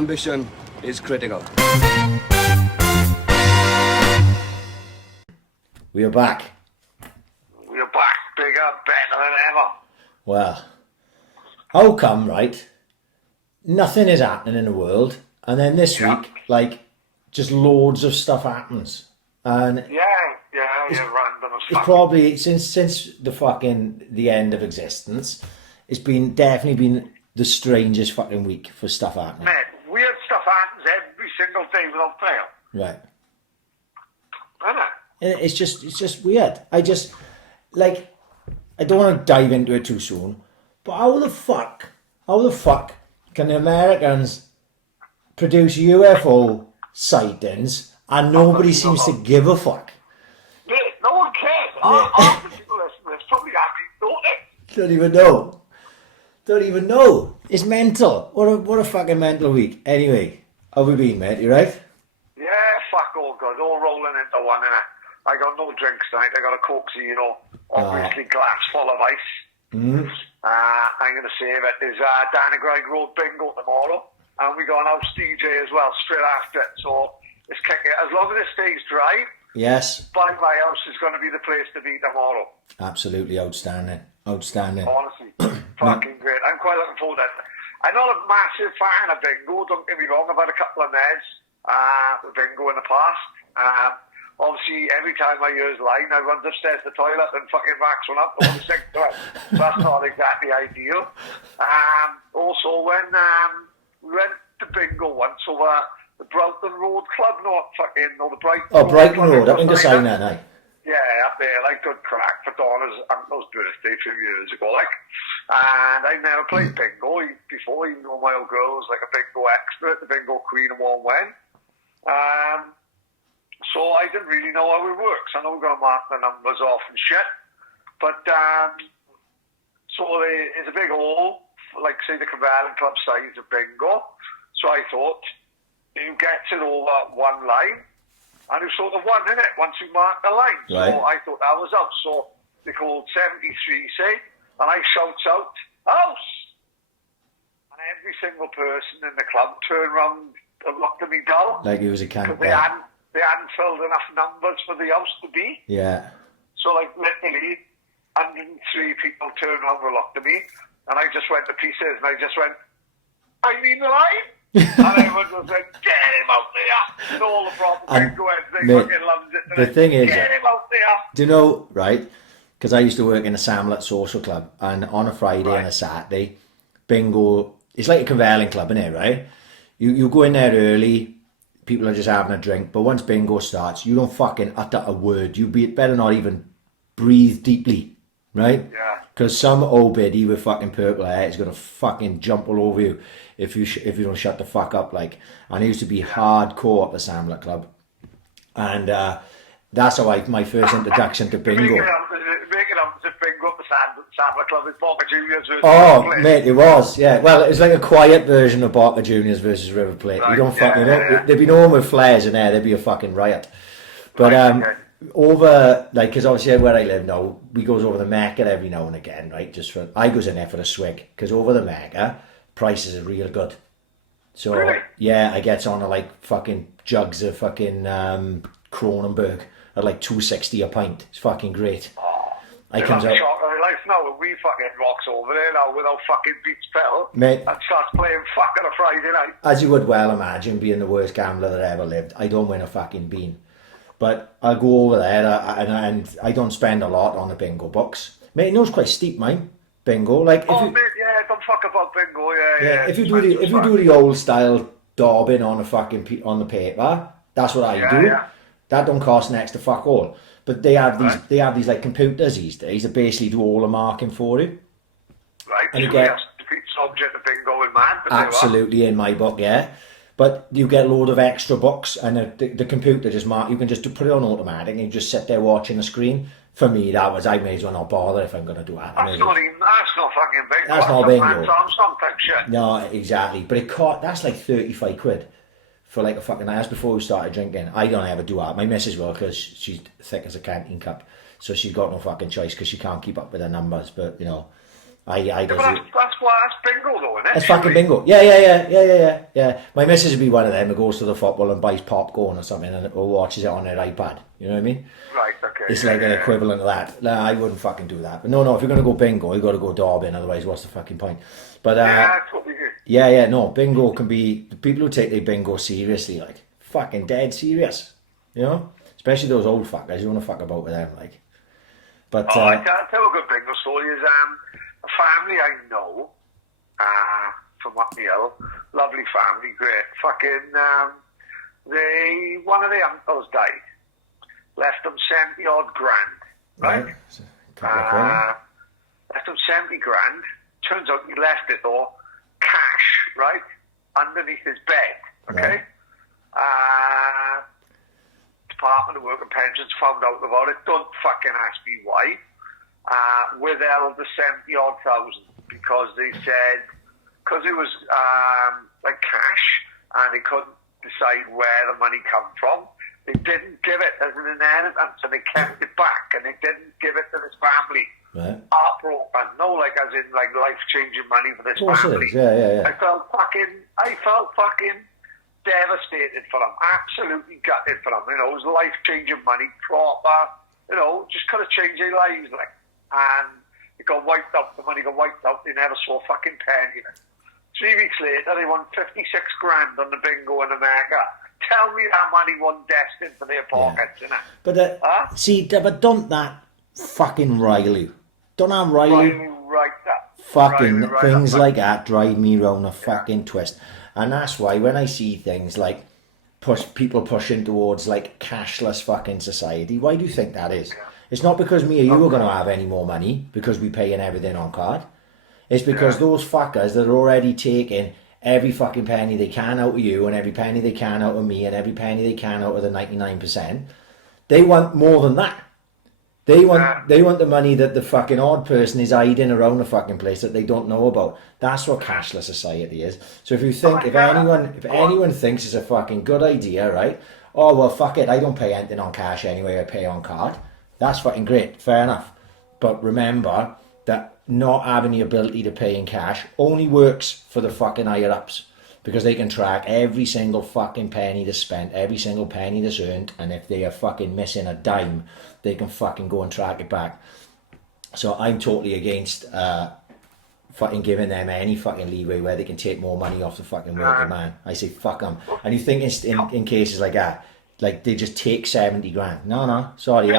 Ambition is critical. We are back. We're back, bigger, better than ever. Well, how come, right? Nothing is happening in the world, and then this week, like, just loads of stuff happens. And Yeah, random as it's fuck. probably since the end of existence, it's definitely been the strangest fucking week for stuff happening. Mate, weird stuff happens every single day without fail. Right. Isn't it? And it's just weird. I don't want to dive into it too soon, but how the fuck can the Americans produce UFO sightings and nobody seems to give a fuck? Mate, no one cares. Half the people listening to this probably haven't noticed. Don't even know. It's mental. What a fucking mental week. Anyway, how have we been, mate? You right? Yeah, fuck all good. All rolling into one, innit? I got no drinks tonight. I got a Coke Zero, obviously glass full of ice. Mm. I'm going to save it. There's Dannegreg Road Bingo tomorrow, and we got an house DJ as well straight after it. So it's kicking. As long as it stays dry, Yes. by my house is going to be the place to be tomorrow. Absolutely outstanding. Outstanding. Honestly, fucking great. I'm quite looking forward to it. I'm not a massive fan of bingo, don't get me wrong. I've had a couple of meds with bingo in the past. Obviously, every time I use line, I run upstairs to the toilet and fucking wax one up. I want to stick to it. So that's not exactly ideal. Also, when we went to bingo once over the Broughton Road Club, the Brighton Oh, Brighton Club Road, up in Casino, aye. Yeah, up there, like good crack for Donna's uncle's birthday a few years ago, like. And I never played bingo before, even though my old girl was like a bingo expert, the bingo queen and won't win. So I didn't really know how it works. I know we're going to mark the numbers off and shit. But, so it's a big hole, like say the Cavalier Club size of bingo. So I thought, you get it over one line, and you sort of won, innit, once you mark the line. Right. So I thought that was out. So they called 73, say, and I shouts out, house! And every single person in the club turned around and looked at me down. Like he was a Because camp. they hadn't filled enough numbers for the house to be. Yeah. So, like, literally, 103 people turned around and looked at me, and I just went to pieces, and I just went, I mean the line? And everyone was like, get him out there! And all the proper bingo heads, they fucking loved it. The thing is, get him out there! do you know, right? Because I used to work in a Samlet social club, and on a Friday and a Saturday, bingo, it's like a Cavalier club, isn't it, right? You go in there early, people are just having a drink, but once bingo starts, you don't fucking utter a word. You better not even breathe deeply, right? Yeah. Because some old biddy with fucking purple hair is gonna fucking jump all over you if you don't shut the fuck up, like. And I used to be hardcore at the Samlet club, and that's how my first introduction to bingo. Make it up to bingo at the Sandler Club. It's Boca Juniors versus Oh, River Plate. mate, it was, yeah. Well, it was like a quiet version of Barker Juniors versus River Plate. Right, You don't fucking know. yeah. There'd be no one with flares in there. There'd be a fucking riot. But Okay. over, like, because obviously where I live now, we goes over the Mecca every now and again, right? I goes in there for a swig, because over the Mecca, prices are real good. So, Really? yeah, I gets on to like fucking jugs of fucking Kronenberg at like $2.60 a pint. It's fucking great. I comes out. Life now, we fucking rocks over there now without fucking beats pedal. Mate. And starts playing fuck on a Friday night. As you would well imagine, being the worst gambler that ever lived, I don't win a fucking bean. But I'll go over there and I don't spend a lot on the bingo books. Mate, you know it's quite steep, mine. Bingo, like if you, Mate, yeah, don't fuck about bingo, yeah. if you do the old style daubing on on the paper, that's what I do. Yeah. That don't cost next to fuck all. But they have these like computers these days that basically do all the marking for you. Right, And you so get- yes, defeat subject of bingo in man. But Absolutely in my book, yeah. But you get a load of extra books, and the computer just mark. You can just put it on automatic, and you just sit there watching the screen. For me, I may as well not bother if I'm going to do that. That's not fucking bingo. That's not bingo. Lance Armstrong type shit. No, exactly. But that's like 35 quid for like a fucking hour before we started drinking. I don't ever do that. My missus will, because she's thick as a canteen cup, so she's got no fucking choice because she can't keep up with her numbers. But you know, I Yeah, does but it. that's bingo though, isn't it? It's fucking bingo. Yeah. My missus would be one of them who goes to the football and buys popcorn or something or watches it on their iPad. You know what I mean? Right, okay. It's like an equivalent of that. No, I wouldn't fucking do that. But no, if you're going to go bingo, you've got to go Dobbin, otherwise what's the fucking point? But yeah, that's what we do. no, bingo can be, the people who take their bingo seriously, like, fucking dead serious. You know? Especially those old fuckers, you want to fuck about with them, like. But, I'll tell a good bingo story is a family I know from up the hill, lovely family, great. Fucking, one of their uncles died, left them 70 odd grand, right? Left them 70 grand. Turns out he left it though, cash, right, underneath his bed, okay? Right. Department of Work and Pensions found out about it. Don't fucking ask me why. Withheld the 70 odd thousand because they said, because it was like cash and they couldn't decide where the money come from. They didn't give it as an inheritance and they kept it back and they didn't give it to this family. Right. Heartbroken, no, like as in like life-changing money for this Of course family. it is. Yeah. I felt fucking devastated for them, absolutely gutted for them. You know, it was life-changing money, proper. You know, just could have changed their lives, like. And it got wiped out. The money got wiped out. They never saw a fucking penny in it. 3 weeks later, they won 56 grand on the bingo in America. Tell me that money wasn't destined for their pockets, innit? But but don't that fucking rile you? Don't that rile you? Right up. Fucking Right things up. like that drive me round a fucking twist. And that's why when I see things like people pushing towards like cashless fucking society, why do you think that is? It's not because me or you are going to have any more money because we paying everything on card. It's because those fuckers that are already taking every fucking penny they can out of you and every penny they can out of me and every penny they can out of the 99%, they want more than that. They want the money that the fucking odd person is hiding around the fucking place that they don't know about. That's what cashless society is. So if you think, if anyone thinks it's a fucking good idea, right? Oh, well, fuck it, I don't pay anything on cash anyway, I pay on card. That's fucking great, fair enough. But remember that not having the ability to pay in cash only works for the fucking higher ups. Because they can track every single fucking penny that's spent, every single penny that's earned, and if they are fucking missing a dime, they can fucking go and track it back. So I'm totally against fucking giving them any fucking leeway where they can take more money off the fucking working man. I say fuck them. And you think in cases like that, like they just take 70 grand. No, sorry,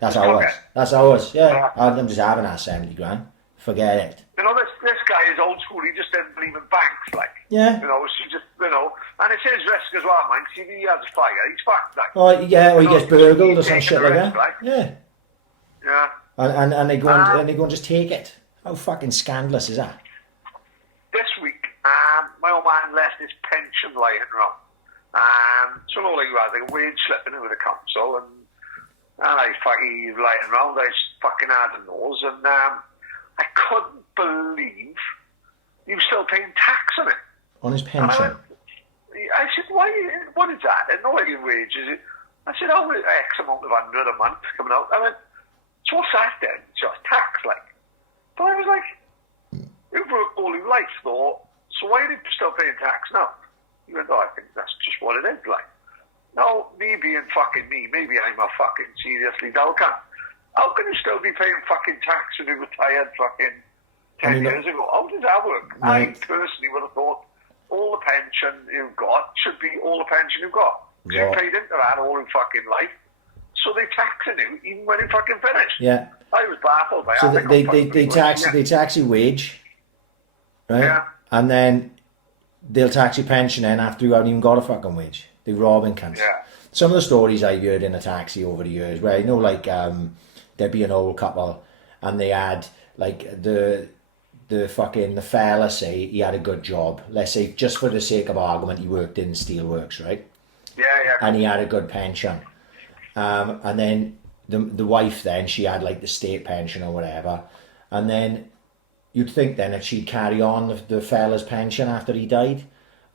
that's ours. That's ours. Yeah, I'm just having that 70 grand. Forget it. You know, this guy is old school. He just didn't believe in banks, like. Yeah. You know, she just, you know, and it's his risk as well, man. See, if he has a fire, he's fucked, like. Oh yeah, or he gets burgled or some shit like that. Like. Yeah. Yeah. And they go and just take it. How fucking scandalous is that? This week, my old man left his pension lying around. So no, like, a wage slipping in with the council, and he's lying around. I fucking had a nose, and I couldn't believe he was still paying tax on it. On his pension? I said, why? What is that? And no, like your wages. I said, oh, X amount of 100 a month coming out. I went, so what's that then? Just tax, like. But I was like, you've worked all your life, though, so why are you still paying tax now? He went, oh, I think that's just what it is, like. No, me being fucking me, maybe I'm a fucking seriously dull cunt. How can you still be paying fucking tax when you retired fucking 10 years ago? How does that work? I personally would have thought all the pension you've got should be all the pension you've got. Because you paid into that all your fucking life. So they taxing you even when you fucking finish. Yeah. I was baffled by so that. They tax your wage, right? Yeah. And then they'll tax your pension in after you haven't even got a fucking wage. They're robbing cunts. Yeah. Some of the stories I've heard in a taxi over the years where, you know, like there'd be an old couple and they had like the fella say he had a good job. Let's say, just for the sake of argument, he worked in steelworks, right? Yeah. And he had a good pension. And then the wife then, she had like the state pension or whatever. And then you'd think then that she'd carry on the fella's pension after he died.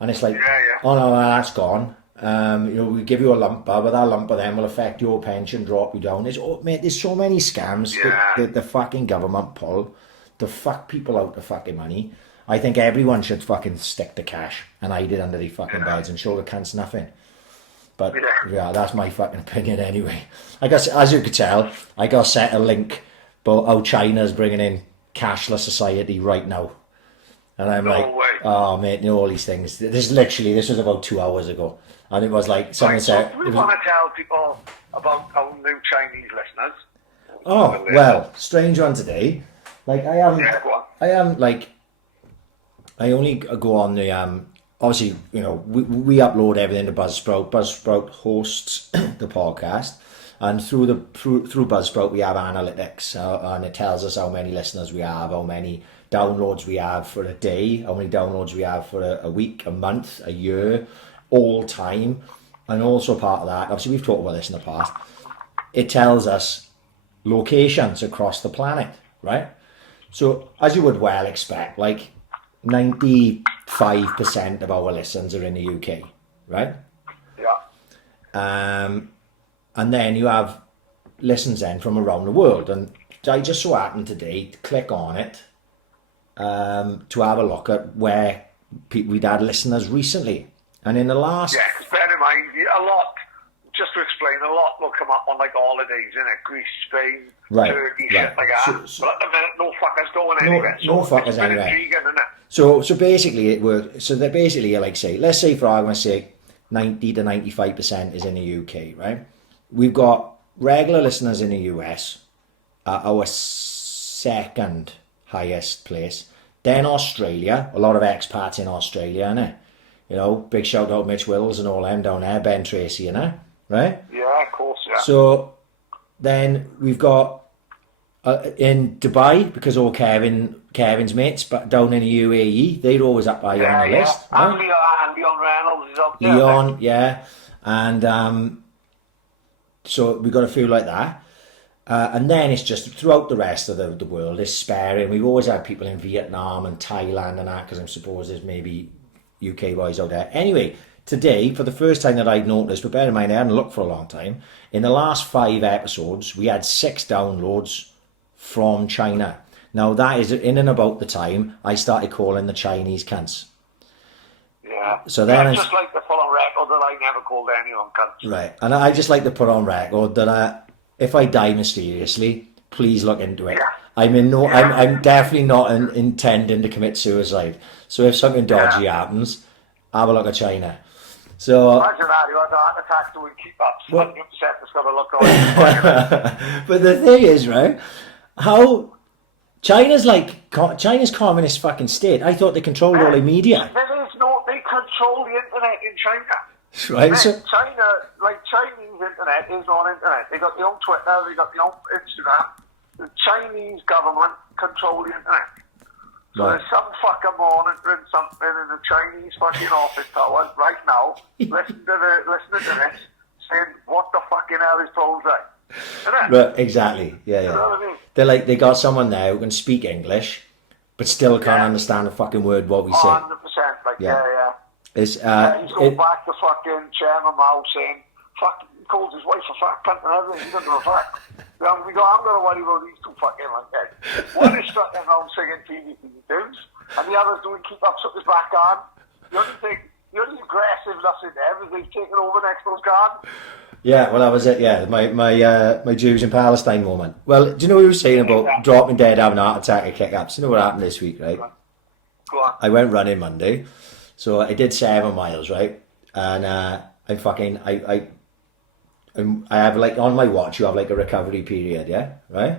And it's like, oh no, that's gone. You know, we give you a lump, but that lump of them will affect your pension, drop you down. Mate, there's so many scams that the fucking government pull to fuck people out of fucking money. I think everyone should fucking stick to cash and hide it under their fucking beds and show the cunts nothing. But yeah, that's my fucking opinion anyway. I guess, as you could tell, I got set a link about how China's bringing in cashless society right now. And I'm oh mate, you know all these things. This was about 2 hours ago. And it was like, someone said... We want to tell people about our new Chinese listeners. Oh, well, strange one today. Like, I only go on the, obviously, you know, we upload everything to Buzzsprout. Buzzsprout hosts the podcast. And through Buzzsprout, we have analytics. And it tells us how many listeners we have, how many downloads we have for a day, how many downloads we have for a week, a month, a year, all time. And also part of that, obviously we've talked about this in the past, it tells us locations across the planet, right? So as you would well expect, like 95% of our listens are in the UK, right? Yeah. And then you have listens then from around the world. And I just so happened today to click on it to have a look at where we'd had listeners recently. And in the last... Yeah, because bear in mind, a lot, just to explain, a lot will come up on like holidays, innit? Greece, Spain, Turkey, shit like that. But at the minute, no fuckers going anywhere. No fuckers anywhere. Intriguing, innit? So basically it works. So they're basically, like say, let's say for argument's sake, 90 to 95% is in the UK, right? We've got regular listeners in the US, our second highest place. Then Australia, a lot of expats in Australia, innit? You know, big shout out Mitch Wills and all them down there, Ben Tracy, innit? Right? Yeah, of course, yeah. So then we've got in Dubai, because all Kevin's mates, but down in the UAE, they're always up high on the list. Right? And Leon Reynolds is up there. Leon, yeah. And so we've got a few like that. And then it's just throughout the rest of the world, it's sparing. We've always had people in Vietnam and Thailand and that, because I suppose there's maybe UK boys out there. Anyway, today, for the first time that I'd noticed, but bear in mind I hadn't looked for a long time, in the last 5 episodes, we had 6 downloads from China. Now, that is in and about the time I started calling the Chinese cunts. Yeah. So then I just like to put on record that I never called anyone cunts. Right. And I just like to put on record that if I die mysteriously, please look into it. Yeah. I'm definitely not intending to commit suicide. So if something dodgy happens, have a look at China. So imagine that, you had a heart attack doing keep-ups. 100% it's got to look like. But the thing is, right, how China's communist fucking state. I thought they controlled all the media. They control the internet in China. Right, so China, like Chinese internet is on internet. They got their own Twitter, they got their own Instagram. The Chinese government control the internet. So there's some fucker monitoring something in the Chinese fucking office tower right now, listening to this, saying, what the fucking hell is Paul's like? Right, exactly, yeah. You know what I mean? They're like, they got someone there who can speak English, but still can't understand a fucking word what we say. 100%, like, yeah. It's, he's going back to fucking Chairman Mao saying, fucking calls his wife a fat cunt and everything, he doesn't give a fuck. I'm going to worry about these two fucking lunkheads. One is strutting around singing TV tunes, and the other's doing keep-ups up his back arm. The only aggressive enough in there is they've taken over next to his garden. Yeah, well, that was it, yeah, my Jews in Palestine moment. Well, do you know what you were saying about dropping dead, having a heart attack and kick-ups? You know what happened this week, right? Go on. I went running Monday, so I did 7 miles, right? And I have, like, on my watch, you have, like, a recovery period, yeah? Right?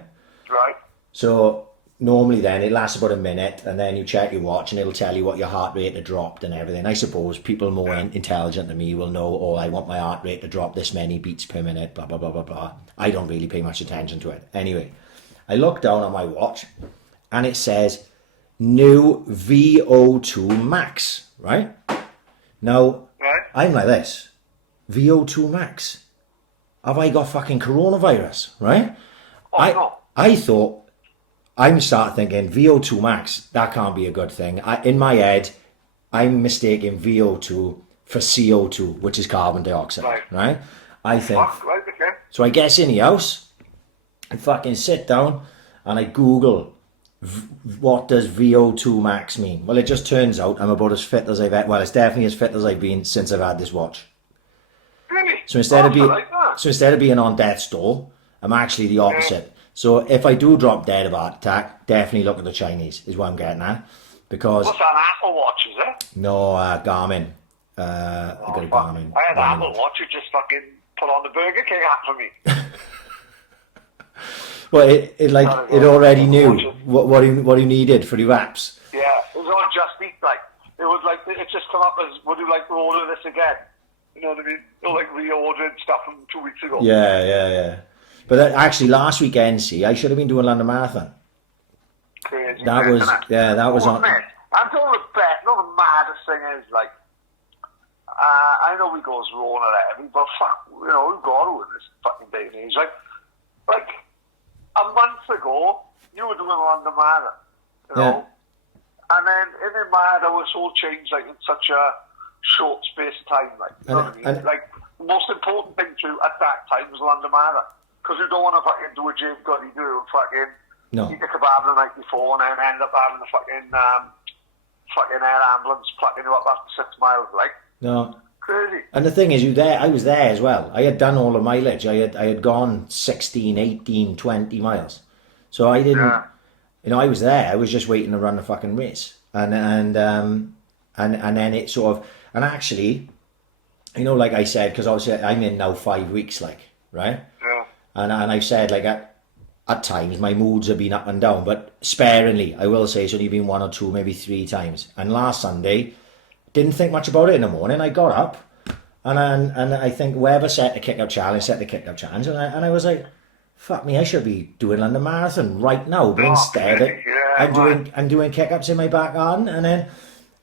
Right. So, normally then, it lasts about a minute, and then you check your watch, and it'll tell you what your heart rate had dropped and everything. I suppose people more intelligent than me will know, oh, I want my heart rate to drop this many beats per minute, blah, blah, blah, blah, blah. I don't really pay much attention to it. Anyway, I look down on my watch, and it says, new VO2 max, right? Now, I'm like this, VO2 max. Have I got fucking coronavirus, right? I thought, I'm start thinking VO2 max, that can't be a good thing. In my head, I'm mistaking VO2 for CO2, which is carbon dioxide, right? I think. So I guess in the house, I fucking sit down and I Google what does VO2 max mean? Well, it just turns out I'm about as fit as I've well, it's definitely as fit as I've been since I've had this watch. Really? So instead of being on death's door, I'm actually the opposite. So if I do drop dead of heart attack, definitely look at the Chinese is what I'm getting at. Because what's that, Apple Watch, is it? no, Garmin. I got a Garmin. I had Garmin Apple Watch, you just fucking put on the Burger King app for me. Well, it already knew what he needed for the apps. Yeah, it was on Just Eat, like. It was like, it just come up as, would you like to order this again? You know what I mean? It was like reordered stuff from 2 weeks ago. Yeah. But actually, last weekend, see, I should have been doing London Marathon. Crazy. That was on. Mate, I'm doing the best. Not the maddest thing is, like, I know we goes wrong at everything, but fuck, you know, we've got to in this fucking day and age. Like a month ago, you were doing London Marathon, you know? And then in the Marathon, it's all changed, like, in such a short space of time, like, you know what I mean? Like, the most important thing to at that time was London Marathon. Because you don't want to fucking do a James Gunny do and fucking eat a kebab the night before and then end up having the fucking air ambulance plucking you up after 6 miles, like. No. Crazy. And the thing is, I was there as well. I had done all the mileage. I had gone 16, 18, 20 miles. So I didn't, I was there. I was just waiting to run the fucking race. And then it sort of, and actually, like I said, because obviously I'm in now 5 weeks, like, right? Yeah. And I've said, like, at times my moods have been up and down, but sparingly, I will say it's only been 1 or 2, maybe 3 times. And last Sunday, didn't think much about it in the morning. I got up and I think whoever set the kick-up challenge, and I was like, fuck me, I should be doing London Marathon right now, but instead I'm doing kick-ups in my back garden. And then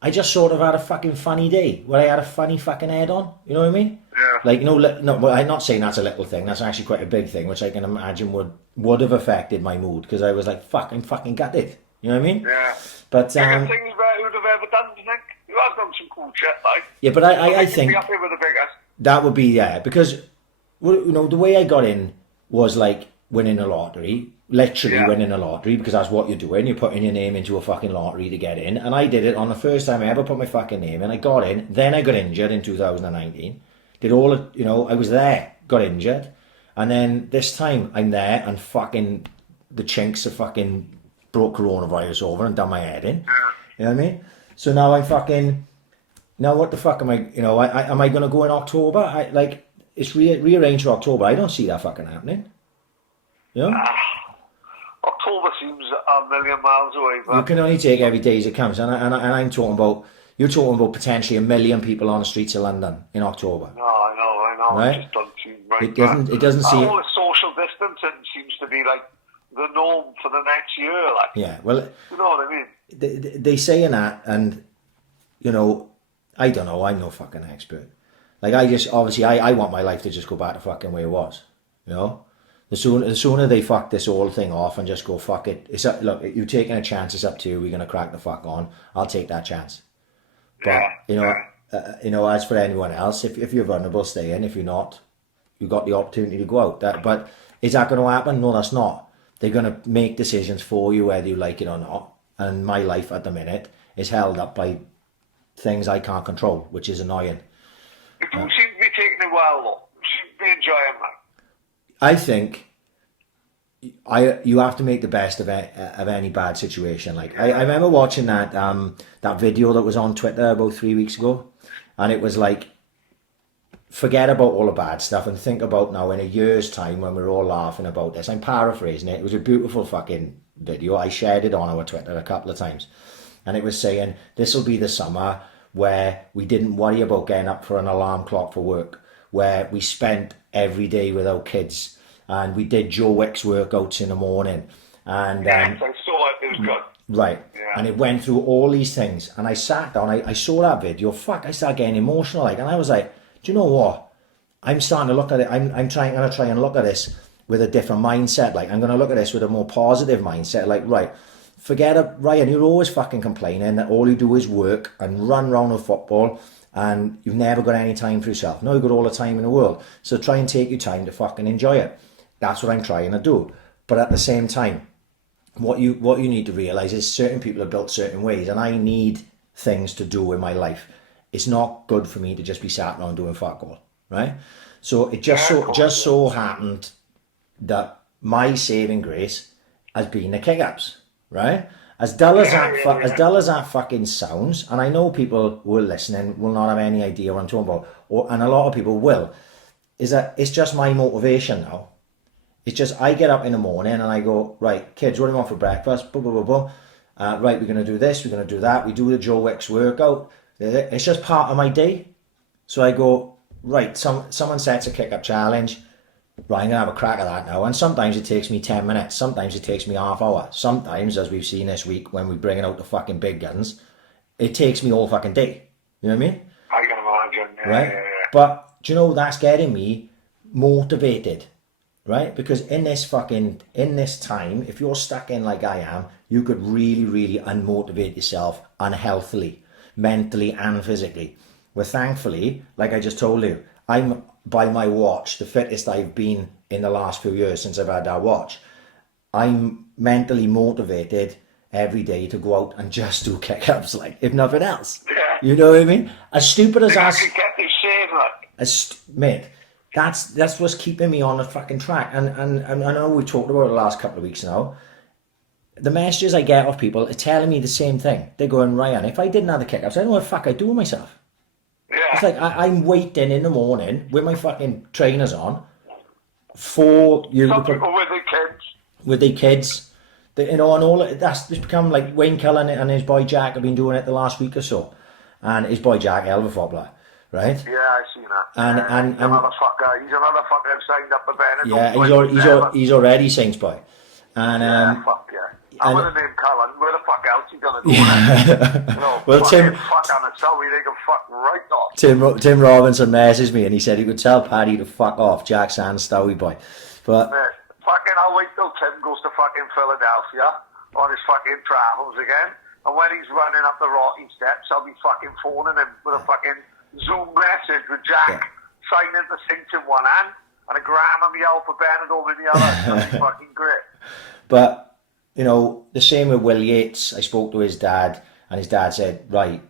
I just sort of had a fucking funny day where I had a funny fucking head on, you know what I mean? Yeah. Like, well, I'm not saying that's a little thing, that's actually quite a big thing, which I can imagine would have affected my mood, because I was like, I'm fucking gutted, you know what I mean? Yeah. But things that you would have ever done, do you think? You have done some cool shit, like. Yeah, but I think be up here with the biggest. That would be, because, the way I got in was like winning a lottery, literally winning a lottery, because that's what you're doing. You're putting your name into a fucking lottery to get in. And I did it on the first time I ever put my fucking name in. I got in, then I got injured in 2019. Did all of, I was there, got injured. And then this time I'm there and fucking the chinks have fucking broke coronavirus over and done my head in. You know what I mean? So now I'm fucking, now what the fuck am I, am I going to go in October? It's rearranged for October. I don't see that fucking happening. You know? October seems a million miles away. But... You can only take every day as it comes. And I'm talking about, you're talking about potentially 1 million people on the streets of London in October. No, I know. Right? It just doesn't seem right. It doesn't seem... All the social distancing seems to be like the norm for the next year. Like. Yeah, well... You know what I mean? They saying that, and, I don't know, I'm no fucking expert. Like, I want my life to just go back to fucking where it was, The sooner they fuck this whole thing off and just go, fuck it. Look, you're taking a chance, it's up to you, we're going to crack the fuck on. I'll take that chance. But, as for anyone else, if you're vulnerable, stay in. If you're not, you've got the opportunity to go out. But is that going to happen? No, that's not. They're going to make decisions for you, whether you like it or not. And my life at the minute is held up by things I can't control, which is annoying. You do seem to be taking it well, though. You seem to be enjoying that. I think you have to make the best of any bad situation. Like I remember watching that video that was on Twitter about 3 weeks ago, and it was like, forget about all the bad stuff and think about now in a year's time when we're all laughing about this. I'm paraphrasing it. It was a beautiful fucking video. I shared it on our Twitter a couple of times, and it was saying this will be the summer where we didn't worry about getting up for an alarm clock for work, where we spent every day with our kids, and we did Joe Wick's workouts in the morning. And yes, I saw it. It was good. Right. Yeah. And it went through all these things. And I sat down, I saw that video, I started getting emotional, and I was like, do you know what? I'm starting to look at it, I'm going to try and look at this with a different mindset. Like, I'm going to look at this with a more positive mindset. Like, right, forget it, Ryan, you're always fucking complaining that all you do is work and run around with football, and you've never got any time for yourself. No, you've got all the time in the world. So try and take your time to fucking enjoy it. That's what I'm trying to do. But at the same time, what you need to realise is certain people are built certain ways, and I need things to do in my life. It's not good for me to just be sat around doing fuck all, right? So it just so happened that my saving grace has been the kick-ups, right? As dull as that fucking sounds, and I know people who are listening will not have any idea what I'm talking about, and a lot of people will, is that it's just my motivation now. It's just I get up in the morning and I go, right, kids, what do you want for breakfast? Blah, blah, blah, blah. Right, we're going to do this, we're going to do that. We do the Joe Wicks workout. It's just part of my day. So I go, right, someone sets a kick-up challenge. Right, I'm going to have a crack at that now. And sometimes it takes me 10 minutes. Sometimes it takes me half hour. Sometimes, as we've seen this week when we're bringing out the fucking big guns, it takes me all fucking day. You know what I mean? I can imagine. Right? Yeah. But, do you know, that's getting me motivated. Right? Because in this time, if you're stuck in like I am, you could really, really unmotivate yourself unhealthily, mentally and physically. Well, thankfully, like I just told you, I'm, by my watch, the fittest I've been in the last few years since I've had that watch. I'm mentally motivated every day to go out and just do kick-ups, like, if nothing else. Yeah. You know what I mean? As stupid as that... Mate, that's what's keeping me on the fucking track. And I know we talked about it the last couple of weeks now. The messages I get off people are telling me the same thing. They're going, Ryan, if I didn't have the kick-ups, I don't know what the fuck I'd do with myself. Yeah. It's like I'm waiting in the morning with my fucking trainers on for you. Some people with their kids. With their kids. You know, and all that's become like Wayne Cullen and his boy Jack have been doing it the last week or so. And his boy Jack, Elverfobler. Right? Yeah, I've seen that. And he's another fucker. He's another fucker I've signed up for Bennett. Yeah, he's already Saints boy. And yeah, fuck yeah. I'm with the name Cullen. Where the fuck else he gonna do it? You know, well, Tim, fuck on the Surrey, they can fuck right off. Tim Robinson messaged me and he said he could tell Paddy to fuck off. Jack Sands, Stowie boy. But fucking, I'll wait till Tim goes to fucking Philadelphia on his fucking travels again. And when he's running up the rocky steps, I'll be fucking phoning him with a fucking Zoom message with Jack signing the Saints in one hand and a Graham and the Alpha Bennett over in the other. That'd be fucking great. But, you know, the same with Will Yates. I spoke to his dad and his dad said, right,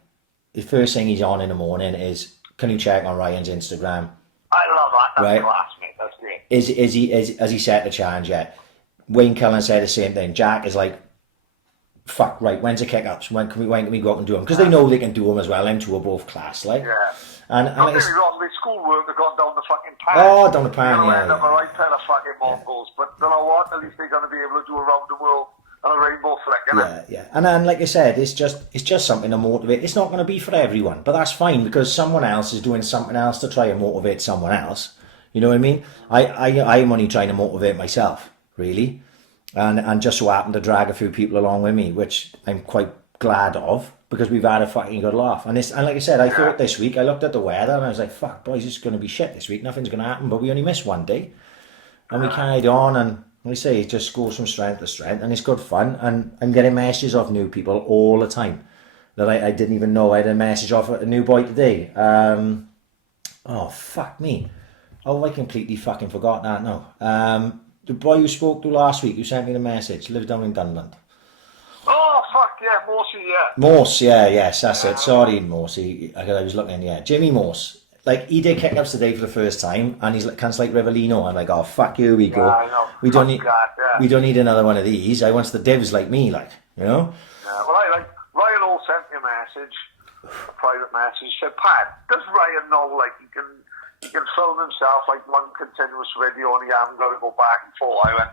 the first thing he's on in the morning is, can you check on Ryan's Instagram? I love that. That's class, mate. That's great. Has he set the challenge yet? Wayne Cullen said the same thing. Jack is like, fuck, right, when's the kick-ups? When can we go out and do them? Because they know they can do them as well. Them two are both class, like. Yeah. And don't get me wrong, the schoolwork have gone down the fucking pan. Oh, down the pan, yeah. End up a right pair of fucking Mongols. But you know what? At least they're going to be able to do around the world on a rainbow flick, innit? Yeah. And then, like I said, it's just something to motivate. It's not going to be for everyone, but that's fine because someone else is doing something else to try and motivate someone else. You know what I mean? I'm only trying to motivate myself, really. And just so happened to drag a few people along with me, which I'm quite glad of because we've had a fucking good laugh. And like I said, I thought this week, I looked at the weather and I was like, fuck, boys, it's going to be shit this week. Nothing's going to happen, but we only missed one day. And we carried on and, like I say, it just goes from strength to strength and it's good fun. And I'm getting messages off new people all the time that I didn't even know. I had a message off a new boy today. Oh, fuck me. Oh, I completely fucking forgot that now. The boy you spoke to last week, who sent me the message, lives down in Dunland. Oh, fuck yeah, Morsey, yeah. Morse, yes, that's it. Sorry, Morsey. I was looking, Jimmy Morse. Like, he did kick-ups today for the first time, and he's like, kind of like Rivellino. I'm like, oh, fuck you, we go. I know. We don't need another one of these. I want the divs like me, like, you know? Yeah, well, Ryan all sent me a message, a private message, said, Pat, does Ryan know, like, he can film himself like one continuous video and he hasn't got to go back and forth? I went,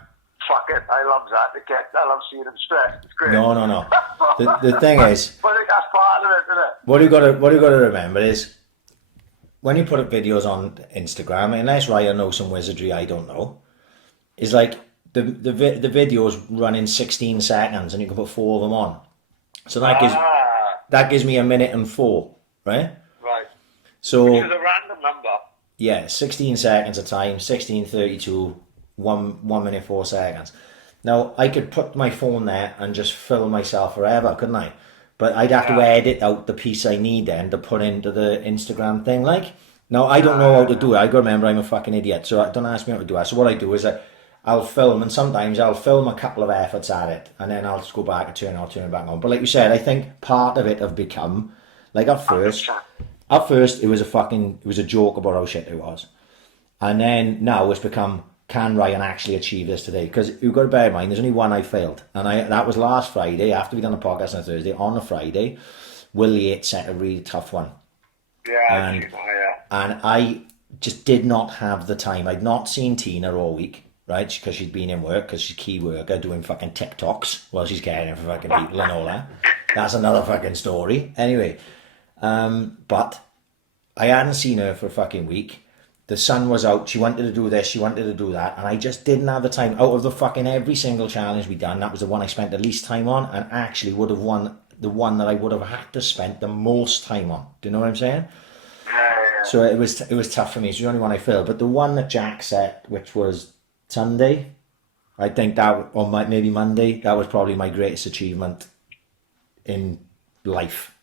fuck it, I love that. I love seeing him stressed. It's great. No. The thing is, but I think that's part of it, isn't it? What you got to remember is when you put up videos on Instagram, unless Ryan knows some wizardry I don't know, is like the videos run in 16 seconds and you can put 4 of them on. So that gives me a minute and 4, right? Right. So which is a random number. Yeah, 16 seconds a time, 16:32, 1 minute 4 seconds. Now, I could put my phone there and just film myself forever, couldn't I? But I'd have to edit out the piece I need then to put into the Instagram thing, like. Now, I don't know how to do it. I got to remember I'm a fucking idiot, so don't ask me how to do it. So what I do is I'll film, and sometimes I'll film a couple of efforts at it, and then I'll just go back and I'll turn it back on. But like you said, I think part of it have become, like at first it was a joke about how shit it was. And then now it's become, can Ryan actually achieve this today? Because you've got to bear in mind, there's only one I failed. And that was last Friday, after we done the podcast on a Thursday. On a Friday, Will Yates set a really tough one. Yeah, and I just did not have the time. I'd not seen Tina all week, right? Because she'd been in work, because she's a key worker, doing fucking TikToks while she's caring for fucking people and all that. That's another fucking story. Anyway, but I hadn't seen her for a fucking week. The sun was out, she wanted to do this, she wanted to do that, and I just didn't have the time. Out of the fucking every single challenge we done, that was the one I spent the least time on, and actually would have won the one that I would have had to spend the most time on. Do you know what I'm saying? Yeah. So it was tough for me. It's the only one I failed. But the one that Jack set, which was Sunday, I think that, or maybe Monday, that was probably my greatest achievement in life.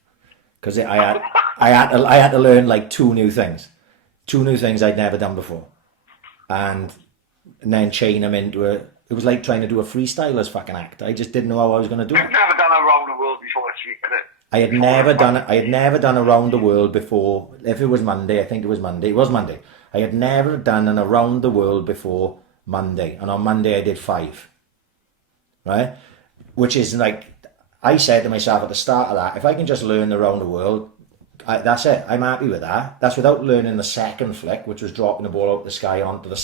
Because I had to learn like two new things I'd never done before, and then chain them into it. It was like trying to do a freestyler's fucking act. I just didn't know how I was going to do it. I've never done around the world before, did it? I had never done around the world before. If it was Monday, I think it was Monday. It was Monday. I had never done an around the world before Monday, and on Monday I did 5. Right, which is like, I said to myself at the start of that, if I can just learn around the world, that's it. I'm happy with that. That's without learning the second flick, which was dropping the ball out of the sky onto the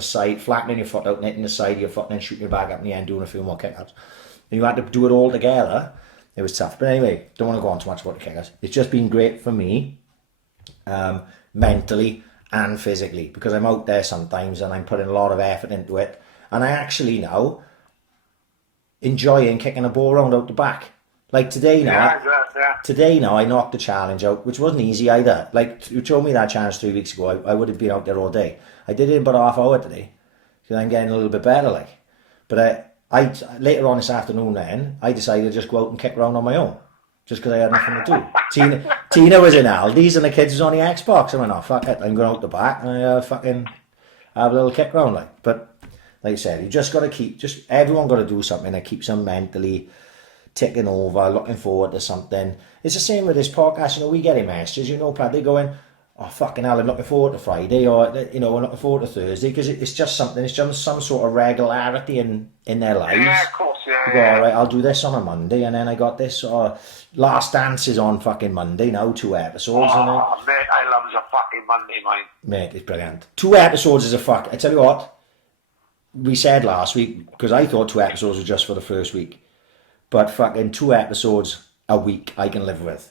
side, flattening your foot out, netting the side of your foot, and then shooting your bag up in the end, doing a few more kick-ups. And you had to do it all together. It was tough. But anyway, don't want to go on too much about the kick-ups. It's just been great for me, mentally and physically, because I'm out there sometimes and I'm putting a lot of effort into it. And I actually now enjoying kicking a ball around out the back. Like today now, Today now I knocked the challenge out, which wasn't easy either. Like, you told me that challenge 3 weeks ago, I would have been out there all day. I did it in about half hour today, because I'm getting a little bit better, like. But I later on this afternoon then, I decided to just go out and kick around on my own, just because I had nothing to do. Tina was in Aldi's and the kids was on the Xbox. I went, oh fuck it, I'm going out the back and I fucking have a little kick round, like. But like I said, you just got to everyone got to do something that keeps them mentally ticking over, looking forward to something. It's the same with this podcast. You know, we get in messages, you know, Paddy, going, oh fucking hell, I'm looking forward to Friday, or, you know, I'm looking forward to Thursday, because it's just something, it's just some sort of regularity in their lives. Yeah, of course, yeah. You go, all right, I'll do this on a Monday, and then I got this, or Last Dance is on fucking Monday now, 2 episodes. Oh, mate, I love a fucking Monday, mate. Mate, it's brilliant. 2 episodes is I tell you what, we said last week, because I thought 2 episodes were just for the first week. But fucking 2 episodes a week I can live with.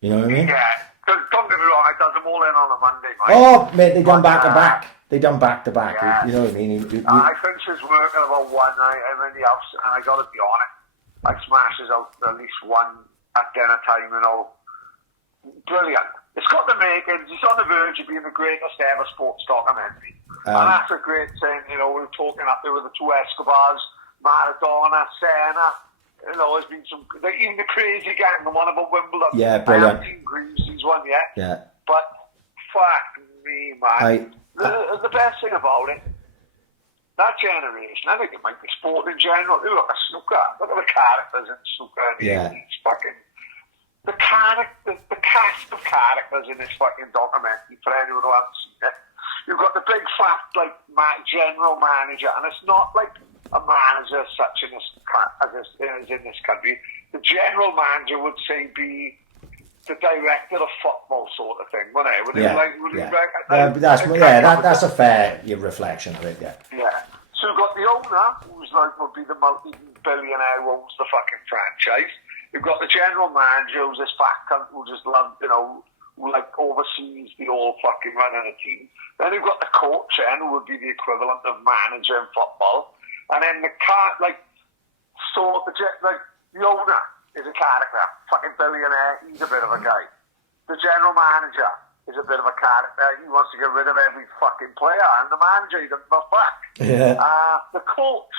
You know what I mean? Yeah. Don't get me wrong, I done them all in on a Monday, mate. Oh, mate, they done back to back. They done back to back. Yeah. You know what I mean? I finished his work at about 1 night. I'm in the house, and I got to be honest, I smashes out at least one at dinner time, you know. Brilliant. It's got the makings. It's on the verge of being the greatest ever sports documentary. And that's a great thing, you know. We were talking up there with the 2 Escobars, Maradona, Senna. You know, there's been some, even the Crazy Gang, the one about Wimbledon. Yeah, brilliant. I haven't seen Greasy's one yet. Yeah. But fuck me, man. The best thing about it, that generation, I think it might be sport in general. Look at snooker. Look at the characters in snooker. It's fucking the cast of characters in this fucking documentary. For anyone who hasn't seen it, you've got the big fat like general manager, and it's not like a manager such in this country. The general manager would say be the director of football sort of thing, wouldn't it? That's a fair reflection of it, yeah. Yeah. So you've got the owner, who's like would be the multi-billionaire who owns the fucking franchise. You've got the general manager, who's this fat cunt who just loves, you know, who like oversees the whole fucking running a team. Then you've got the coach, who would be the equivalent of manager in football. And then the owner is a character, fucking billionaire, he's a bit of a guy. The general manager is a bit of a character, he wants to get rid of every fucking player, and the manager, he doesn't give a fuck. Yeah. The coach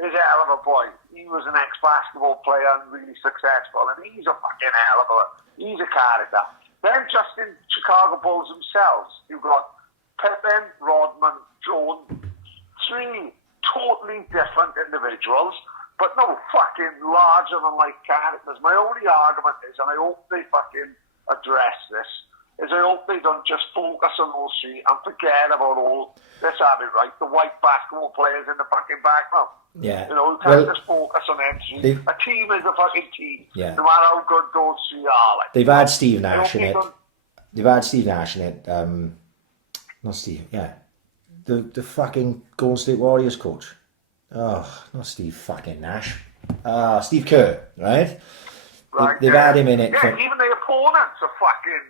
is a hell of a boy. He was an ex-basketball player and really successful, and he's a fucking hell of he's a character. Then just in Chicago Bulls themselves, you've got Pippen, Rodman, Jones, 3 totally different individuals, but no fucking larger-than-life characters. My only argument is, and I hope they fucking address this, is I hope they don't just focus on those three and forget about all, let's have it right, the white basketball players in the fucking background. Yeah. You know, you can't just focus on them three. A team is a fucking team, yeah. no matter how good those three are. Like, they've had Steve Nash in it. They've had Steve Nash in it. Not Steve, yeah. The fucking Golden State Warriors coach. Oh, not Steve fucking Nash. Steve Kerr, right? They've had him in it. Yeah, even the opponents are fucking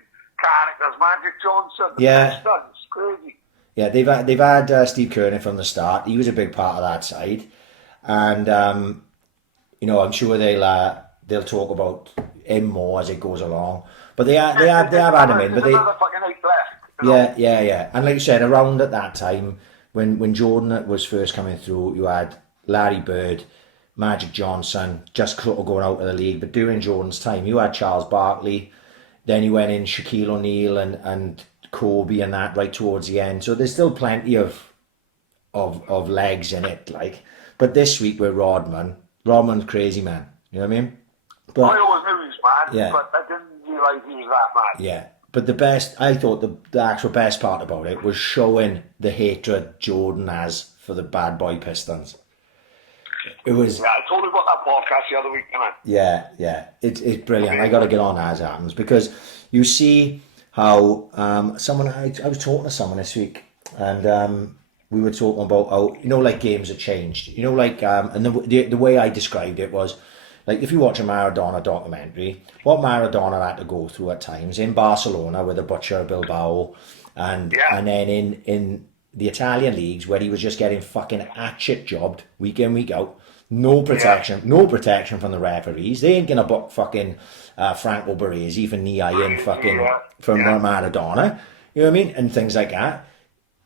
characters. Magic Johnson, the Pistons, crazy. Yeah, they've had Steve Kerr in it from the start. He was a big part of that side, and you know, I'm sure they'll talk about him more as it goes along. But they have had him in. But another fucking 8 left. Yeah. And like you said, around at that time, when Jordan was first coming through, you had Larry Bird, Magic Johnson, just sort of going out of the league. But during Jordan's time, you had Charles Barkley. Then you went in Shaquille O'Neal and Kobe and that right towards the end. So there's still plenty of legs in it. Like, but this week we're Rodman's crazy, man. You know what I mean? But I always knew he was mad, but I didn't realise he was that mad. Yeah. But I thought the actual best part about it was showing the hatred Jordan has for the bad boy Pistons. It was. Yeah, I told you about that podcast the other week, didn't I? Yeah. It's brilliant. I got to get on as it happens because you see how I was talking to someone this week and we were talking about how, you know, like games have changed. You know, like and the way I described it was, like, if you watch a Maradona documentary, what Maradona had to go through at times in Barcelona with the Butcher Bilbao, and then in the Italian leagues where he was just getting fucking hatchet jobbed week in, week out, no protection from the referees. They ain't gonna book fucking Franco Baresi for knee-eyeing fucking from Maradona. You know what I mean? And things like that.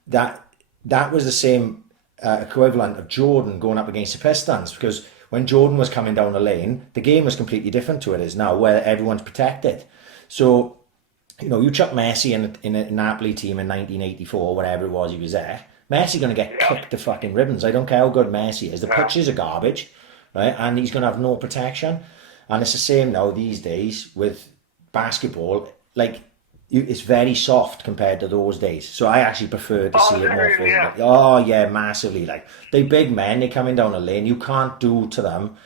That was the same equivalent of Jordan going up against the Pistons, because when Jordan was coming down the lane, the game was completely different to it is now, where everyone's protected. So, you know, you chuck Messi in a Napoli team in 1984, whatever it was he was there, Messi going to get kicked to fucking ribbons. I don't care how good Messi is. The pitches are garbage, right? And he's going to have no protection. And it's the same now these days with basketball. Like, it's very soft compared to those days. So I actually prefer to see it more physically. Oh, yeah, massively. Like, they big men, they coming down the lane. You can't do to them.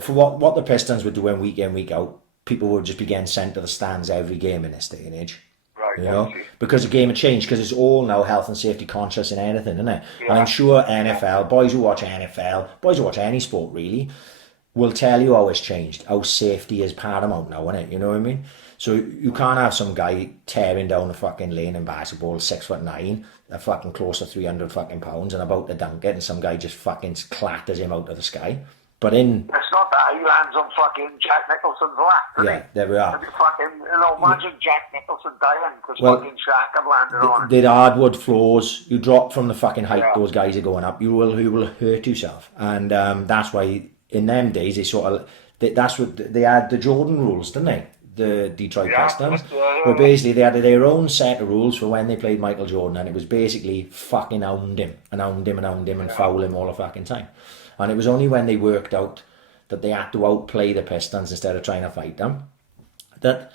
For what the Pistons were doing week in, week out, people would just be getting sent to the stands every game in this day and age. Right, you know? Because the game had changed, because it's all now health and safety conscious and anything, isn't it? Yeah. And I'm sure NFL, boys who watch NFL, boys who watch any sport really, will tell you how it's changed, how safety is paramount now, isn't it? You know what I mean? So you can't have some guy tearing down the fucking lane in basketball, 6'9", a fucking close to 300 fucking pounds and about to dunk it, and some guy just fucking clatters him out of the sky. But it's not that, he lands on fucking Jack Nicholson's lap, there we are. Fucking, you know, imagine Jack Nicholson dying because fucking Shaq have landed on it. They're hardwood floors. You drop from the fucking height those guys are going up, you will hurt yourself. And that's why in them days that's what they had, the Jordan rules, didn't they? The Detroit Pistons, where basically they had their own set of rules for when they played Michael Jordan, and it was basically fucking hound him and foul him all the fucking time. And it was only when they worked out that they had to outplay the Pistons instead of trying to fight them that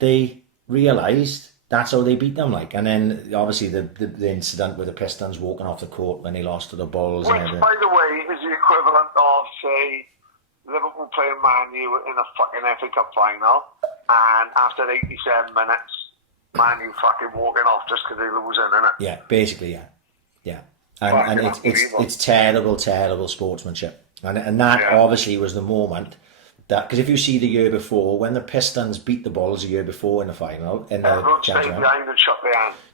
they realised that's how they beat them. Like, and then obviously the incident with the Pistons walking off the court when they lost to the Bulls. Which, and everything. By the way, is the equivalent of, say, Liverpool playing Man U in a fucking FA Cup final, and after 87 minutes, Man U fucking walking off just because they're losing, innit? Yeah, basically, yeah. And it's terrible sportsmanship. And that obviously was the moment that, because if you see the year before, when the Pistons beat the Bulls the year before in the final, in the championship,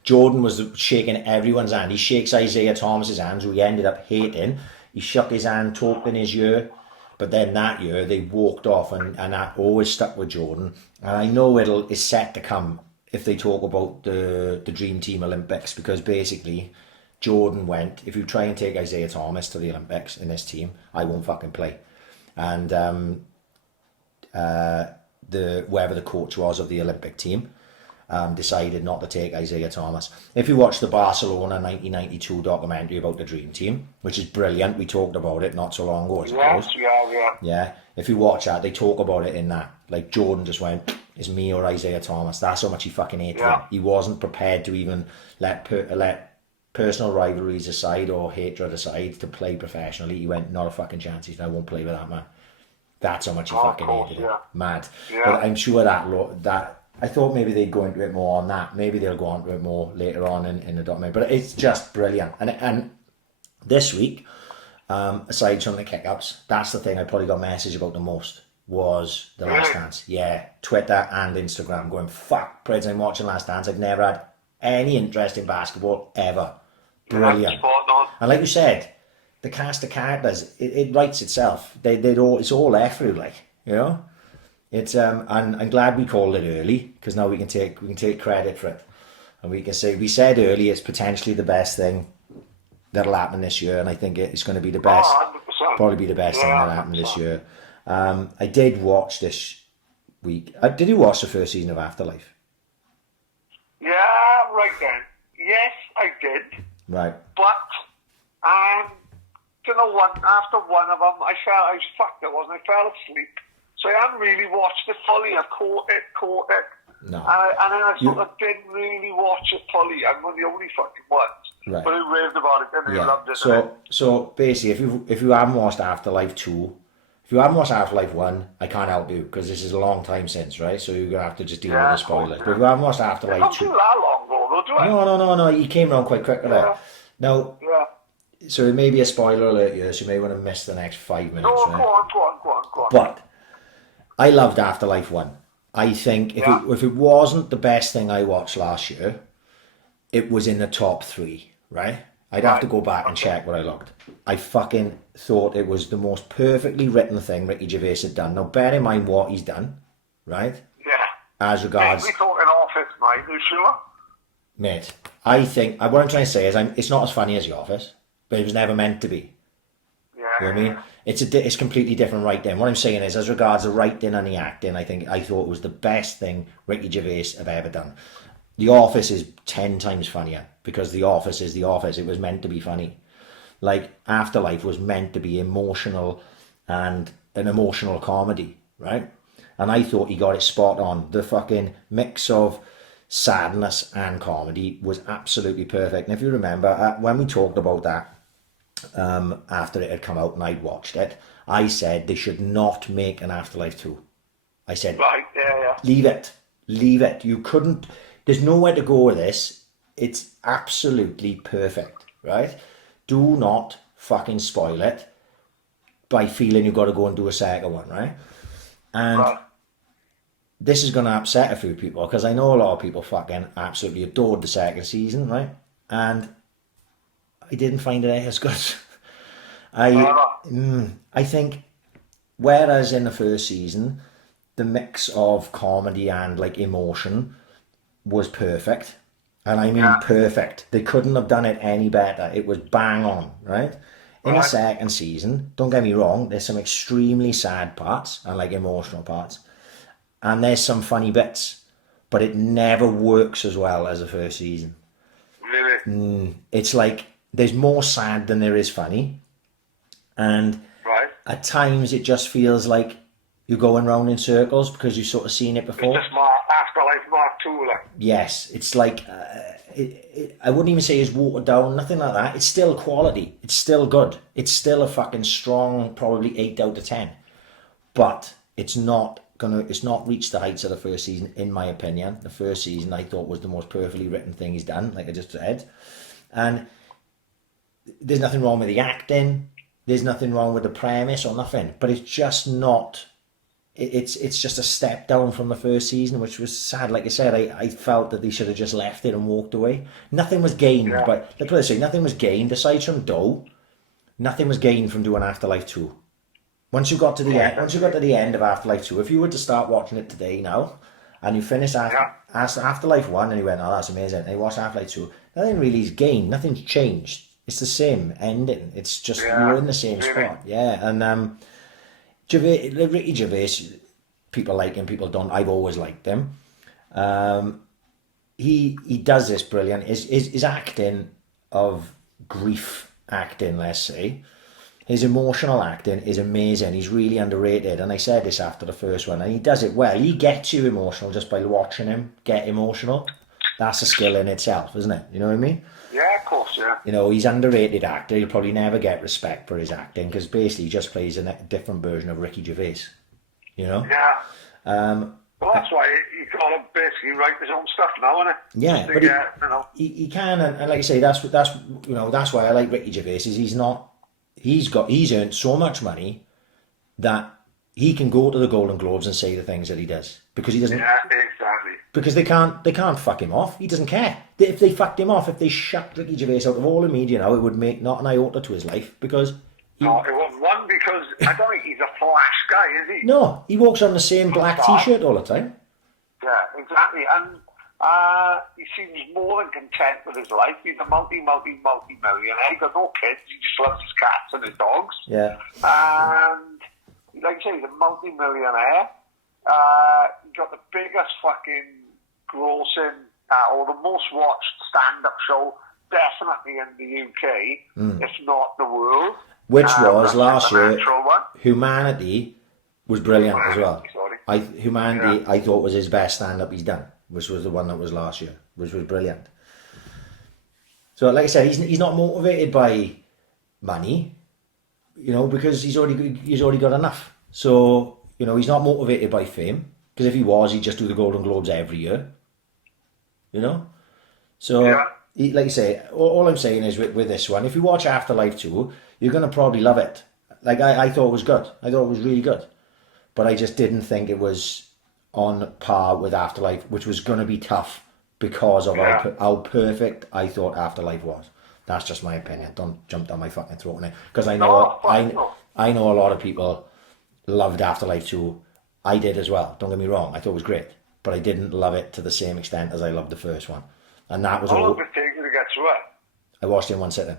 Jordan was shaking everyone's hand. He shakes Isaiah Thomas's hands, who he ended up hating. He shook his hand, talked in his ear. But then that year they walked off, and that always stuck with Jordan. And I know it's set to come if they talk about the Dream Team Olympics, because basically Jordan went, if you try and take Isaiah Thomas to the Olympics in this team, I won't fucking play. And whoever the coach was of the Olympic team, decided not to take Isaiah Thomas. If you watch the Barcelona 1992 documentary about the Dream Team, which is brilliant, we talked about it not so long ago, I suppose. Yeah. If you watch that, they talk about it in that. Like, Jordan just went, it's me or Isaiah Thomas. That's how much he fucking hated him. He wasn't prepared to even let personal rivalries aside or hatred aside to play professionally. He went, not a fucking chance. I won't play with that man. That's how much he fucking hated him. Mad. But I'm sure that I thought maybe they'd go into it more on that. Maybe they'll go into it more later on in the documentary. But it's just brilliant. And this week, aside from the kick-ups, that's the thing I probably got a message about the most, was the Last Dance. Yeah, Twitter and Instagram going, fuck, Preds, I'm watching Last Dance. I've never had any interest in basketball ever. Brilliant. And like you said, the cast of characters, it writes itself. It's all there through, like, you know. It's and I'm glad we called it early, because now we can take credit for it, and we can say we said early it's potentially the best thing that'll happen this year, and I think it's going to be the best, probably be the best thing that'll happen this year. I did watch this week. Did you watch the first season of Afterlife? Yeah, right then. Yes, I did. Right. But you know what? After one of them, I was fucked. I fell asleep. So I haven't really watched it fully. I've caught it. No. And then I sort of didn't really watch it fully. I'm one of the only fucking ones. Right. But who raved about it and who loved it. So basically, if you haven't watched Afterlife 2, if you haven't watched Afterlife 1, I can't help you, because this is a long time since, right? So you're going to have to just deal with the spoilers. But if you haven't watched Afterlife 2... It don't feel that long ago, though, do it? No, you came around quite quickly there. Now, so it may be a spoiler alert here, so you may want to miss the next 5 minutes, right? Go on. But I loved Afterlife 1. I think if it wasn't the best thing I watched last year, it was in the top 3, right? I'd have to go back and check what I logged. I fucking thought it was the most perfectly written thing Ricky Gervais had done. Now, bear in mind what he's done, right? Yeah. As regards... We're talking Office, mate, you sure? Mate, I think... What I'm trying to say is it's not as funny as The Office, but it was never meant to be. Yeah. You know what I mean? It's completely different writing. What I'm saying is, as regards the writing and the acting, I thought it was the best thing Ricky Gervais have ever done. The Office is 10 times funnier, because The Office is The Office. It was meant to be funny. Like, Afterlife was meant to be emotional and an emotional comedy, right? And I thought he got it spot on. The fucking mix of sadness and comedy was absolutely perfect. And if you remember, when we talked about that, after it had come out and I'd watched it, I said they should not make an Afterlife 2. I said, leave it. You couldn't, there's nowhere to go with this. It's absolutely perfect, right? Do not fucking spoil it by feeling you've got to go and do a second one, right? And this is going to upset a few people, because I know a lot of people fucking absolutely adored the second season, right? And I didn't find it as good. I think, whereas in the first season, the mix of comedy and like emotion was perfect. And I mean perfect. They couldn't have done it any better. It was bang on, right? In the second season, don't get me wrong, there's some extremely sad parts and like emotional parts. And there's some funny bits. But it never works as well as the first season. Really? It's like, there's more sad than there is funny. And at times it just feels like you're going round in circles, because you've sort of seen it before. It's just Afterlife Mark 2, like. Yes, it's like, I wouldn't even say it's watered down, nothing like that. It's still quality. It's still good. It's still a fucking strong, probably 8 out of 10. But it's not reached the heights of the first season, in my opinion. The first season I thought was the most perfectly written thing he's done, like I just said. And there's nothing wrong with the acting. There's nothing wrong with the premise or nothing. But it's just not... It's just a step down from the first season, which was sad. Like I said, I felt that they should have just left it and walked away. Nothing was gained, but like I say, nothing was gained aside from dough. Nothing was gained from doing Afterlife 2. Once you got to the end of Afterlife 2, if you were to start watching it today now, and you finish Afterlife 1 and you went, oh, that's amazing, and you watch Afterlife 2, nothing really is gained. Nothing's changed. It's the same ending. It's just you're in the same spot. Yeah, and Ricky Gervais, people like him, people don't. I've always liked him. he does this brilliant. His acting of grief acting, let's say, his emotional acting is amazing. He's really underrated, and I said this after the first one, and he does it well. He gets you emotional just by watching him get emotional. That's a skill in itself, isn't it? You know what I mean? Yeah, of course, yeah. You know, he's underrated actor. He'll probably never get respect for his acting because basically he just plays a different version of Ricky Gervais. You know? Yeah. Well, that's why he's got to basically write his own stuff now, isn't it? Yeah, but he can, and like I say, that's why I like Ricky Gervais. Is he's earned so much money that he can go to the Golden Globes and say the things that he does because he doesn't. Yeah, exactly. Because they can't fuck him off. He doesn't care. If they fucked him off, if they shut Ricky Gervais out of all the media now, it would make not an iota to his life because. No, it wouldn't. One, because I don't think he's a flash guy, is he? No, he walks on the same black t-shirt all the time. Yeah, exactly. And he seems more than content with his life. He's a multi-millionaire. He's got no kids. He just loves his cats and his dogs. Yeah. And, like I say, he's a multi-millionaire. He got the biggest fucking grossing, or the most watched stand-up show, definitely in the UK, if not the world. Which was last year. One. Humanity was brilliant as well. Sorry. Humanity, I thought was his best stand-up he's done, which was the one that was last year, which was brilliant. So, like I said, he's not motivated by money, you know, because he's already got enough. So, you know, he's not motivated by fame, because if he was, he'd just do the Golden Globes every year, you know. So, like I say, all I'm saying is with this one, if you watch Afterlife 2, you're going to probably love it. Like, I thought it was good. I thought it was really good. But I just didn't think it was on par with Afterlife, which was going to be tough because of how perfect I thought Afterlife was. That's just my opinion. Don't jump down my fucking throat on it. Because I know a lot of people loved Afterlife 2. I did as well. Don't get me wrong. I thought it was great. But I didn't love it to the same extent as I loved the first one. And that was all. How long did it take you to get through it? I watched it in one sitting.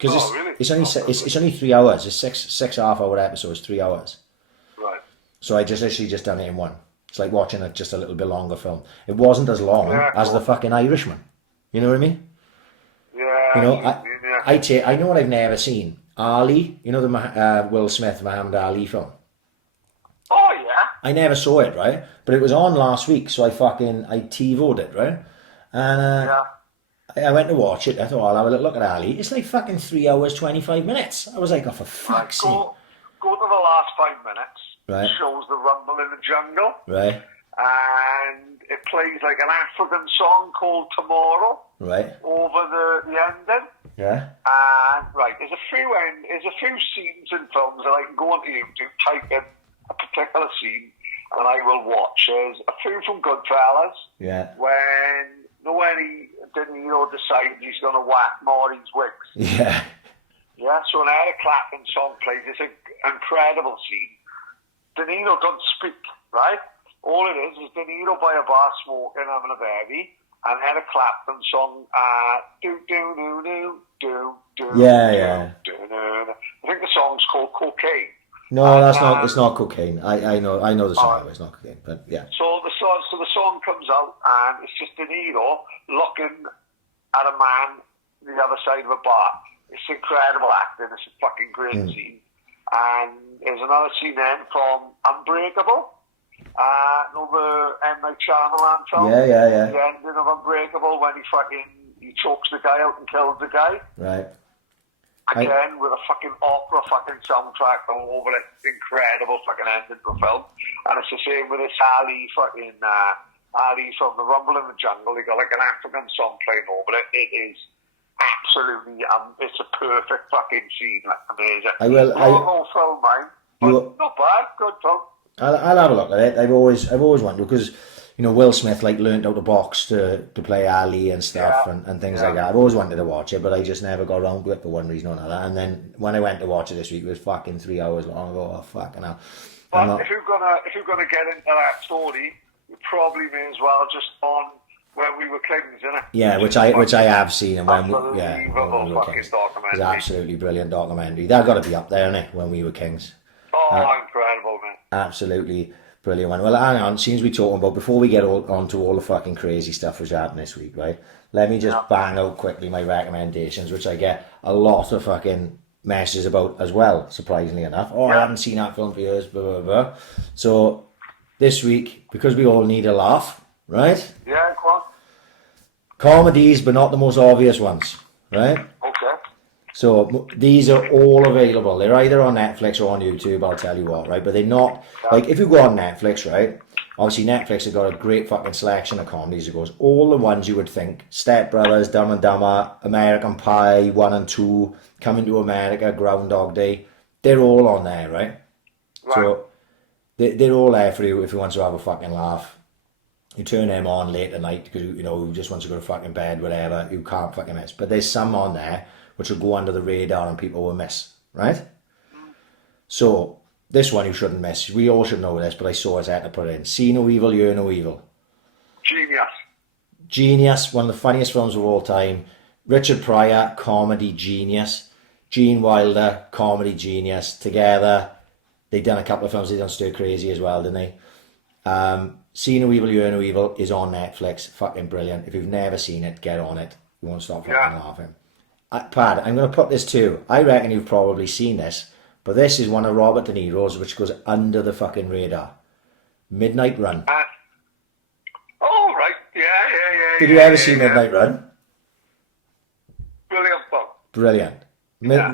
Because really? it's only 3 hours. It's six half-hour episodes, 3 hours. Right. So I literally just done it in one. It's like watching just a little bit longer film. It wasn't as long as the fucking Irishman. You know what I mean? Yeah. You know, I know what I've never seen. Ali, you know the Will Smith Muhammad Ali film. Oh yeah. I never saw it, right? But it was on last week, so I TiVo'd it, right? And I went to watch it. I thought, I'll have a little look at Ali. It's like fucking 3 hours, 25 minutes. I was like, oh, for fuck's sake. Go to the last 5 minutes. Right. It shows the rumble in the jungle. Right. And it plays like an African song called Tomorrow. Right. Over the ending. Yeah. And, there's a few scenes in films that I can go onto YouTube, type in a particular scene, and I will watch. There's a few from Goodfellas. Yeah. When De Niro decides he's going to whack Maureen's wigs. Yeah. Yeah, so an Eric Clapton song plays. It's an incredible scene. De Niro doesn't speak, right? All it is De Niro by a bar smoking, having a baby, and Eric Clapton song, do do do do do do. Yeah. Do, do, do. I think the song's called Cocaine. No, that's not. It's not cocaine. I know the song. It's not cocaine, but yeah. So the song comes out, and it's just De Niro looking at a man on the other side of a bar. It's incredible acting. It's a fucking great scene. And there's another scene then from Unbreakable. Know the M. Night Shyamalan film? Yeah. The ending of Unbreakable when he chokes the guy out and kills the guy. Right. Again, with a fucking opera fucking soundtrack all over it. Incredible fucking ending to the film. And it's the same with this Ali from the Rumble in the Jungle. They got like an African song playing over it. It is absolutely, it's a perfect fucking scene. Like, amazing. Long film, man. But not bad, good film. I'll have a look at it. I've always wanted to, because you know Will Smith learnt out the box to play Ali and stuff and things like that. I've always wanted to watch it, but I just never got around to it for one reason or another. And then when I went to watch it this week, it was fucking 3 hours long. I go, oh fucking hell. But if you're gonna get into that story, you probably may as well just on When We Were Kings, innit? Yeah, which I have seen, and unbelievable fucking documentary. It's an absolutely brilliant documentary. They've got to be up there, innit? When We Were Kings. Oh, incredible, man. Absolutely. Brilliant one. Well, hang on, seems we talking about, before we get on to all the fucking crazy stuff which happened this week, right? Let me just bang out quickly my recommendations, which I get a lot of fucking messages about as well, surprisingly enough. Oh, I haven't seen that film for years, blah, blah, blah. So, this week, because we all need a laugh, right? Yeah, go on. Comedies, but not the most obvious ones, right? Okay. So these are all available. They're either on Netflix or on YouTube, I'll tell you what, right? But they're not, like, if you go on Netflix, right? Obviously Netflix have got a great fucking selection of comedies. It goes all the ones you would think. Step Brothers, Dumb and Dumber, American Pie 1 and 2, Coming to America, Groundhog Day. They're all on there, right? So they're all there for you if you want to have a fucking laugh. You turn them on late at night because, you know, you just want to go to fucking bed, whatever. You can't fucking miss. But there's some on there which will go under the radar and people will miss, right? So, this one you shouldn't miss. We all should know this, but I saw us had to put it in. See no evil, hear no evil. Genius, one of the funniest films of all time. Richard Pryor, comedy genius. Gene Wilder, comedy genius. Together, they've done a couple of films. They've done Stir Crazy as well, didn't they? See no evil, hear no evil is on Netflix. Fucking brilliant. If you've never seen it, get on it. You won't stop fucking laughing. Pad, I'm going to put this to you. I reckon you've probably seen this, but this is one of Robert De Niro's which goes under the fucking radar. Midnight Run. Oh, right. Yeah. Did you ever see Midnight Run? Brilliant film. Brilliant.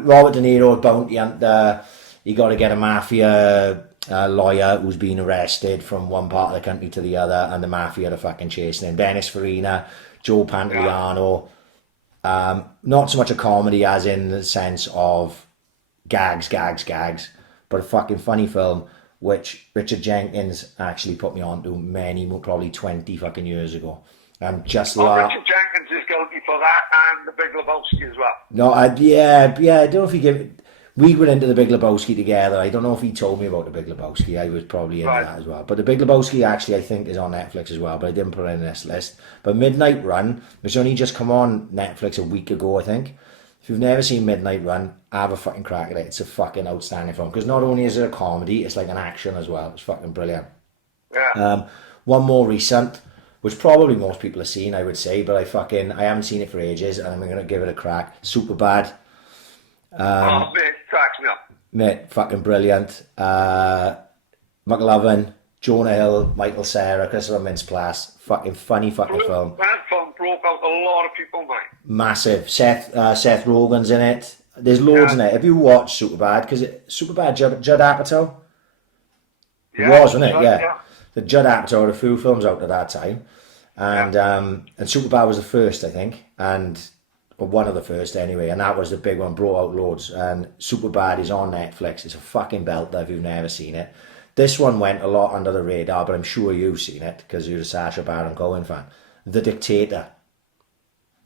Robert De Niro, bounty hunter. You got to get a mafia lawyer who's been arrested from one part of the country to the other, and the mafia are fucking chasing him. Dennis Farina, Joe Pantoliano. Not so much a comedy as in the sense of gags, but a fucking funny film which Richard Jenkins actually put me on to probably 20 fucking years ago. Richard Jenkins is guilty for that and The Big Lebowski as well. No, I don't know if he we went into The Big Lebowski together. I don't know if he told me about The Big Lebowski. I was probably into that as well. But The Big Lebowski actually I think is on Netflix as well, but I didn't put it in this list. But Midnight Run, which only just come on Netflix a week ago, I think. If you've never seen Midnight Run, have a fucking crack at it. It's a fucking outstanding film. Because not only is it a comedy, it's like an action as well. It's fucking brilliant. Yeah. One more recent, which probably most people have seen, I would say, but I haven't seen it for ages, and I'm going to give it a crack. Superbad. Mate, cracks me up. Mate, fucking brilliant. McLovin, Jonah Hill, Michael Cera, Christopher Mintz-Plasse. Fucking funny fucking film. That film broke out a lot of people, mate. Massive. Seth Rogen's in it. There's loads in it. Have you watched Superbad? Because Superbad, Judd Apatow? It was, wasn't it? Yeah. The Judd Apatow had a few films out at that time. And Superbad was the first, I think. Or one of the first anyway, and that was the big one, brought out loads. And Superbad is on Netflix. It's a fucking belter if you've never seen it. This one went a lot under the radar, but I'm sure you've seen it because you're a Sacha Baron Cohen fan. The Dictator.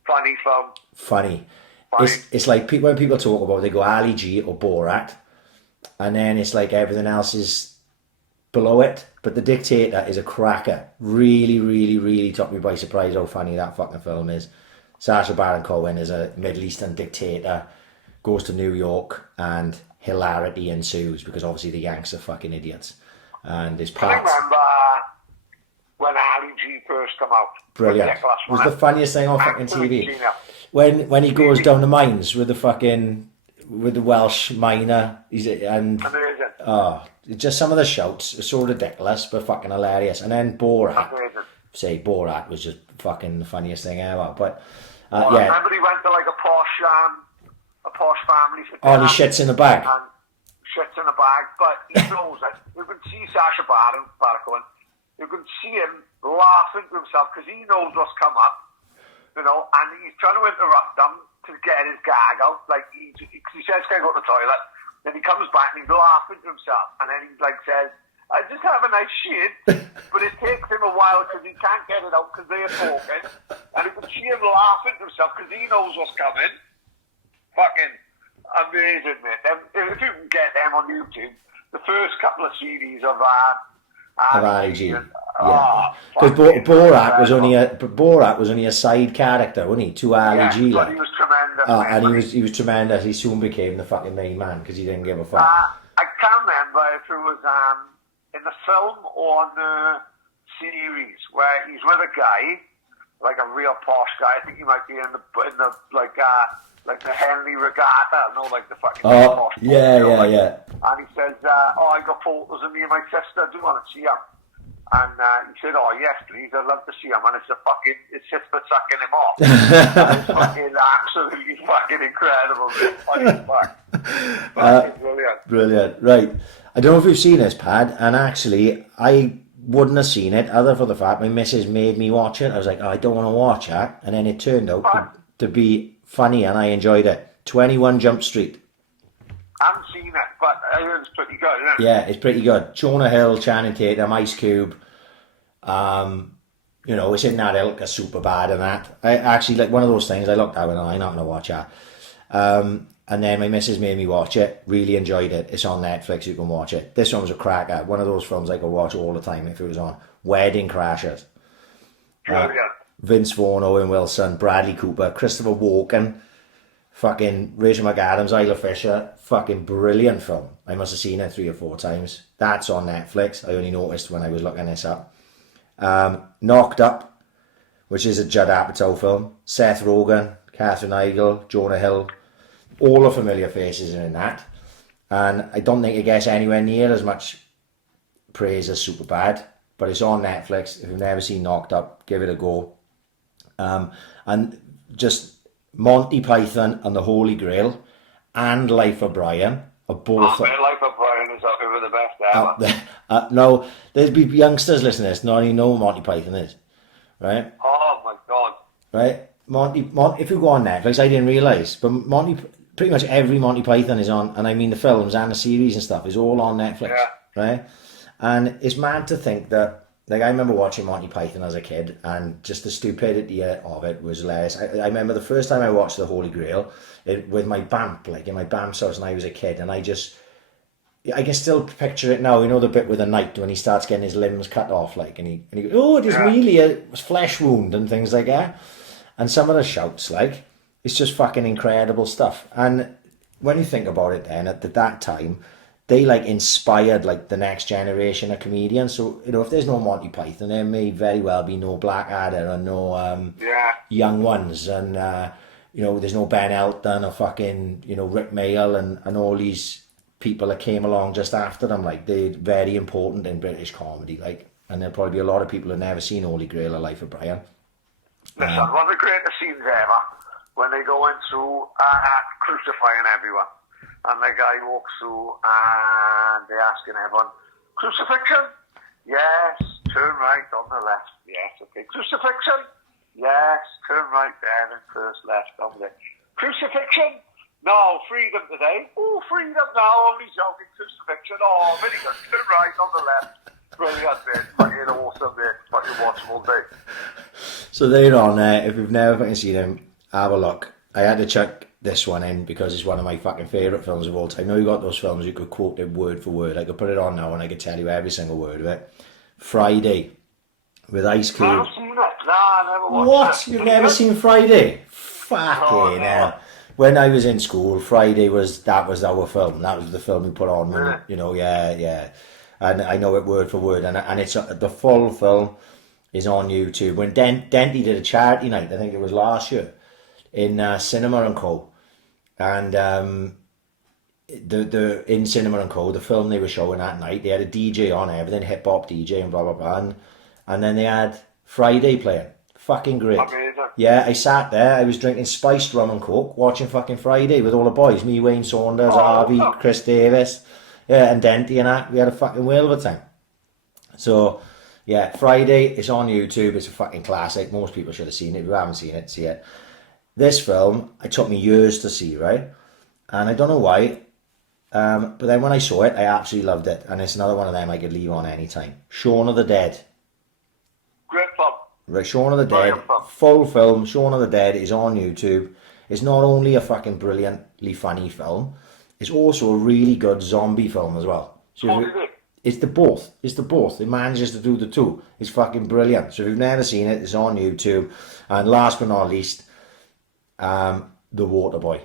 Funny film. Funny. It's like when people talk about it, they go Ali G or Borat, and then it's like everything else is below it. But The Dictator is a cracker. Really, really, really took me by surprise how funny that fucking film is. Sacha Baron Cohen is a Middle Eastern dictator, goes to New York, and hilarity ensues because obviously the Yanks are fucking idiots. And his parts. I remember when Ali G first come out. Brilliant. It was the funniest thing on fucking TV. When he goes down the mines with the Welsh miner, just some of the shouts are so ridiculous but fucking hilarious. And then Borat. Borat was just fucking the funniest thing ever. But I remember he went to like a posh family for dinner. Oh, he shits in the bag. And shits in the bag, but he knows it. You can see Sacha Baron Cohen. You can see him laughing to himself because he knows what's come up, you know, and he's trying to interrupt them to get his gag out. Like he says, "Can I go to the toilet?" Then he comes back and he's laughing to himself, and then he's like says, "I just have a nice shit," but it takes him a while because he can't get it out because they're talking, and you can see him laughing to himself because he knows what's coming. Fucking amazing, mate. If you can get them on YouTube, the first couple of CDs of Ali G. Yeah, because Borat was only a side character, wasn't he? To Ali G. But he was tremendous. And he was tremendous. He soon became the fucking main man because he didn't give a fuck. I can't remember if in the film or on the series where he's with a guy, like a real posh guy. I think he might be in the like the Henley Regatta, like the fucking posh. Yeah. And he says, I got photos of me and my sister. Do you want to see them? And he said, oh, yes, please. I'd love to see him. And it's sister sucking him off. It's fucking absolutely fucking incredible. It's funny as fuck. Fucking brilliant. Brilliant. Right. I don't know if you've seen this, Pad. And actually, I wouldn't have seen it other for the fact my missus made me watch it. I was like, oh, I don't want to watch that. And then it turned out to be funny and I enjoyed it. 21 Jump Street. I haven't seen it, but I heard it's pretty good, isn't it? Yeah, it's pretty good. Jonah Hill, Channing Tatum, Ice Cube. It's in that ilk, a super bad and that. I actually, like, one of those things I looked at and I'm not going to watch that. And then my missus made me watch it. Really enjoyed it. It's on Netflix. You can watch it. This one was a cracker. One of those films I could watch all the time if it was on. Wedding Crashers. Vince Vaughn, Owen Wilson, Bradley Cooper, Christopher Walken, fucking Rachel McAdams, Isla Fisher. Fucking brilliant film. I must have seen it 3 or 4 times. That's on Netflix. I only noticed when I was looking this up. Knocked Up, which is a Judd Apatow film. Seth Rogen, Katherine Heigl, Jonah Hill. All the familiar faces are in that. And I don't think it gets anywhere near as much praise as Superbad. But it's on Netflix. If you've never seen Knocked Up, give it a go. And just Monty Python and the Holy Grail and Life of Brian are both... Life of Brian is up over the best ever. No, there's be youngsters listening to this, not even know what Monty Python is. Right? Oh my God. Right? Monty, if you go on Netflix, I didn't realise, but pretty much every Monty Python is on, and I mean the films and the series and stuff is all on Netflix. Yeah. Right? And it's mad to think that, like, I remember watching Monty Python as a kid, and just the stupidity of it was hilarious. I remember the first time I watched The Holy Grail with my BAMP, like in my BAMP's house when I was a kid, and I can still picture it now. You know the bit with the knight when he starts getting his limbs cut off, like, and he goes, oh, it is really a flesh wound and things like that. And some of the shouts, like, it's just fucking incredible stuff. And when you think about it, then at that time, they like inspired like the next generation of comedians. So, if there's no Monty Python, there may very well be no Blackadder and no Young Ones, and there's no Ben Elton or fucking Rick Mayall and all these people that came along just after them. Like, they're very important in British comedy. Like, and there'll probably be a lot of people who've never seen Holy Grail or Life of Brian. Listen, one of the greatest scenes ever when they go into crucifying everyone. And the guy walks through and they're asking everyone, crucifixion? Yes. Turn right on the left. Yes. Okay. Crucifixion? Yes. Turn right there and first left on the left. Crucifixion? No. Freedom today? Oh, freedom. No, only joking. Crucifixion. Oh, very good. Turn right on the left. Brilliant bit. Fucking awesome bit. Fucking watch all day. So they're on there. If you've never fucking seen them, have a look. I had to check this one in because it's one of my fucking favourite films of all time. I know you got those films you could quote it word for word. I could put it on now and I could tell you every single word of it. Friday with Ice Cube. I've seen it. No, I never watched What? it. You've never seen Friday? Fucking hell. When I was in school, Friday was our film. That was the film we put on. Yeah. And I know it word for word. And it's the full film is on YouTube. When Denty did a charity night, I think it was last year, in Cinema and Co. And the in Cinema and Co, the film they were showing that night, they had a DJ on, everything, hip hop DJ and blah blah blah, and then they had Friday playing. Fucking great. Amazing. Yeah, I sat there, I was drinking spiced rum and coke, watching fucking Friday with all the boys, me, Wayne Saunders, Harvey, Chris Davis, and Denty and that. We had a fucking whale of a time. So yeah, Friday, it's on YouTube, it's a fucking classic. Most people should have seen it. If you haven't seen it, see it. This film, it took me years to see, right? And I don't know why, but then when I saw it, I absolutely loved it. And it's another one of them I could leave on any time. Shaun of the Dead. Great film. Right, Shaun of the Dead, full film, Shaun of the Dead is on YouTube. It's not only a fucking brilliantly funny film, it's also a really good zombie film as well. So it's the both. It manages to do the two. It's fucking brilliant. So if you've never seen it, it's on YouTube. And last but not least, The Waterboy.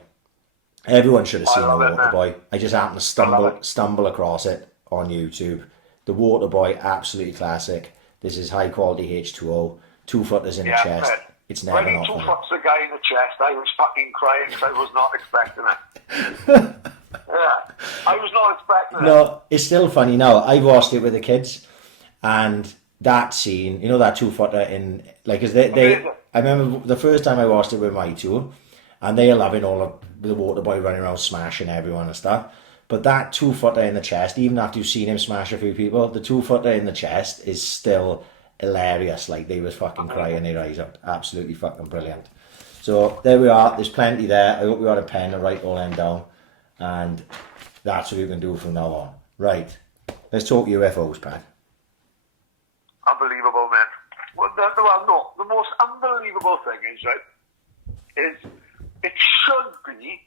Everyone should have seen The Waterboy. I just happened to stumble across it on YouTube. The water boy, absolutely classic. This is high quality H2O. 2 footers in the chest. Man. It's never when not he 2 funny. foots the guy in the chest, I was fucking crying because I was not expecting it. Yeah, I was not expecting it. No, it's still funny now. I watched it with the kids, and that scene, you know, that 2 footer in, like, cause they I remember the first time I watched it with my two, and they are loving all of the water boy running around smashing everyone and stuff. But that 2 footer in the chest, even after you've seen him smash a few people, the 2 footer in the chest is still hilarious. Like, they was fucking crying their eyes out. Absolutely fucking brilliant. So there we are. There's plenty there. I hope you had a pen to write all them down. And that's what you can do from now on. Right. Let's talk UFOs, Pat. Unbelievable, man. The most unbelievable thing is it should be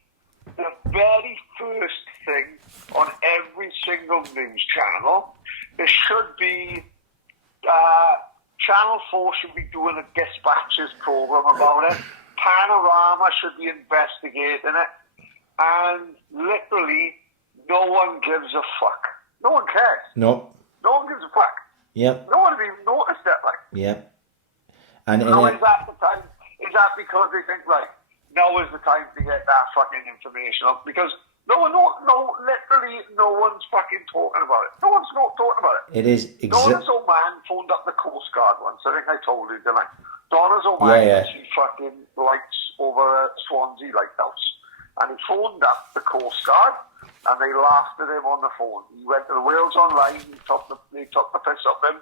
the very first thing on every single news channel. There should be Channel 4 should be doing a dispatches program about it. Panorama should be investigating it. And literally, no one gives a fuck. No one cares. No. No one gives a fuck. Yep. No one has even noticed it, like. Yep. And So is that the time? Is that because they think, like, now is the time to get that fucking information up? Because literally no one's fucking talking about it. No one's not talking about it. it is Donna's old man phoned up the Coast Guard once. I think I told you, didn't I? Donna's old man, Yeah. she fucking lights over Swansea Lighthouse. And he phoned up the Coast Guard, and they laughed at him on the phone. He went to the Wales Online, they took the piss up him,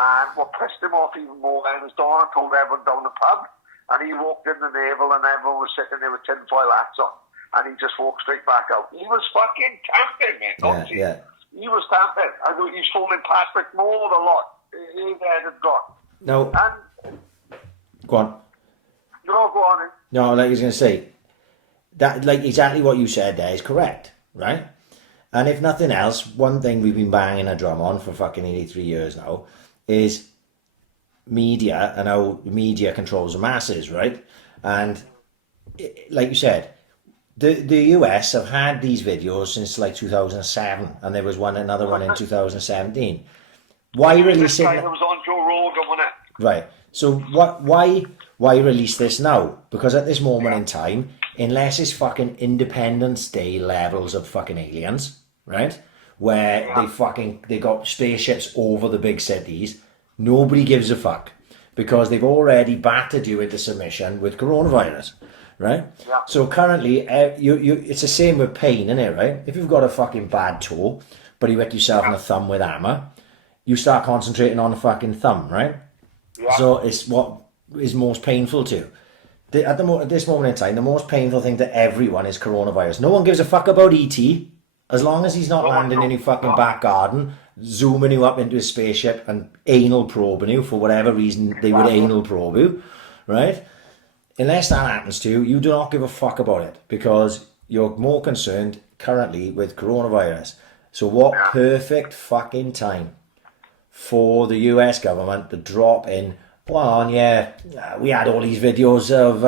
and what pissed him off even more then is Donna told everyone down the pub, and he walked in the naval, and everyone was sitting there with tinfoil hats on, and he just walked straight back out. He was fucking tamping, man, honestly. Yeah. He was tamping. I thought he's phoning Patrick Moore a lot. His head had gone. No. And, Go on. no, go on. No, like I was going to say, that, like, exactly what you said there is correct, right? And if nothing else, one thing we've been banging a drum on for fucking 83 years now is media and how media controls the masses, right? And like you said, the US have had these videos since like 2007, and there was another one in 2017. Why release it? It was on Joe Rogan, wasn't it? Right. So why release this now? Because at this moment in time, unless it's fucking Independence Day levels of fucking aliens, right? Where they got spaceships over the big cities, nobody gives a fuck, because they've already battered you into submission with coronavirus, right? Yeah. So currently, it's the same with pain, isn't it, right? If you've got a fucking bad toe, but you hit yourself in the thumb with hammer, you start concentrating on the fucking thumb, right? Yeah. So it's what is most painful to you. At this moment in time, the most painful thing to everyone is coronavirus. No one gives a fuck about E.T. as long as he's not landing in your fucking back garden, zooming you up into a spaceship and anal probing you for whatever reason they would anal probe you, right? Unless that happens to you, you do not give a fuck about it, because you're more concerned currently with coronavirus. So what perfect fucking time for the US government to drop in, we had all these videos of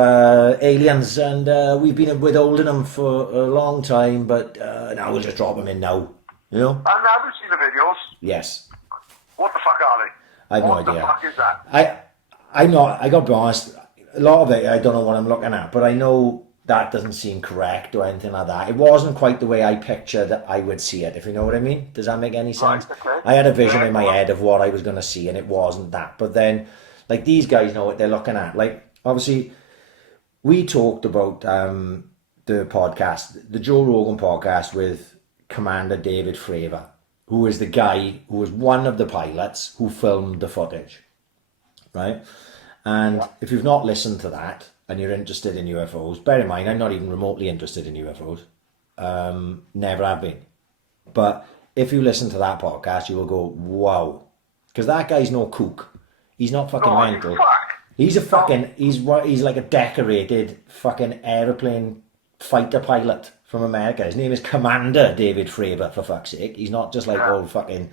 aliens, and we've been withholding them for a long time, but now we'll just drop them in now, you know? I've never seen the videos. Yes. What the fuck are they? I have no idea. What the fuck is that? I got to be honest, a lot of it, I don't know what I'm looking at, but I know that doesn't seem correct or anything like that. It wasn't quite the way I pictured that I would see it, if you know what I mean. Does that make any sense? Right, okay. I had a vision in my head of what I was going to see, and it wasn't that. But then, like, these guys know what they're looking at. Like, obviously, we talked about the podcast, the Joe Rogan podcast with Commander David Fravor, who is the guy who was one of the pilots who filmed the footage, right? And if you've not listened to that and you're interested in UFOs, bear in mind, I'm not even remotely interested in UFOs. Never have been. But if you listen to that podcast, you will go, wow. Because that guy's no kook. He's not fucking mental. He's a fucking, he's like a decorated fucking aeroplane fighter pilot from America. His name is Commander David Fravor, for fuck's sake. He's not just like old fucking,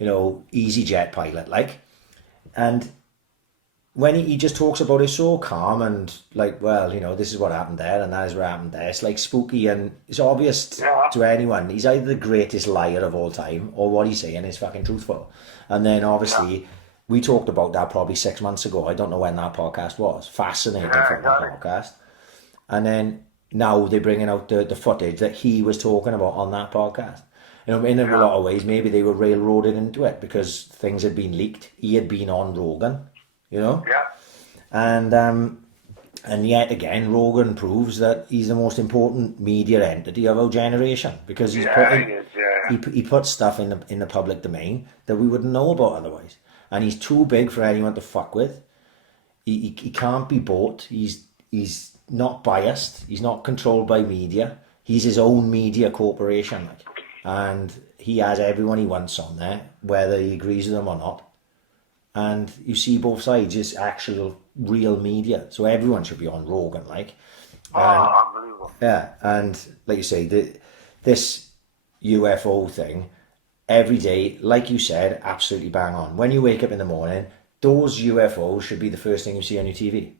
EasyJet pilot, like. And when he just talks about it so calm and like, well, this is what happened there and that is what happened there. It's like spooky and it's obvious to anyone. He's either the greatest liar of all time or what he's saying is fucking truthful. And then obviously we talked about that probably 6 months ago. I don't know when that podcast was. Fascinating fucking podcast. And then now they're bringing out the footage that he was talking about on that podcast. In a lot of ways, maybe they were railroaded into it because things had been leaked. He had been on Rogan. And yet again, Rogan proves that he's the most important media entity of our generation because he puts stuff in the public domain that we wouldn't know about otherwise, and he's too big for anyone to fuck with. He can't be bought. He's not biased. He's not controlled by media. He's his own media corporation, and he has everyone he wants on there, whether he agrees with them or not. And you see both sides, it's actual real media. So everyone should be on Rogan, unbelievable. Yeah, and like you say, this UFO thing, every day, like you said, absolutely bang on. When you wake up in the morning, those UFOs should be the first thing you see on your TV.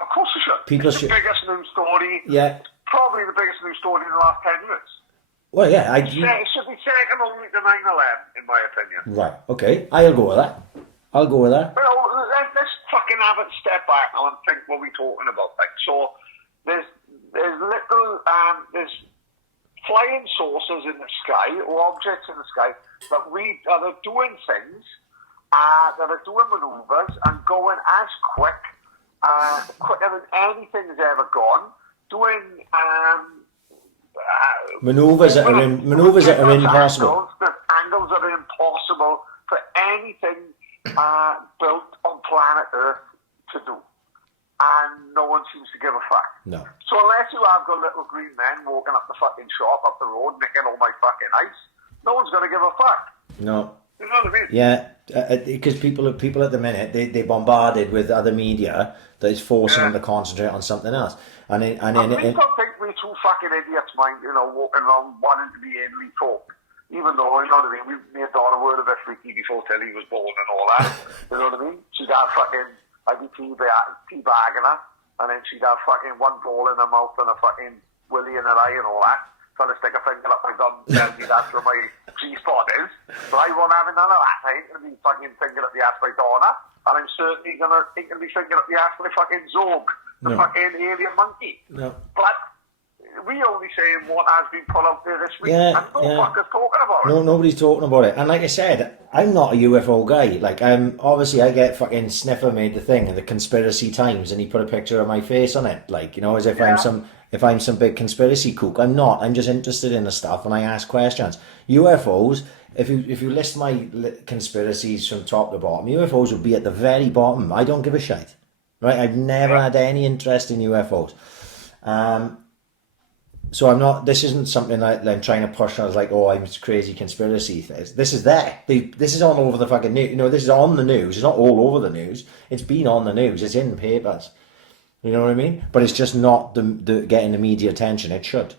Of course it should. It's the biggest news story. Yeah. Probably the biggest news story in the last 10 years. Well, yeah. It should be second only to 9/11, in my opinion. Right, okay. I'll go with that. Well, let's fucking have it step back now and think what we're talking about. So there's flying saucers in the sky or objects in the sky that are doing things, that are doing manoeuvres and going as quicker than anything has ever gone, doing manoeuvres that are impossible. Angles that are impossible for anything built on planet Earth to do, and no one seems to give a fuck. No. So unless you have got little green men walking up the fucking shop up the road nicking all my fucking ice, no one's gonna give a fuck. No. You know what I mean? Yeah, because people at the minute they're bombarded with other media that is forcing them to concentrate on something else. And I don't think we're two fucking idiots, mind, walking around wanting to be Henry folk. Even though, you know what I mean, me and Donna were a bit freaky before Tilly was born and all that. You know what I mean? She'd have fucking, I'd be teabagging her, and then she'd have fucking one ball in her mouth and a fucking willy in her eye and all that. Trying to stick a finger up my gun and tell me that's where my G-spot is. But I won't have none of that. I ain't going to be fucking finger up the ass by Donna, and I'm certainly going to be finger up the ass by fucking Zog, the fucking alien monkey. No. But we only saying what has been put out there this week, and no fuckers talking about it. No, nobody's talking about it. And like I said, I'm not a UFO guy. Like, obviously I get fucking Sniffer made the thing in the Conspiracy Times, and he put a picture of my face on it, like, as if I'm some big conspiracy kook. I'm not. I'm just interested in the stuff, and I ask questions. UFOs. If you list my conspiracies from top to bottom, UFOs would be at the very bottom. I don't give a shit. Right? I've never had any interest in UFOs. So I'm not. This isn't something that I'm trying to push. I was like, oh, I'm crazy conspiracy things. This is there. This is all over the fucking news. This is on the news. It's not all over the news. It's been on the news. It's in papers. You know what I mean? But it's just not the getting the media attention. It should,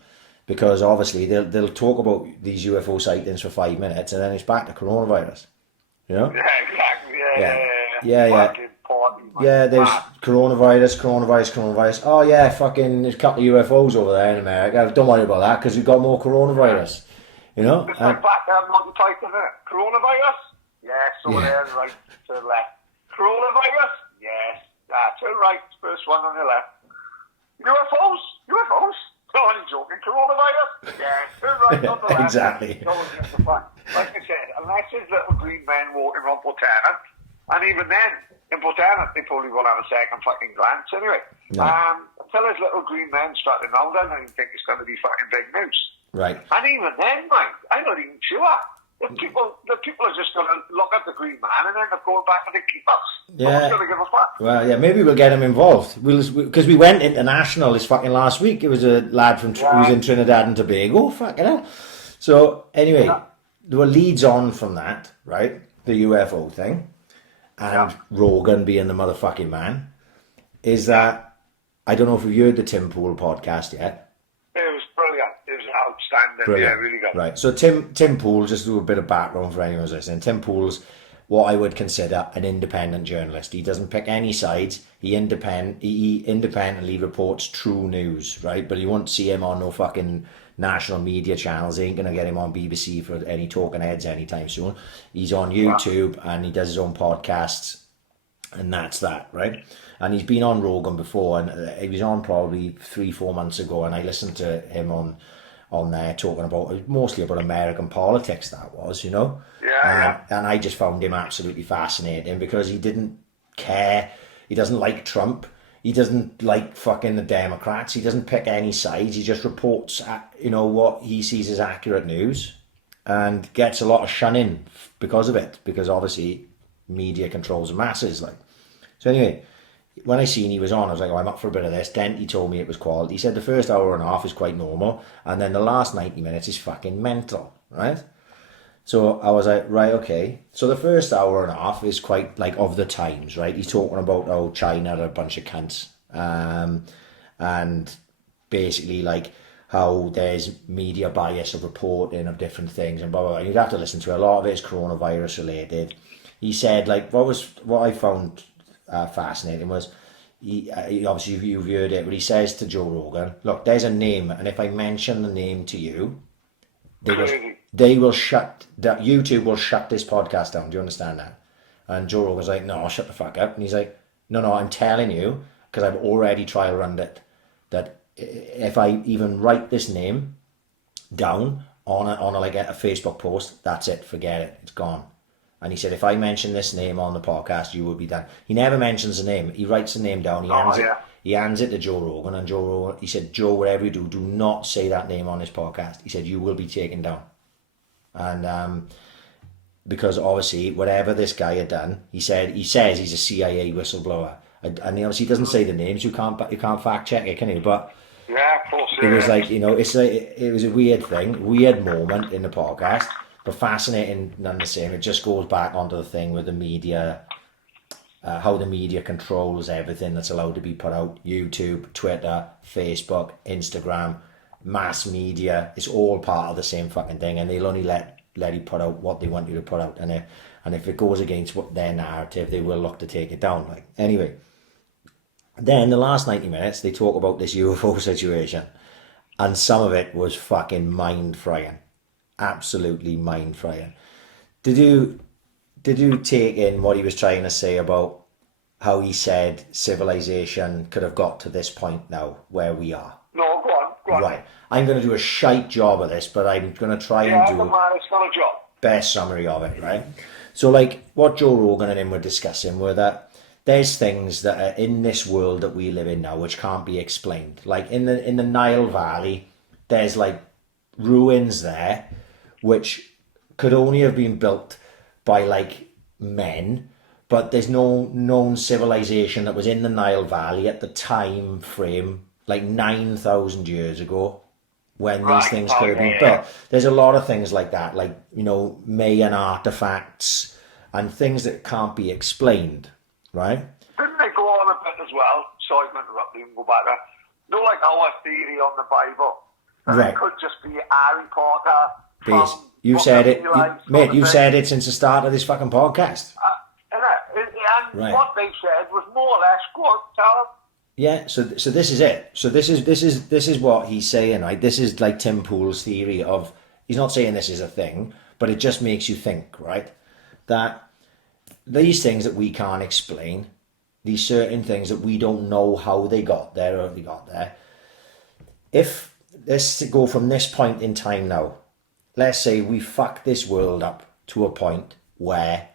because obviously they'll talk about these UFO sightings for 5 minutes, and then it's back to coronavirus. Yeah, exactly. Yeah. Yeah, there's coronavirus. Oh yeah, fucking there's a couple of UFOs over there in America. Don't worry about that because we've got more coronavirus. It's like back there, Monty Python, isn't it? Coronavirus? Yes, over there, right to the left. Coronavirus? Yes, to the right, first one on the left. UFOs? No, I'm joking. Coronavirus? Yes, to the right on the left. Exactly. No one gives a fuck. Like I said, unless there's little green men walking around Tennant, and even then, in Tennant, they probably won't have a second fucking glance anyway. No. Until there's little green men strutting around, I don't think it's going to be fucking big news. Right. And even then, mate, I'm not even sure. The people are just going to look at the green man and end up going back to the keepers. Yeah. Going to give a fuck. Well, yeah, maybe we'll get him involved. Because we went international this fucking last week. It was a lad from who was in Trinidad and Tobago. Fucking hell. So anyway, there were leads on from that, right? The UFO thing. And Rogan being the motherfucking man, is that, I don't know if you've heard the Tim Pool podcast yet. It was brilliant. It was outstanding. Brilliant. Yeah, really good. Right, so Tim Pool, just to do a bit of background for anyone who's listening, Tim Pool's what I would consider an independent journalist. He doesn't pick any sides. He independently reports true news, right? But you won't see him on no fucking national media channels. They ain't gonna get him on BBC for any talking heads anytime soon. He's on YouTube and he does his own podcasts, and that's that, right? And he's been on Rogan before, and he was on probably 3-4 months ago, and I listened to him on there talking about, mostly about American politics, that was, you know? And I just found him absolutely fascinating because he didn't care. He doesn't like Trump. He doesn't like fucking the Democrats. He doesn't pick any sides. He just reports, you know, what he sees as accurate news, and gets a lot of shunning because of it, because obviously media controls the masses, like. So anyway, when I seen he was on, I was like, oh, I'm up for a bit of this. Then he told me it was quality. He said the first hour and a half is quite normal, and then the last 90 minutes is fucking mental, right? So I was like, right, okay. So the first hour and a half is quite like of the times, right? He's talking about how China are a bunch of cunts, and basically like how there's media bias of reporting of different things and blah, blah, blah. You'd have to listen to it. A lot of it is coronavirus related. He said, like, what I found fascinating was, he obviously you've heard it, but he says to Joe Rogan, look, there's a name, and if I mention the name to you, they will shut that. YouTube will shut this podcast down. Do you understand that? And Joe Rogan's like, no, shut the fuck up. And he's like, no, I'm telling you, because I've already trial run it, that if I even write this name down on a like a Facebook post, that's it, forget it, it's gone. And he said, if I mention this name on the podcast, you will be done. He never mentions the name. He writes the name down. He hands it to Joe Rogan, and Joe Rogan, he said, Joe, whatever you do not say that name on this podcast. He said, you will be taken down. And because obviously whatever this guy had done, he says he's a CIA whistleblower, and he obviously doesn't say the names. You can't fact check it, can you? But yeah, of course. It was like, you know, it was a weird thing, weird moment in the podcast, but fascinating none the same. It just goes back onto the thing with the media, how the media controls everything that's allowed to be put out. YouTube, Twitter, Facebook, Instagram, mass media, it's all part of the same fucking thing, and they'll only let you put out what they want you to put out, and if it goes against what their narrative, they will look to take it down. Like, anyway, then the last 90 minutes they talk about this UFO situation, and some of it was fucking mind-frying, absolutely mind-frying. Did you take in what he was trying to say about how he said civilization could have got to this point now where we are? No, go on. Right. I'm going to do a shite job of this, but I'm going to try and do it's not a job. Best summary of it, right? So, like, what Joe Rogan and him were discussing were that there's things that are in this world that we live in now which can't be explained. Like, in the Nile Valley, there's, like, ruins there which could only have been built by, like, men, but there's no known civilization that was in the Nile Valley at the time frame, like 9,000 years ago, when these things could have been built. There's a lot of things like that, like, you know, Mayan artifacts and things that can't be explained, right? Didn't they go on a bit as well? Sorry to interrupt you and go back there. No, like our theory on the Bible. Right. It could just be Harry Potter. You said it, mate, you've said it since the start of this fucking podcast. And what they said was more or less, go on, tell them. Yeah, so this is it. So this is what he's saying, right? This is like Tim Pool's theory of, he's not saying this is a thing, but it just makes you think, right? That these things that we can't explain, these certain things that we don't know how they got there or they got there. If let's go from this point in time now, let's say we fuck this world up to a point where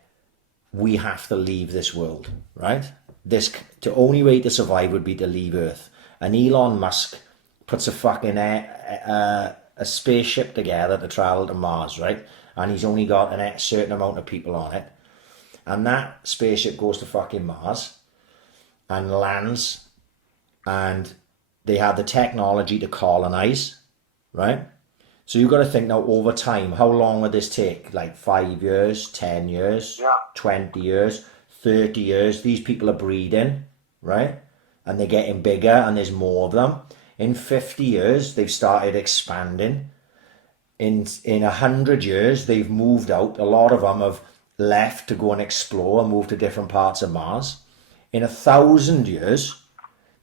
we have to leave this world, right? The only way to survive would be to leave Earth. And Elon Musk puts a fucking a spaceship together to travel to Mars, right? And he's only got a certain amount of people on it. And that spaceship goes to fucking Mars and lands, and they have the technology to colonize, right? So you've got to think now over time, how long would this take? Like 5 years, 10 years, 20 years, 30 years. These people are breeding, right? And they're getting bigger, and there's more of them. In 50 years, they've started expanding. In 100 years, they've moved out. A lot of them have left to go and explore and move to different parts of Mars. In 1,000 years,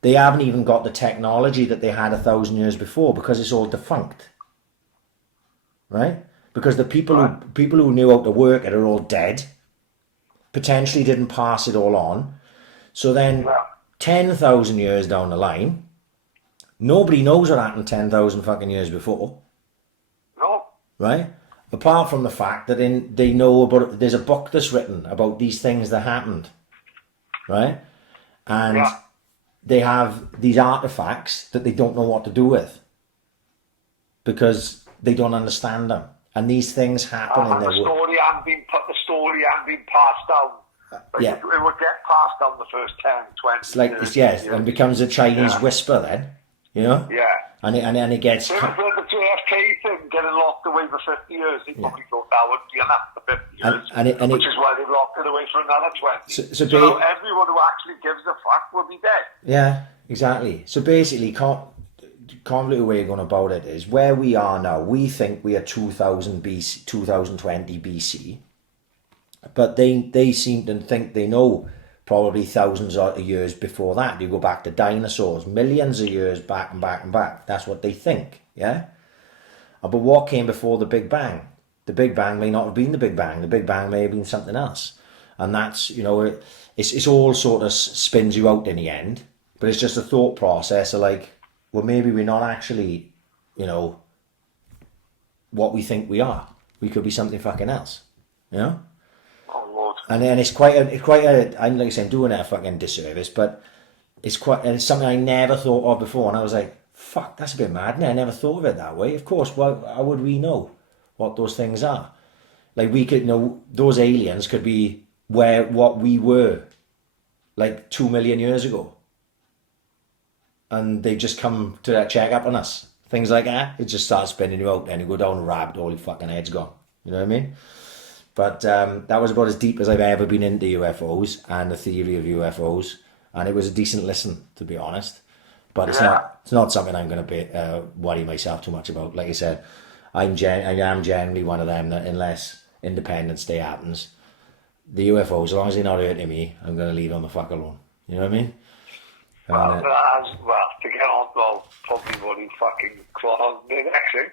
they haven't even got the technology that they had 1,000 years before because it's all defunct, right? Because the people who knew how to work it are all dead, potentially didn't pass it all on. So then 10,000 years down the line, nobody knows what happened 10,000 fucking years before. No. Right? Apart from the fact that they know about, there's a book that's written about these things that happened. Right? And they have these artifacts that they don't know what to do with because they don't understand them. And these things happen in their work. The story hadn't been passed down. It would get passed down the first 10, 20 It's like, and becomes a Chinese whisper then, you know? Yeah. And it gets... It was the JFK thing, getting locked away for 50 years. They probably thought that would be enough for 50 years, which is why they've locked it away for another 20. So everyone who actually gives a fuck will be dead. Yeah, exactly. So basically, convoluted way of going about it is where we are now. We think we are 2000 BC, 2020 BC, but they seem to think they know probably thousands of years before that. You go back to dinosaurs, millions of years back and back and back. That's what they think, yeah? But what came before the Big Bang? The Big Bang may not have been the Big Bang. The Big Bang may have been something else. And that's, you know, it's all sort of spins you out in the end, but it's just a thought process of like, well, maybe we're not actually, you know, what we think we are. We could be something fucking else, you know? Oh, Lord. And then it's quite a, I'm like I say, I'm doing it a fucking disservice, but it's something I never thought of before. And I was like, fuck, that's a bit mad. I never thought of it that way. Of course, how would we know what those things are? Like we could know those aliens could be what we were like 2 million years ago. And they just come to check up on us. Things like that. It just starts spinning you out, and you go down a rabbit hole, your fucking head's gone. You know what I mean? But that was about as deep as I've ever been into UFOs and the theory of UFOs, and it was a decent listen, to be honest. But it's not something I'm going to worry myself too much about. Like I said, I am generally one of them that unless Independence Day happens, the UFOs, as long as they're not hurting me, I'm going to leave them the fuck alone. You know what I mean? To get on, probably what he fucking claws did, actually.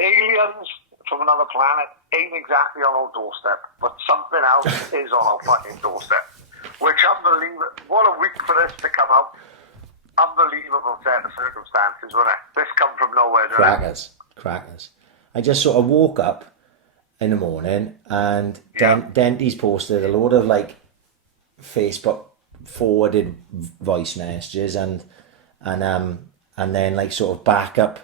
Aliens from another planet ain't exactly on our doorstep, but something else is on our fucking doorstep. Which, unbelievable. What a week for this to come out. Unbelievable set of circumstances, wasn't it? This come from nowhere, didn't it? Crackers. I just sort of woke up in the morning and Denty's posted a load of like Facebook forwarded voice messages and then like sort of backup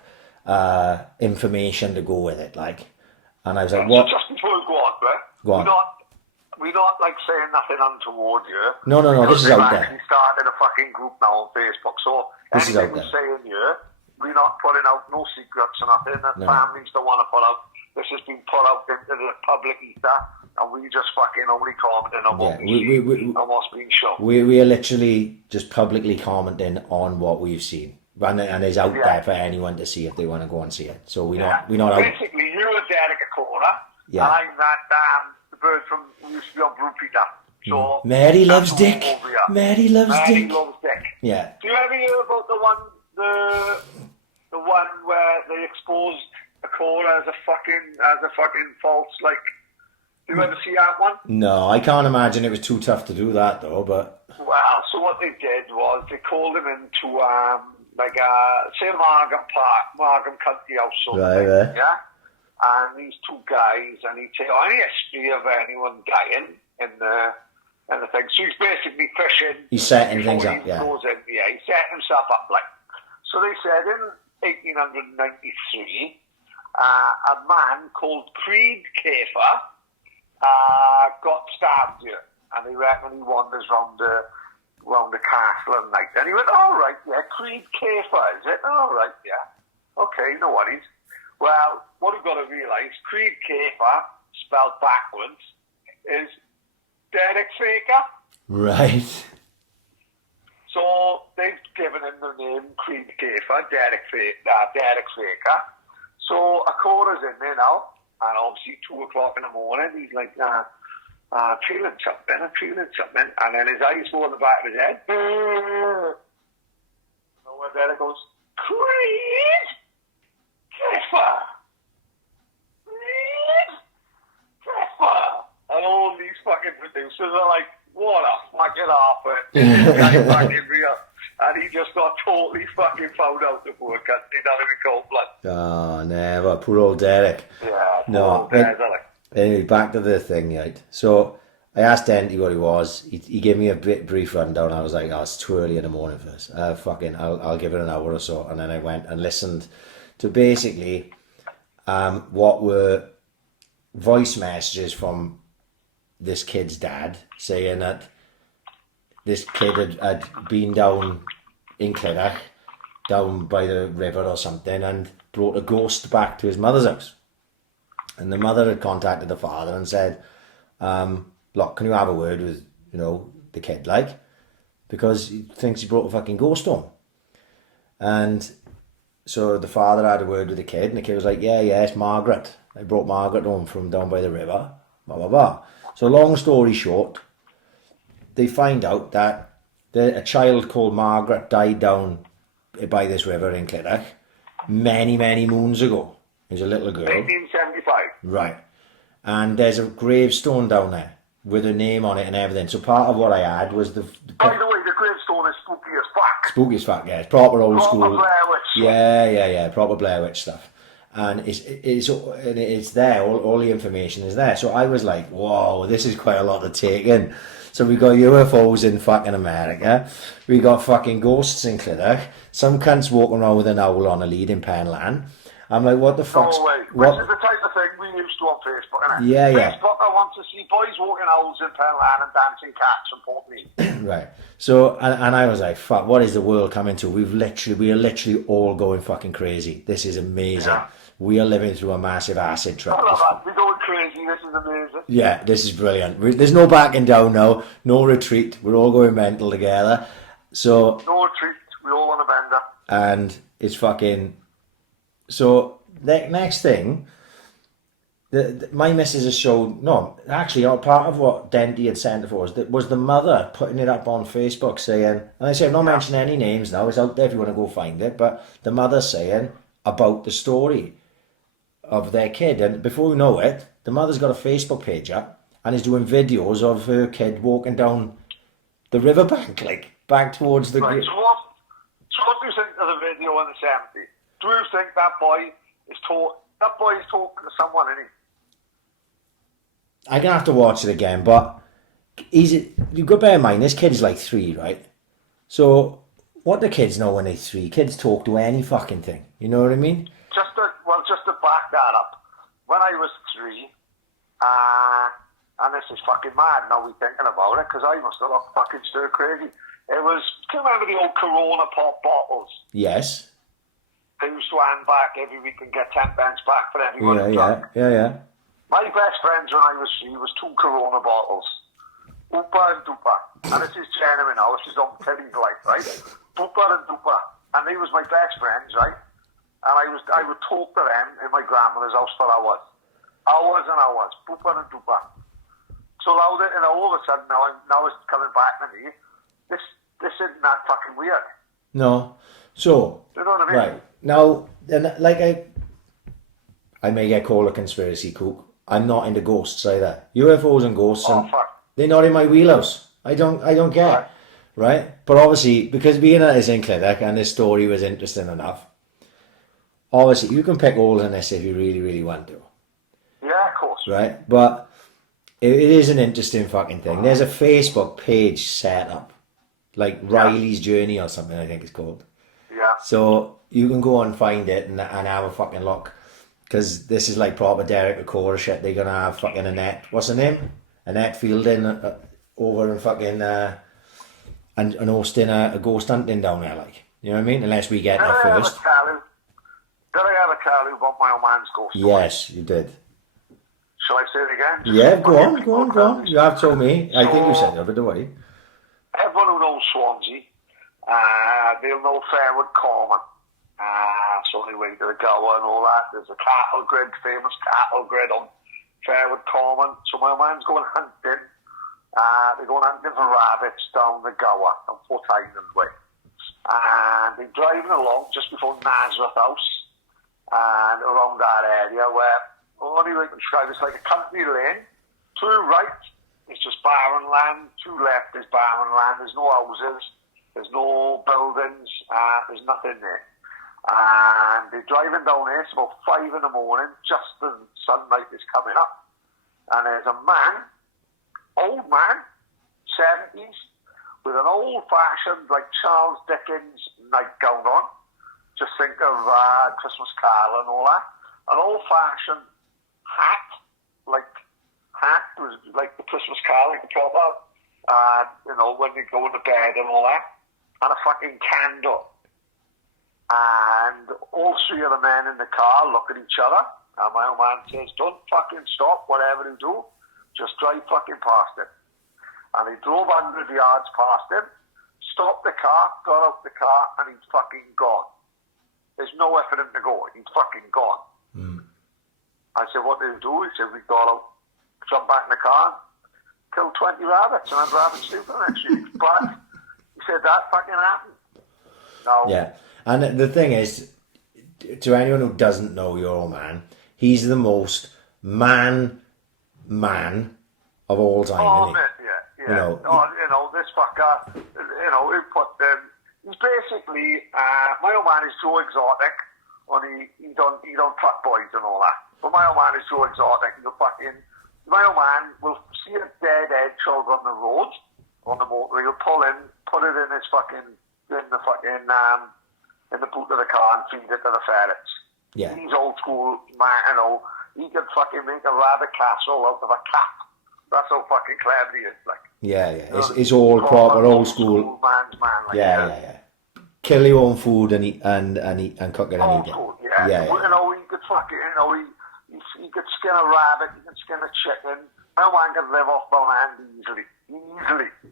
information to go with it, like. And I was like, what? Just before we go on, right? Go on. We're not like saying nothing untoward here. No, this is out there. We started a fucking group now on Facebook, so this is out anything there. we're saying here, we're not putting out no secrets or nothing that families don't want to put out. This has been put out into the public ether, and we just fucking only commenting on what we see and what's being shown. We are literally just publicly commenting on what we've seen. And it's out there for anyone to see if they want to go and see it. So we're not out. Basically, you and Derek are Corner, and I'm that the bird from who used to be on Blue Peter. So Mary loves Dick. Mary loves Dick. Yeah. Do you ever hear about the one where they exposed a caller as a fucking false, like? Do you ever see that one? No, I can't imagine it was too tough to do that though. But well, so what they did was they called him into say Margam Country House, something, yeah. And these two guys, and he'd say, any history of anyone dying in the thing. So he's basically fishing. He's setting things up, yeah. He's setting himself up, like. So they said in 1893, a man called Creed Kafer got stabbed here, and they reckon he wanders round the castle at night. And he went, all right, yeah, Creed Kafer, is it? All right, yeah. Okay, no worries. Well, what you've got to realise, Creed Kafer, spelled backwards, is Derek Faker. Right. So they've given him the name Creed Kafer, Derek Faker. So a quarter's in there now, and obviously 2 o'clock in the morning, he's like, I'm feeling something. And then his eyes go on the back of his head. Nowhere there it goes, Creed! Clifford! Creed! Clifford! And all these fucking producers are like, what a fucking offer. This guy fucking real. And he just got totally fucking found out the poor cunt. He done it in cold blood. Oh, never. Poor old Derek. Yeah, No, old Derek. Anyway, back to the thing, right? So I asked Denty what he was. He gave me a brief rundown. I was like, oh, it's too early in the morning for this. I'll give it an hour or so. And then I went and listened to basically what were voice messages from this kid's dad saying that this kid had been down in Clydach, down by the river or something, and brought a ghost back to his mother's house. And the mother had contacted the father and said, look, can you have a word with, the kid, because he thinks he brought a fucking ghost home. And so the father had a word with the kid, and the kid was like, yeah, it's Margaret. I brought Margaret home from down by the river, blah, blah, blah. So long story short, they find out that a child called Margaret died down by this river in Clydach many, many moons ago. He was a little girl. 1975. Right. And there's a gravestone down there with her name on it and everything. So part of what I had was the by the way, the gravestone is spooky as fuck. Spooky as fuck, yeah. It's proper old school. Proper Blair Witch. Yeah. Proper Blair Witch stuff. And it's there. All the information is there. So I was like, whoa, this is quite a lot to take in. So we got UFOs in fucking America. We got fucking ghosts in Clydach. Some cunts walking around with an owl on a lead in Penlan. I'm like, what the fuck? No way. Which is the type of thing we used to on Facebook, isn't it? Yeah. Facebook, I want to see boys walking owls in Penlan and dancing cats and Port Mead. Right. So, and I was like, fuck, what is the world coming to? We are literally all going fucking crazy. This is amazing. Yeah. We are living through a massive acid trip. I love that. We're going crazy. This is amazing. Yeah, this is brilliant. There's no backing down now. No retreat. We're all going mental together. So no retreat. We all want a bender. And it's fucking... So, the next thing... my missus has showed... No, actually, part of what Denty had sent for us was the mother putting it up on Facebook saying... And I say, I'm not mentioning any names now. It's out there if you want to go find it. But the mother saying about the story of their kid, and before we know it, the mother's got a Facebook page up and is doing videos of her kid walking down the riverbank, back towards the... Right, so what do you think of the video in the 70s? Do you think that boy is talking to someone, isn't he? I'm gonna have to watch it again, but you've got to bear in mind, this kid is 3, right? So what do kids know when they're 3? Kids talk to any fucking thing, you know what I mean? Just to back that up, when I was 3, and this is fucking mad now we're thinking about it, because I must have looked fucking stir crazy. It was, do you remember the old Corona pop bottles? Yes. They used to hand back every week and get 10 pence back for everyone. Yeah. My best friends when I was 3 was 2 Corona bottles. Oopa and Doopa. And this is genuine now, this is on Teddy's life, right? Doopa and Doopa. And they was my best friends, right? And I would talk to them in my grandmother's house for hours. Hours and hours. Doopa and Doopa. So now that, all of a sudden now it's coming back to me. This isn't that fucking weird. No. So, you know what I mean? Right. Now, I may get called a conspiracy kook. I'm not into ghosts either. UFOs and ghosts, they're not in my wheelhouse. I don't care. Right? But obviously, because being that it's in Clydach and this story was interesting enough, obviously you can pick holes in this if you really, really want to. Yeah, of course. Right? But it is an interesting fucking thing. There's a Facebook page set up, Riley's Journey or something, I think it's called. Yeah. So you can go and find it and have a fucking look. Because this is proper Derek Recorder shit. They're going to have fucking Annette. What's her name? Annette Fielding over and fucking... and hosting a ghost hunting down there, You know what I mean? Unless we get there first. Did I have a Carlu about my old man's ghost story? Yes, you did. Shall I say it again? Yeah, go on. You have told me. I think you said it, but don't worry. Everyone who knows Swansea, they'll know Fairwood Common. So anyway, to the Gower and all that. There's a cattle grid, famous cattle grid on Fairwood Common. So my old man's going hunting. They're going hunting for rabbits down the Gower, on Fort Island way. And they're driving along just before Nazareth House and around that area where only like describe it's like a country lane. To the right, it's just barren land. To the left is barren land. There's no houses. There's no buildings. There's nothing there. And they're driving down here. It's about 5 in the morning, just as sunlight is coming up. And there's a man, old man, 70s, with an old-fashioned, like Charles Dickens nightgown on. Just think of Christmas Carol and all that. An old-fashioned hat, was like the Christmas Carol, like the proper, when they go to bed and all that. And a fucking candle. And all 3 of the men in the car look at each other. And my old man says, don't fucking stop, whatever you do. Just drive fucking past him. And he drove 100 yards past him, stopped the car, got out the car, and he's fucking gone. There's nowhere for him to go. He's fucking gone. Mm. I said, what did he do? He said, we got out, jumped back in the car, killed 20 rabbits, and had rabbits sleeping next week. But he said that fucking happened. No. Yeah. And the thing is, to anyone who doesn't know your old man, he's the most man of all time, isn't he? Man, yeah. This fucker, he put he's basically, my old man is Joe Exotic, and he don't fuck boys and all that. But my old man is Joe Exotic, my old man will see a dead hedgehog on the road, on the motor, he'll pull in, put it in his fucking, in the boot of the car and feed it to the ferrets. Yeah. He's old school, man, he could fucking make a rabbit castle out of a cat. That's how fucking clever he is, like. Yeah. It's all proper old school. Man's man, like. Yeah. Kill your own food and cook it and Old eat it. school, yeah. He could fucking, he could skin a rabbit, he could skin a chicken. No man could live off my land easily.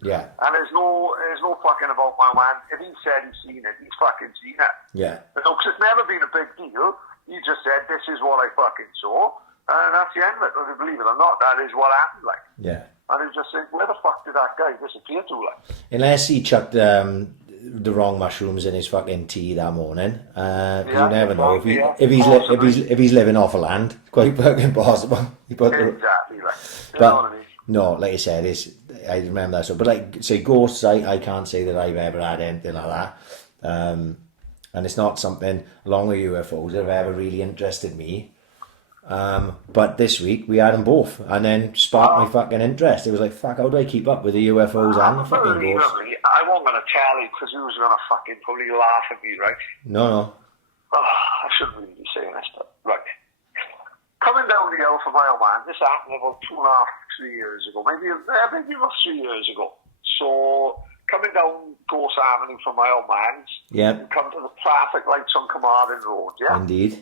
Yeah. And there's no fucking about my man. If he said he's seen it, he's fucking seen it. Yeah. Because it's never been a big deal. He just said, this is what I fucking saw. And that's the end of it. Whether you believe it or not, that is what happened, like. Yeah. And he just said, where the fuck did that guy disappear to, like? Unless he chucked the wrong mushrooms in his fucking tea that morning. You never know if he's living off a land. Quite fucking possible. Exactly, like. You But know what I mean? no, like you said, I remember that. So, but like say ghosts, I can't say that I've ever had anything like that. And it's not something along with UFOs that have ever really interested me. But this week we had them both, and then sparked my fucking interest. It was like, fuck, how do I keep up with the UFOs and the fucking ghosts? I wasn't going to tell you because he was going to fucking probably laugh at me, right? No. I shouldn't really be saying this, but right. Coming down the hill for my old man, this happened about 2.5, 3 years ago, maybe about 3 years ago. So coming down Gorse Avenue from my old man's, Yeah. come to the traffic lights on Carmarthen Road, yeah? Indeed.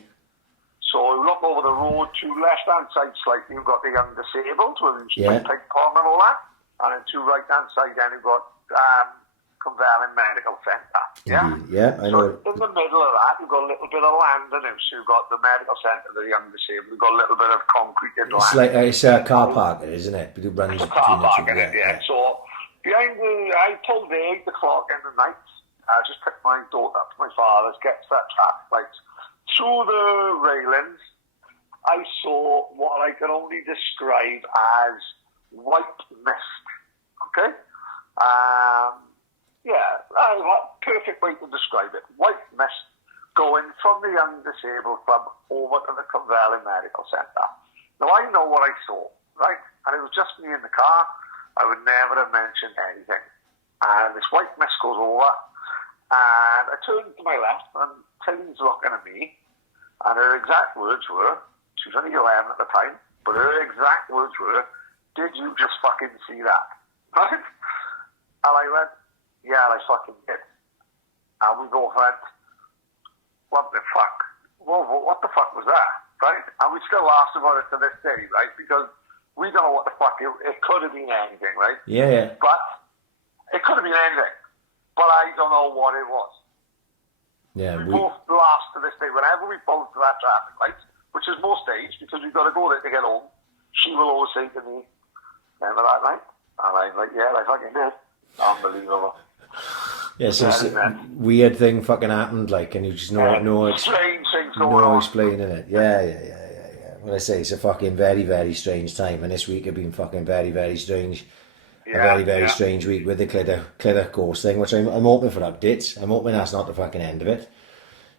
So you look over the road to left-hand side slightly, you've got the young disabled, where you Yeah. pig pong and all that. And then to right-hand side, then you've got Clydach Medical Centre. Yeah? Indeed. Yeah, I know. So in the middle of that, you've got a little bit of land in it. So you've got the medical centre, the young disabled, you've got a little bit of concreted land. It's like it's a car park, isn't it? But it runs It's a car between park the in two. it, yeah. So behind I told the 8 o'clock in the night, I just picked my daughter up to my father's, gets that traffic lights. Through the railings, I saw what I can only describe as white mist. Okay? Perfect way to describe it. White mist going from the Young Disabled Club over to the Clydach Medical Centre. Now, I know what I saw, right? And it was just me in the car. I would never have mentioned anything. And this white mist goes over, and I turned to my left, and Tilly's looking at me, and her exact words were, she was only 11 at the time, but her exact words were, did you just fucking see that? Right? And I went, yeah, I fucking did. And we both went, what the fuck? Well, what the fuck was that? Right? And we still laugh about it to this day, right? Because we don't know what the fuck it could have been anything, right? Yeah. But it could have been anything. But I don't know what it was. Yeah. We both laugh to this day. Whenever we pull to that traffic light, which is most days, because we've got to go there to get home, she will always say to me, remember that night? And I'm like, yeah, I fucking did. Unbelievable. Yeah, so weird thing fucking happened, like, and you just strange things going on. Explaining it. Yeah. What I say, it's a fucking very, very strange time, and this week has been fucking very, very strange. Yeah, a very, very strange week with the Clydach Ghost thing, which I'm hoping for updates. I'm hoping that's not the fucking end of it.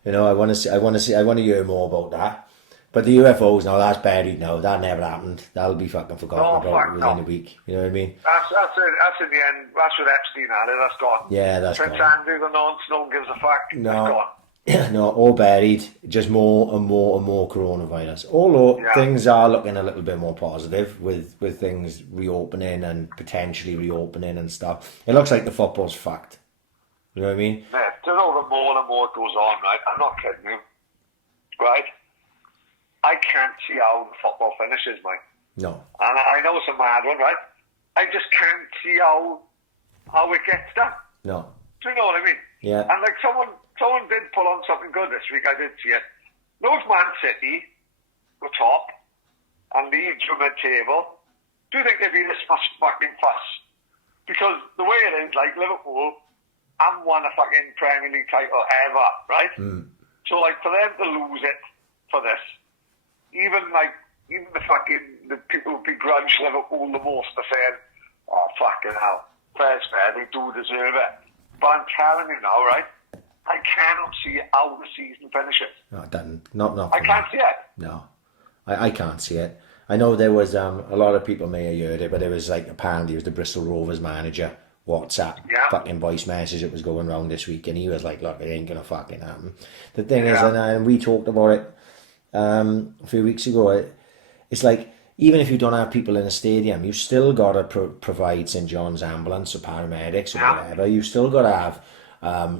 You know, I want to hear more about that. But the UFOs now, that's buried now. That never happened. That'll be fucking forgotten about within a week. You know what I mean? That's it. That's in the end. That's with Epstein had it. That's gone. Yeah, that's Prince gone. Andrew, the nonce, no one gives a fuck. No. That's gone. No, all buried. Just more and more coronavirus. Although things are looking a little bit more positive with things reopening and potentially reopening and stuff. It looks like the football's fucked. You know what I mean? Yeah, you know, the more and more it goes on, right? I'm not kidding you. Right? I can't see how the football finishes, mate. No. And I know it's a mad one, right? I just can't see how it gets done. No. Do you know what I mean? Yeah. And like someone did pull on something good this week. I did see it. Those Man City were top and Leeds were mid-table. Do you think there'd be this much fucking fuss? Because the way it is, like Liverpool haven't won a fucking Premier League title ever, right? So like for them to lose it for this, even the people who begrudge Liverpool the most are saying, oh fucking hell, fair, they do deserve it. But I'm telling you now, right? I cannot see how the season finishes. No, it doesn't. Not I can't see it. No, I can't see it. I know there was a lot of people may have heard it, but it was like apparently it was the Bristol Rovers manager WhatsApp fucking voice message that was going around this week, and he was like, "Look, it ain't gonna fucking happen." The thing is, and we talked about it a few weeks ago. It's like even if you don't have people in a stadium, you still gotta provide St John's ambulance or paramedics or whatever. You still gotta have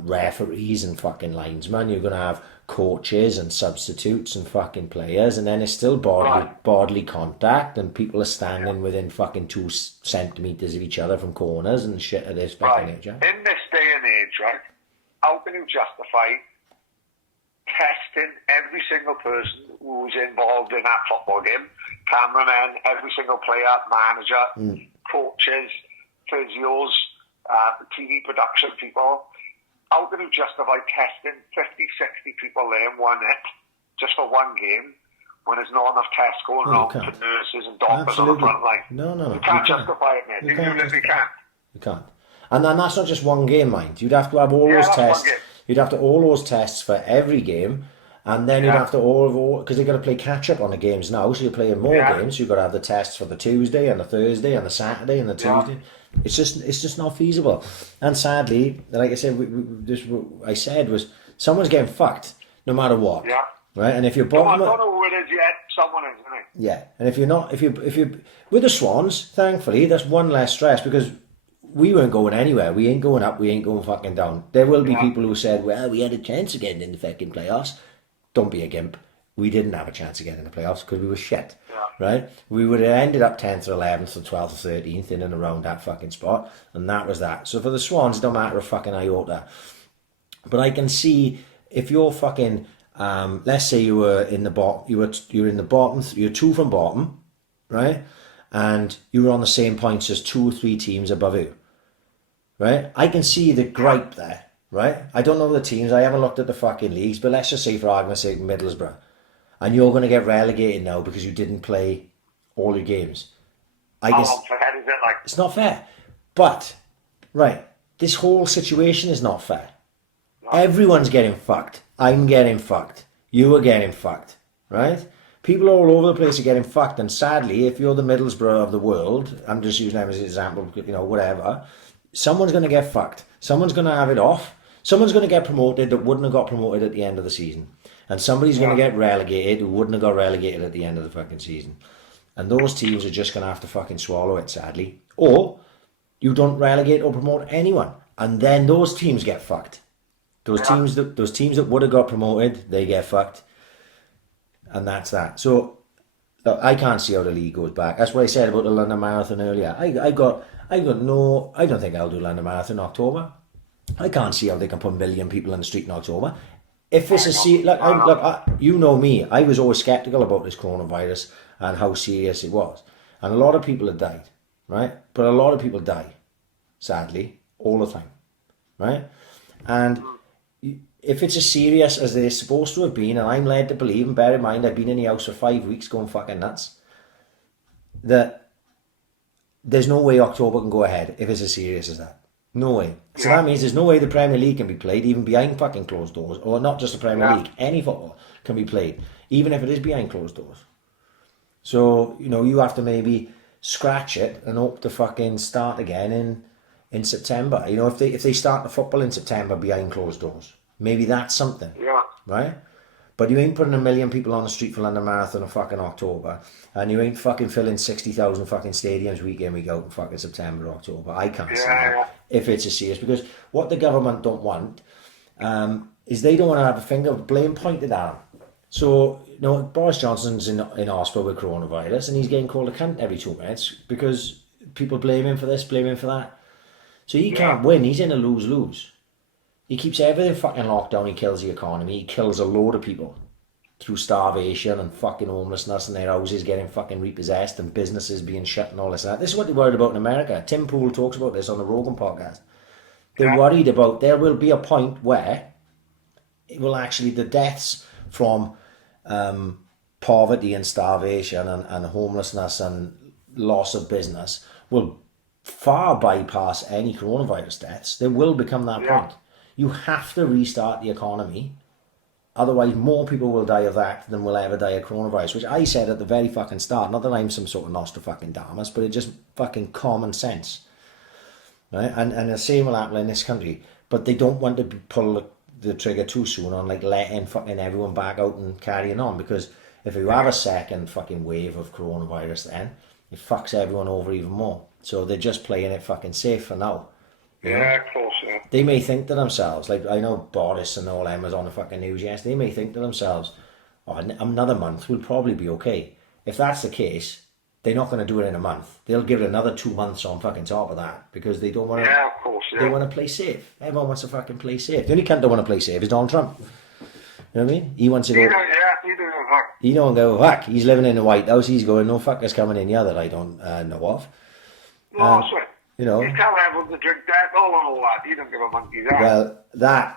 referees and fucking linesmen. You're gonna have coaches and substitutes and fucking players, and then it's still bodily contact, and people are standing within fucking 2 centimeters of each other from corners and shit of this fucking nature. In this day and age, right? How can you justify testing every single person who's involved in that football game? Cameramen, every single player, manager, coaches, physios, TV production people. How can you justify testing 50, 60 people there in one hit just for one game when there's not enough tests going around for nurses and doctors on the front line? No. You can't justify it, mate. You literally can't. You can't. And then that's not just one game, mind. You'd have to have all those tests. You'd have to all those tests for every game. And then you'd have to because they've got to play catch up on the games now, so you're playing more games. You've got to have the tests for the Tuesday and the Thursday and the Saturday and the Tuesday. It's just not feasible. And sadly, like I said, I said was someone's getting fucked no matter what. Yeah. Right. And if you're bottom, I don't know who it is yet. Someone is, isn't it? Yeah. And if you're with the Swans, thankfully, that's one less stress because we weren't going anywhere. We ain't going up. We ain't going fucking down. There will be people who said, "Well, we had a chance of getting in the fucking playoffs." Don't be a gimp. We didn't have a chance of getting in the playoffs because we were shit, right? We would have ended up 10th or 11th or 12th or 13th in and around that fucking spot, and that was that. So for the Swans, it don't matter a fucking iota. But I can see if you're fucking, let's say you were in the bottom, you're in the bottom, you're 2 from bottom, right? And you were on the same points as 2 or 3 teams above you, right? I can see the gripe there. Right? I don't know the teams. I haven't looked at the fucking leagues, but let's just say for argument's sake, Middlesbrough. And you're going to get relegated now because you didn't play all your games. I guess unfair is it, like? It's not fair. But, right, this whole situation is not fair. No. Everyone's getting fucked. I'm getting fucked. You are getting fucked. Right? People all over the place are getting fucked. And sadly, if you're the Middlesbrough of the world, I'm just using them as an example, whatever, someone's going to get fucked. Someone's going to have it off. Someone's going to get promoted that wouldn't have got promoted at the end of the season. And somebody's going to get relegated who wouldn't have got relegated at the end of the fucking season. And those teams are just going to have to fucking swallow it, sadly. Or you don't relegate or promote anyone. And then those teams get fucked. Those teams that would have got promoted, they get fucked. And that's that. So, look, I can't see how the league goes back. That's what I said about the London Marathon earlier. I don't think I'll do London Marathon in October. I can't see how they can put 1 million people in the street in October. If this is you know me, I was always sceptical about this coronavirus. and how serious it was. And a lot of people have died, right? But a lot of people die, sadly, all the time, right? And if it's as serious as they're supposed to have been, and I'm led to believe, and bear in mind I've been in the house for 5 weeks going fucking nuts, that there's no way October can go ahead if it's as serious as that. No way. So that means there's no way the Premier League can be played even behind fucking closed doors, or not just the Premier League, any football can be played, even if it is behind closed doors. So, you know, you have to maybe scratch it and hope to fucking start again in September. You know, if they start the football in September behind closed doors, maybe that's something. Yeah. Right? But you ain't putting 1 million people on the street for London Marathon in fucking October, and you ain't fucking filling 60,000 fucking stadiums week in, week out in fucking September or October. I can't see that if it's a serious, because what the government don't want is they don't want to have a finger of blame pointed at them. So, you know, Boris Johnson's in hospital with coronavirus, and he's getting called a cunt every 2 minutes because people blame him for this, blame him for that. So he can't win. He's in a lose-lose. He keeps everything fucking locked down. He kills the economy. He kills a load of people through starvation and fucking homelessness, and their houses getting fucking repossessed and businesses being shut and all this and that. This is what they're worried about in America. Tim Pool talks about this on the Rogan podcast. They're worried about there will be a point where it will actually, the deaths from poverty and starvation and homelessness and loss of business will far bypass any coronavirus deaths. There will become that point. You have to restart the economy. Otherwise, more people will die of that than will ever die of coronavirus, which I said at the very fucking start. Not that I'm some sort of Nostradamus, but it's just fucking common sense. Right? And the same will happen in this country. But they don't want to pull the trigger too soon on like letting fucking everyone back out and carrying on, because if you have a second fucking wave of coronavirus, then it fucks everyone over even more. So they're just playing it fucking safe for now. Yeah, of course, yeah. They may think to themselves, like I know Boris and all them was on the fucking news yesterday, they may think to themselves, oh, another month will probably be okay. If that's the case, they're not going to do it in a month. They'll give it another 2 months on fucking top of that, because they don't want to. Yeah, of course, yeah. They want to play safe. Everyone wants to fucking play safe. The only cunt that want to play safe is Donald Trump. You know what I mean? He wants to go. He don't give a fuck. He don't give a fuck. He's living in the White House. He's going, no fuckers coming in here that I don't know of. No, that's right. You know. He's telling everyone to drink that, all that. He don't give a monkey's ass. Well,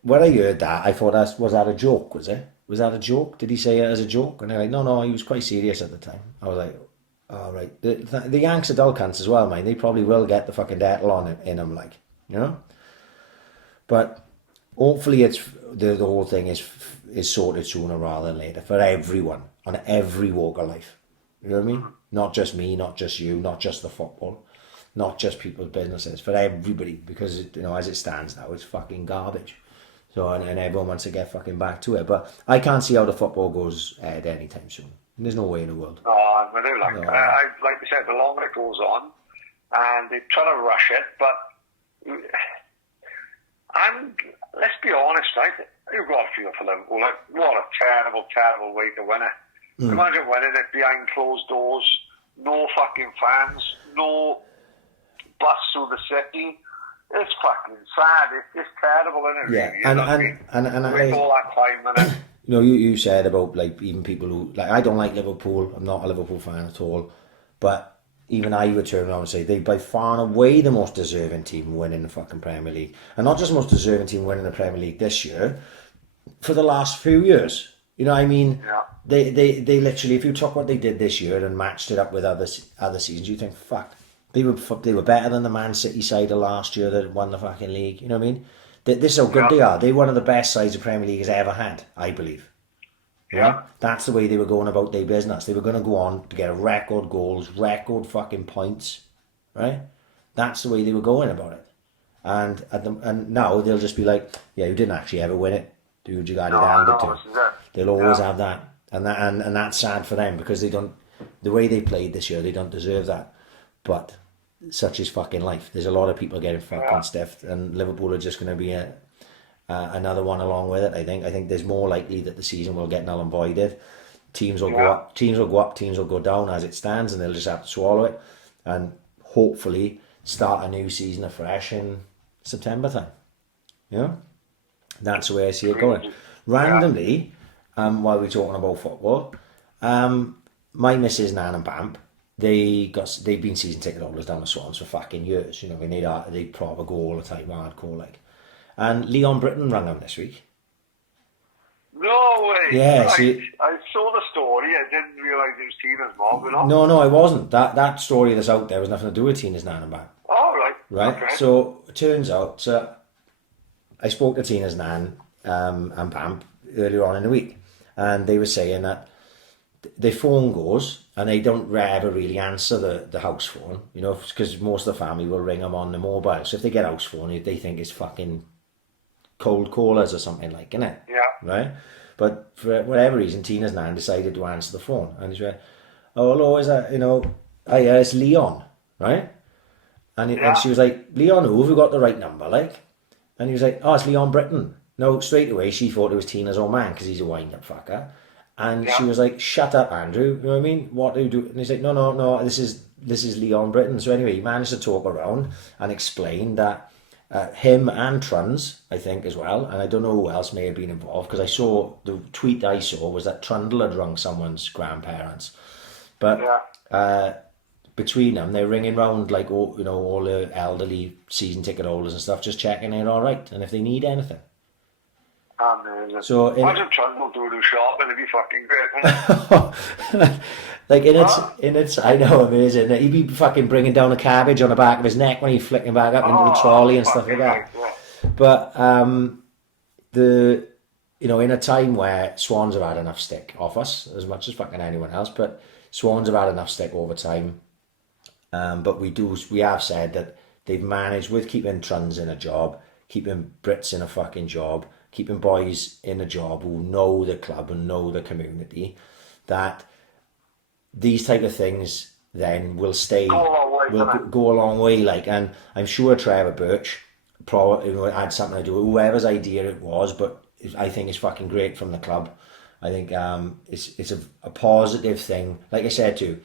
when I heard that, I thought, was that a joke, was it? Was that a joke? Did he say it as a joke? And they're like, no, he was quite serious at the time. I was like, all right. The Yanks are dull cunts as well, man. They probably will get the fucking dental on it in them, like, you know? But hopefully it's the whole thing is sorted sooner rather than later for everyone, on every walk of life. You know what I mean? Not just me, not just you, not just the football, not just people's businesses, for everybody, because, you know, as it stands now, it's fucking garbage. So, and everyone wants to get fucking back to it. But I can't see how the football goes ahead anytime soon. There's no way in the world. No, I do like I said, the longer it goes on, and they try to rush it, but let's be honest, right? You've got to feel for Liverpool. Like, what a terrible, terrible way to win it. Imagine winning it behind closed doors, no fucking fans, no bus through the city. It's fucking sad. It's just terrible, isn't it? Yeah, really? and all that time in it. You know, you said about like even people who like, I don't like Liverpool. I'm not a Liverpool fan at all, but even I would turn around and say they by far and away the most deserving team winning the fucking Premier League, and not just most deserving team winning the Premier League this year, for the last few years. You know what I mean? Yeah. They literally, if you took what they did this year and matched it up with other seasons, you think, fuck, they were better than the Man City side of last year that won the fucking league. You know what I mean? This is how good they are. They're one of the best sides the Premier League has ever had, I believe. Yeah. That's the way they were going about their business. They were going to go on to get record goals, record fucking points, right? That's the way they were going about it. And now they'll just be like, yeah, you didn't actually ever win it. Dude, you got it handed to. They'll always have that. And that's sad for them, because they don't, the way they played this year, they don't deserve that. But such is fucking life. There's a lot of people getting fucking stiffed, and Liverpool are just going to be another one along with it. I think there's more likely that the season will get null and voided. Teams will go up, teams will go down as it stands, and they'll just have to swallow it, and hopefully start a new season afresh in September time. You know, that's the way I see it going. Randomly, while we're talking about football, my missus, Nan and Bamp, they've been season ticket holders down the Swans for fucking years. You know, I mean, they probably go all the time, hardcore like. And Leon Britton rang them this week. No way. Yeah, I saw the story. I didn't realise it was Tina's mom, you know? No, I wasn't. That story that's out there was nothing to do with Tina's Nan and Bamp. Oh, right. Right. Okay. So it turns out, I spoke to Tina's Nan and Bamp earlier on in the week, and they were saying that their phone goes and they don't ever really answer the house phone, you know, because most of the family will ring them on the mobile. So if they get house phone, they think it's fucking cold callers or something like, innit? Yeah. Right? But for whatever reason, Tina's Nan decided to answer the phone. And she went, oh, hello, is that, you know, it's Leon, right? And she was like, Leon who? Have we got the right number, like? And he was like, oh, it's Leon Britton. No, straight away, she thought it was Tina's old man because he's a wind-up fucker. And she was like, shut up, Andrew. You know what I mean? What do you do? And he's like, no, this is Leon Britton. So anyway, he managed to talk around and explain that him and Truns, I think, as well, and I don't know who else may have been involved, because the tweet I saw was that Trundle had rung someone's grandparents. But between them, they're ringing round like all the elderly season ticket holders and stuff, just checking they're all right and if they need anything. Amazing. So imagine Trundle doing the shopping, it'd be fucking great. Like in its, I know, amazing. He'd be fucking bringing down a cabbage on the back of his neck when he's flicking back up into the trolley and stuff like that. Right. But in a time where Swans have had enough stick off us, as much as fucking anyone else, but Swans have had enough stick over time. But we have said that they've managed, with keeping Truns in a job, keeping Brits in a fucking job, keeping boys in a job who know the club and know the community, that these type of things then will go a long way, like. And I'm sure Trevor Birch probably had something to do with whoever's idea it was, but I think it's fucking great from the club. I think it's a positive thing. Like I said too,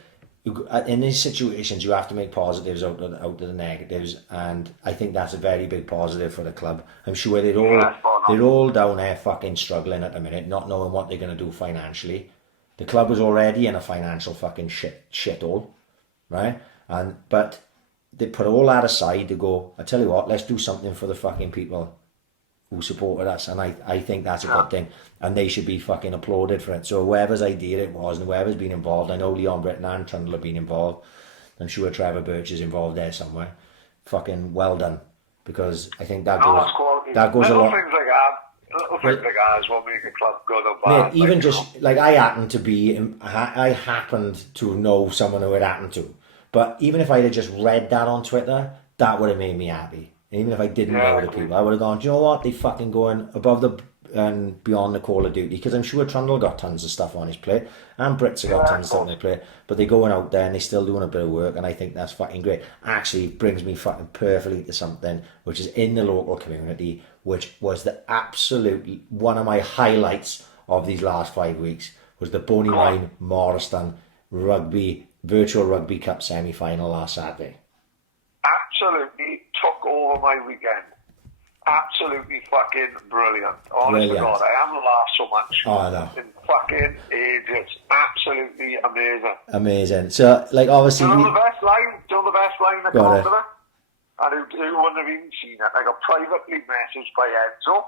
in these situations you have to make positives out of the negatives, and I think that's a very big positive for the club. I'm sure they're all down there fucking struggling at the minute, not knowing what they're going to do financially. The club was already in a financial fucking shithole, right? But they put all that aside to go, I tell you what, let's do something for the fucking people who supported us, and I think that's a good thing, and they should be fucking applauded for it. So whoever's idea it was and whoever's been involved, I know Leon Britton and Trundle have been involved, I'm sure Trevor Birch is involved there somewhere. Fucking well done, because I think that goes a lot. Little things like that is what make a club good or bad. Mate, even just like I happened to know someone who it happened to, but even if I had just read that on Twitter, that would have made me happy. Even if I didn't know the people, I would have gone, do you know what? They fucking going above and beyond the Call of Duty, because I'm sure Trundle got tons of stuff on his plate, and Brits have got tons of stuff on their plate, but they're going out there and they're still doing a bit of work, and I think that's fucking great. Actually, brings me fucking perfectly to something which is in the local community, which was the absolutely one of my highlights of these last 5 weeks, was the Bonymaen and Morriston virtual rugby cup semi-final last Saturday. Absolutely took over my weekend. Absolutely fucking brilliant. Honest to God, I haven't laughed so much in fucking ages. Absolutely amazing. Amazing. So, like, obviously, the best line that came out of it? And who wouldn't have even seen it? I got privately messaged by Enzo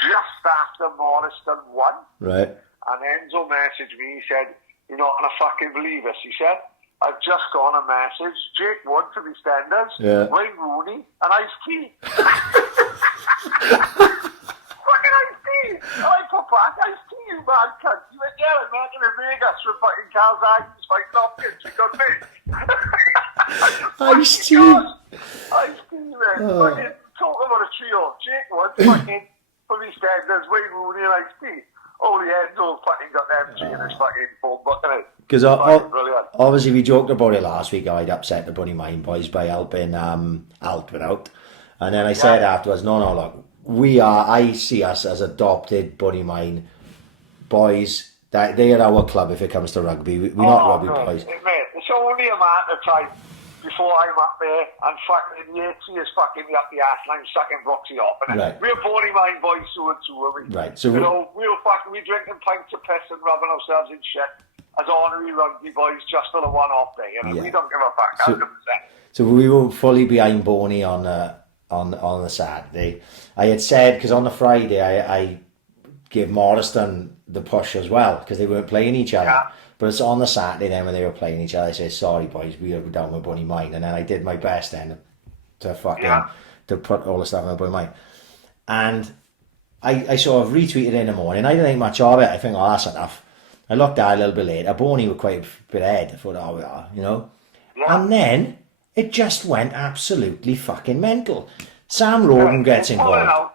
just after Morriston won. Right. And Enzo messaged me, he said, "You're not going to fucking believe this," he said. I've just got a message. Jake Wood for the Stenders, Wayne Rooney, and AiC. Fucking AiC! I put back, AiC, you mad cunt. You went, yeah, I'm back in Vegas with fucking Carl Zagins fighting Hopkins. You got me. AiC! AiC, man. Fucking talk about a trio. Jake Wood, fucking for the Stenders, Wayne Rooney, and AiC. Only Enzo fucking got them three in his fucking phone book, innit? Because obviously we joked about it last week. I'd upset the Bonymaen boys by helping Altman out, and then I said afterwards, no, look, I see us as adopted Bonymaen boys. That they are our club if it comes to rugby. We're not rugby boys. Mate, it's only a matter of time before I'm up there and fucking the AiC is fucking me up the ass and I'm sucking Roxy off. And we're Bonymaen boys through and through, are we? Right. So we're drinking pints of piss and rubbing ourselves in shit. as honorary rugby boys just for the one-off day. And we don't give a fuck, 100%. So we were fully behind Boney on the Saturday. I had said, because on the Friday I gave Morriston the push as well, because they weren't playing each other. Yeah. But it's on the Saturday then when they were playing each other, I said, sorry boys, we are down with Bonymaen. And then I did my best then to put all the stuff on Bonymaen. And I sort of retweeted in the morning. I didn't think much of it. I think, oh, that's enough. I looked at it a little bit later. Boney were quite a bit ahead. I thought, oh, we are, you know. Yeah. And then it just went absolutely fucking mental. Sam Roden gets involved.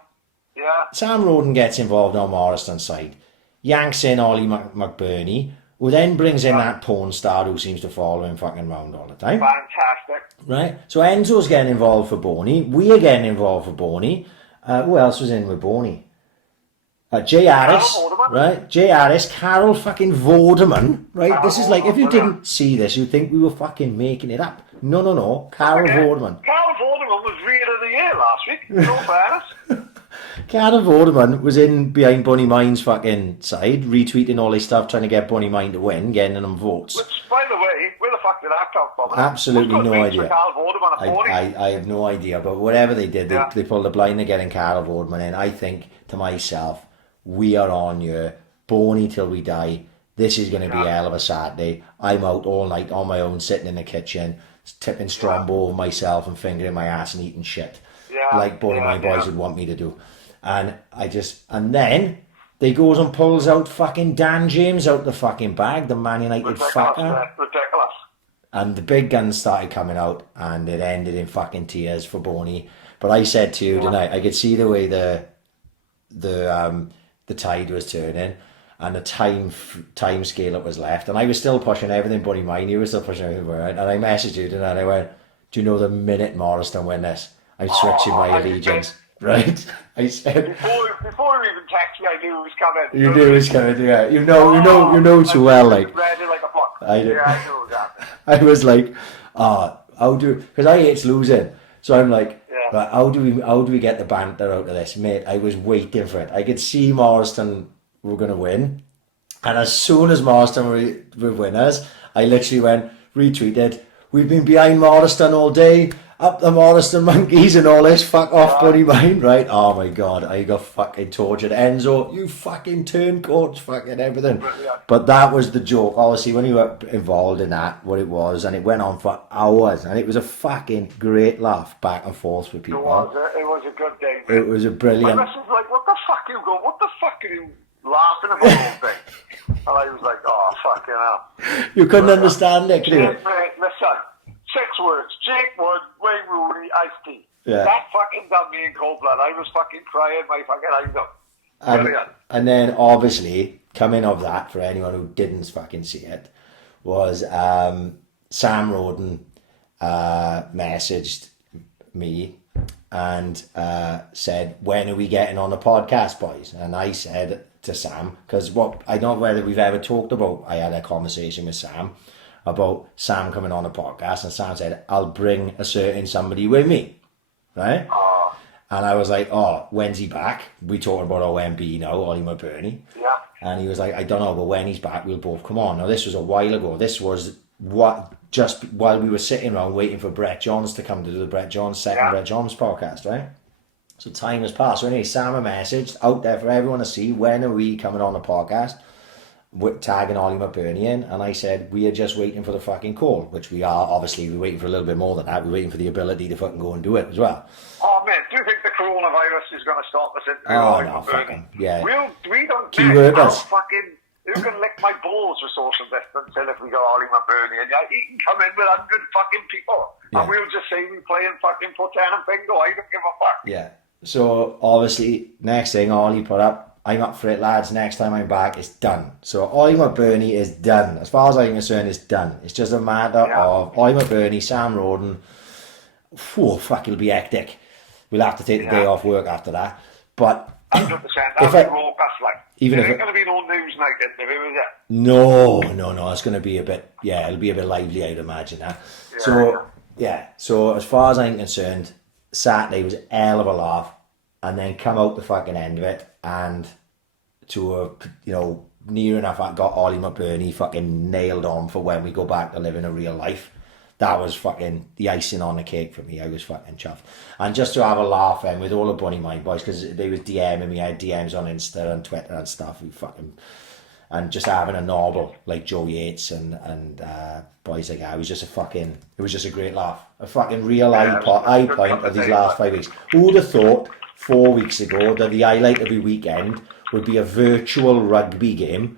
Yeah. Sam Roden gets involved on Morriston's side. Yanks in Ollie McBurney, who then brings in that porn star who seems to follow him fucking round all the time. Fantastic. Right? So Enzo's getting involved for Boney. We are getting involved for Boney. Who else was in with Boney? Jay Harris, right? Jay Harris, Carol fucking Vorderman, right? This is like, if you didn't see this, you'd think we were fucking making it up. No. Carol Vorderman. Carol Vorderman was Reader of the Year last week. No fairness. Carol Vorderman was in behind Bonymaen's fucking side, retweeting all his stuff, trying to get Bonymaen to win, getting them votes. Which, by the way, where the fuck did that come from? Absolutely no idea. Carol Vorderman I have no idea, but whatever they did, they pulled the blind to getting Carol Vorderman in. I think to myself, we are on here, Boney till we die. This is going to be a hell of a Saturday. I'm out all night on my own, sitting in the kitchen, tipping Strombo over myself and fingering my ass and eating shit. Like Bonymaen boys would want me to do. And then they goes and pulls out fucking Dan James out the fucking bag, the Man United fucker. Ridiculous. And the big guns started coming out, and it ended in fucking tears for Boney. But I said to you tonight, I could see the way the tide was turning, and the time scale that was left, and I was still pushing everything Bonymaen. You were still pushing everything, and I messaged you tonight, and I went, "Do you know the minute Morriston win this, I'm switching my allegiance." Right? I said before you even text me, I knew it was coming. You knew it was coming, yeah. You know too well, like. Read it like a book. I do. Yeah, I know that. I was like, because I hate losing, so I'm like, but how do we get the banter out of this, mate? I was waiting for it. I could see Morriston were going to win, and as soon as Morriston were winners, I literally went, retweeted, "We've been behind Morriston all day. Up the Morriston monkeys and all this, fuck off, Bonymaen," right? Oh my god, I got fucking tortured. Enzo, you fucking turncoats, fucking everything. But that was the joke. Obviously, when you were involved in that, what it was, and it went on for hours, and it was a fucking great laugh back and forth with people. It was a good day, man. It was a brilliant. My missus was like, "What the fuck are you going? What the fuck are you laughing about the whole thing?" And I was like, "Oh, fucking hell." You couldn't understand it, could you? Mate, listen. 6 words: Jake Wood, Wayne Rooney, AiC. Yeah. That fucking done me in cold blood. I was fucking crying my fucking eyes up. And then obviously, coming of that, for anyone who didn't fucking see it, was Sam Roden messaged me and said, "When are we getting on the podcast, boys?" And I said to Sam, because I don't know whether we've ever talked about, I had a conversation with Sam about Sam coming on a podcast, and Sam said, "I'll bring a certain somebody with me," right? And I was like, "Oh, when's he back?" We talking about OMB now, Ollie McBurney. Yeah. And he was like, "I don't know, but when he's back, we'll both come on." Now, this was a while ago. This was just while we were sitting around waiting for Brett Johns to come to do the Brett Johns Brett Johns podcast, right? So time has passed. So anyway, Sam a message out there for everyone to see, when are we coming on the podcast? Tagging Ollie McBurney in, and I said, "We are just waiting for the fucking call," which we are. Obviously, we're waiting for a little bit more than that. We're waiting for the ability to fucking go and do it as well. Oh man, do you think the coronavirus is going to stop us? Oh no, fucking yeah. We don't Keyword care how us. fucking. You can lick my balls with social distancing if we got Ollie McBurney, and he can come in with 100 fucking people, and we'll just say we playing fucking Tennant and bingo. I don't give a fuck. Yeah. So obviously, next thing Ollie put up, "I'm up for it, lads. Next time I'm back, it's done." So Ollie McBurney is done. As far as I'm concerned, it's done. It's just a matter of Ollie McBurney, Sam Roden. Oh, fuck, it'll be hectic. We'll have to take the day off work after that. But 100%. That'll be raucous, like. Even if there's going to be no news night interview, is it? No. It's going to be a bit. Yeah, it'll be a bit lively, I'd imagine that. So as far as I'm concerned, Saturday was a hell of a laugh, and then come out the fucking end of it, and to near enough I got Ollie McBurney fucking nailed on for when we go back to living a real life. That was fucking the icing on the cake for me. I was fucking chuffed. And just to have a laugh then with all the Bonymaen boys, because they was DMing me, I had DMs on Insta and Twitter and stuff. And just having a novel like Joe Yates and boys like that, it was just a great laugh. A fucking real high point of these last 5 weeks. Who would have thought 4 weeks ago that the highlight of the weekend would be a virtual rugby game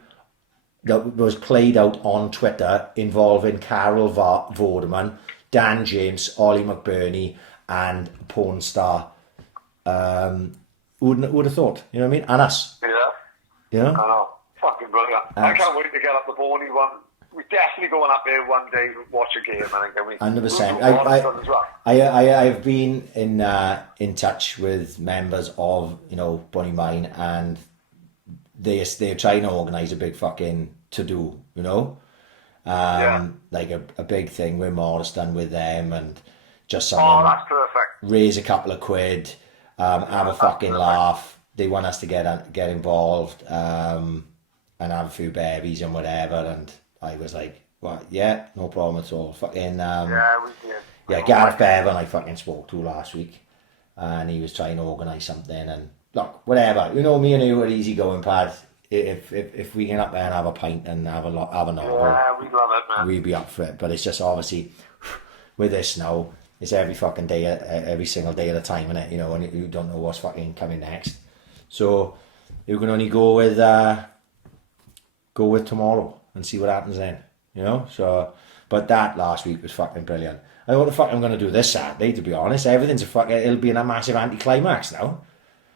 that was played out on Twitter involving Carol Vorderman, Dan James, Ollie McBurney and porn star. Who would have thought? You know what I mean? And us. Yeah. You know? I know. Fucking brilliant. I can't wait to get up the Boney one. We're definitely going up there one day to watch a game, I think. 100%. I've been in touch with members of, Bonymaen, and they're trying to organise a big fucking to-do, like a big thing with Morriston with them, and just something. Oh, that's perfect. Raise a couple of quid, have a fucking laugh. They want us to get involved, and have a few babies and whatever, and I was like, "What? Yeah, no problem at all." Fucking yeah, we did. Yeah, Gareth Beaver I fucking spoke to last week, and he was trying to organise something. And look, whatever, me and you are easy going, Pad. If we get up there and have a pint and have a novel, yeah, we love it, man. We'd be up for it. But it's just obviously with this now, it's every fucking day, every single day at a time, innit? And you don't know what's fucking coming next. So you can only go with tomorrow and see what happens then, So, but that last week was fucking brilliant. I know what the fuck I'm going to do this Saturday, to be honest. Everything's it'll be in a massive anticlimax now.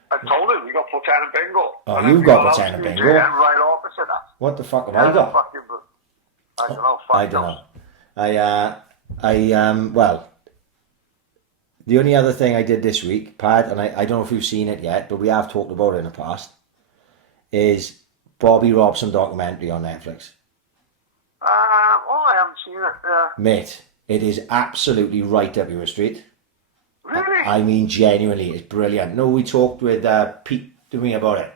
I told him, we got Tennant bingo. Oh, you've got Tennant bingo? Right opposite us. What the fuck have I got? I don't know. Well, the only other thing I did this week, Pad, and I don't know if you've seen it yet, but we have talked about it in the past, is Bobby Robson documentary on Netflix. I haven't seen it. Mate, it is absolutely right up your street. Really? I mean, genuinely, it's brilliant. No, we talked with Pete doing about it.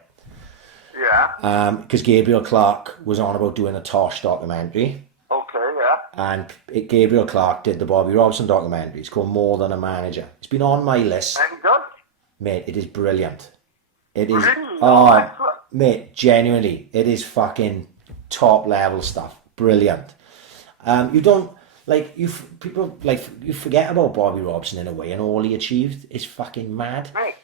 Yeah. Because Gabriel Clark was on about doing a Tosh documentary. Okay, yeah. And Gabriel Clark did the Bobby Robson documentary. It's called More Than a Manager. It's been on my list. And he does? Mate, it is brilliant. It is. Really? Oh, mate, genuinely, it is fucking top level stuff. Brilliant. You don't you forget about Bobby Robson in a way, and all he achieved is fucking mad. Mate,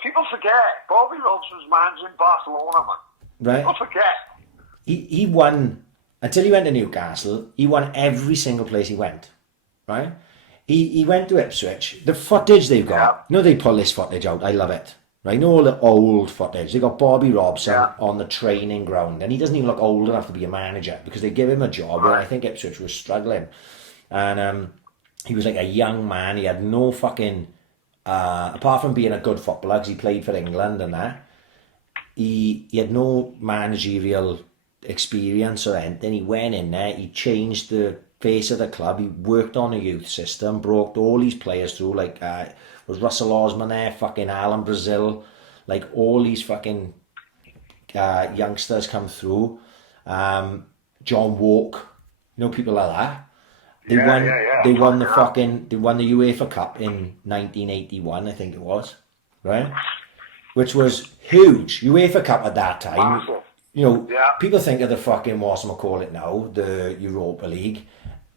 people forget Bobby Robson's managing Barcelona, man. Right. People forget. He won until he went to Newcastle. He won every single place he went. Right. He went to Ipswich. The footage they've got. They pull this footage out. I love it. Right, all the old footage. They got Bobby Robson on the training ground, and he doesn't even look old enough to be a manager because they give him a job. And I think Ipswich was struggling, and he was like a young man. He had no fucking apart from being a good footballer because he played for England and that. He had no managerial experience or anything. He went in there. He changed the face of the club. He worked on a youth system, brought all these players through was Russell Osman there, fucking Alan Brazil, all these fucking youngsters come through. John Walk, people like that. They won the UEFA Cup in 1981, I think it was, right? Which was huge. UEFA Cup at that time. People think of the fucking whatchamacallit it now, the Europa League,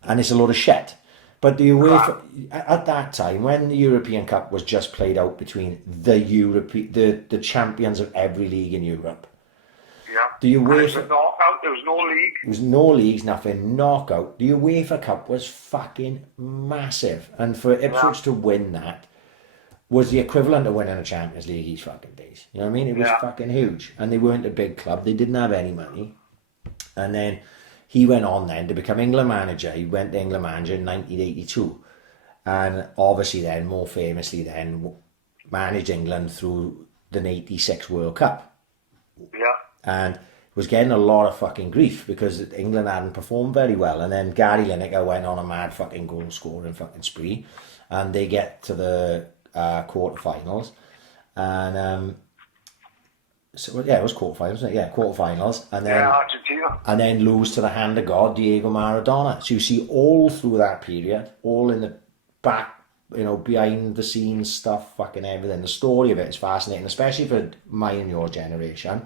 and it's a load of shit. But the UEFA at that time, when the European Cup was just played out between the champions of every league in Europe. Yeah. The UEFA it was a knockout. There was no league. There was no leagues, nothing. Knockout. The UEFA Cup was fucking massive, and for Ipswich to win that was the equivalent of winning a Champions League these fucking days. You know what I mean? It was fucking huge, and they weren't a big club. They didn't have any money, and then. He went on then to become England manager. He went to England manager in 1982. And obviously then, more famously then, managed England through the 86 World Cup. Yeah. And was getting a lot of fucking grief because England hadn't performed very well. And then Gary Lineker went on a mad fucking goal scoring fucking spree. And they get to the quarterfinals. And So, yeah, it was quarterfinals, wasn't it? Yeah, quarterfinals, and then Argentina. and then lose to the hand of God, Diego Maradona. So you see all through that period, all in the back, behind the scenes stuff, fucking everything. The story of it is fascinating, especially for mine and your generation,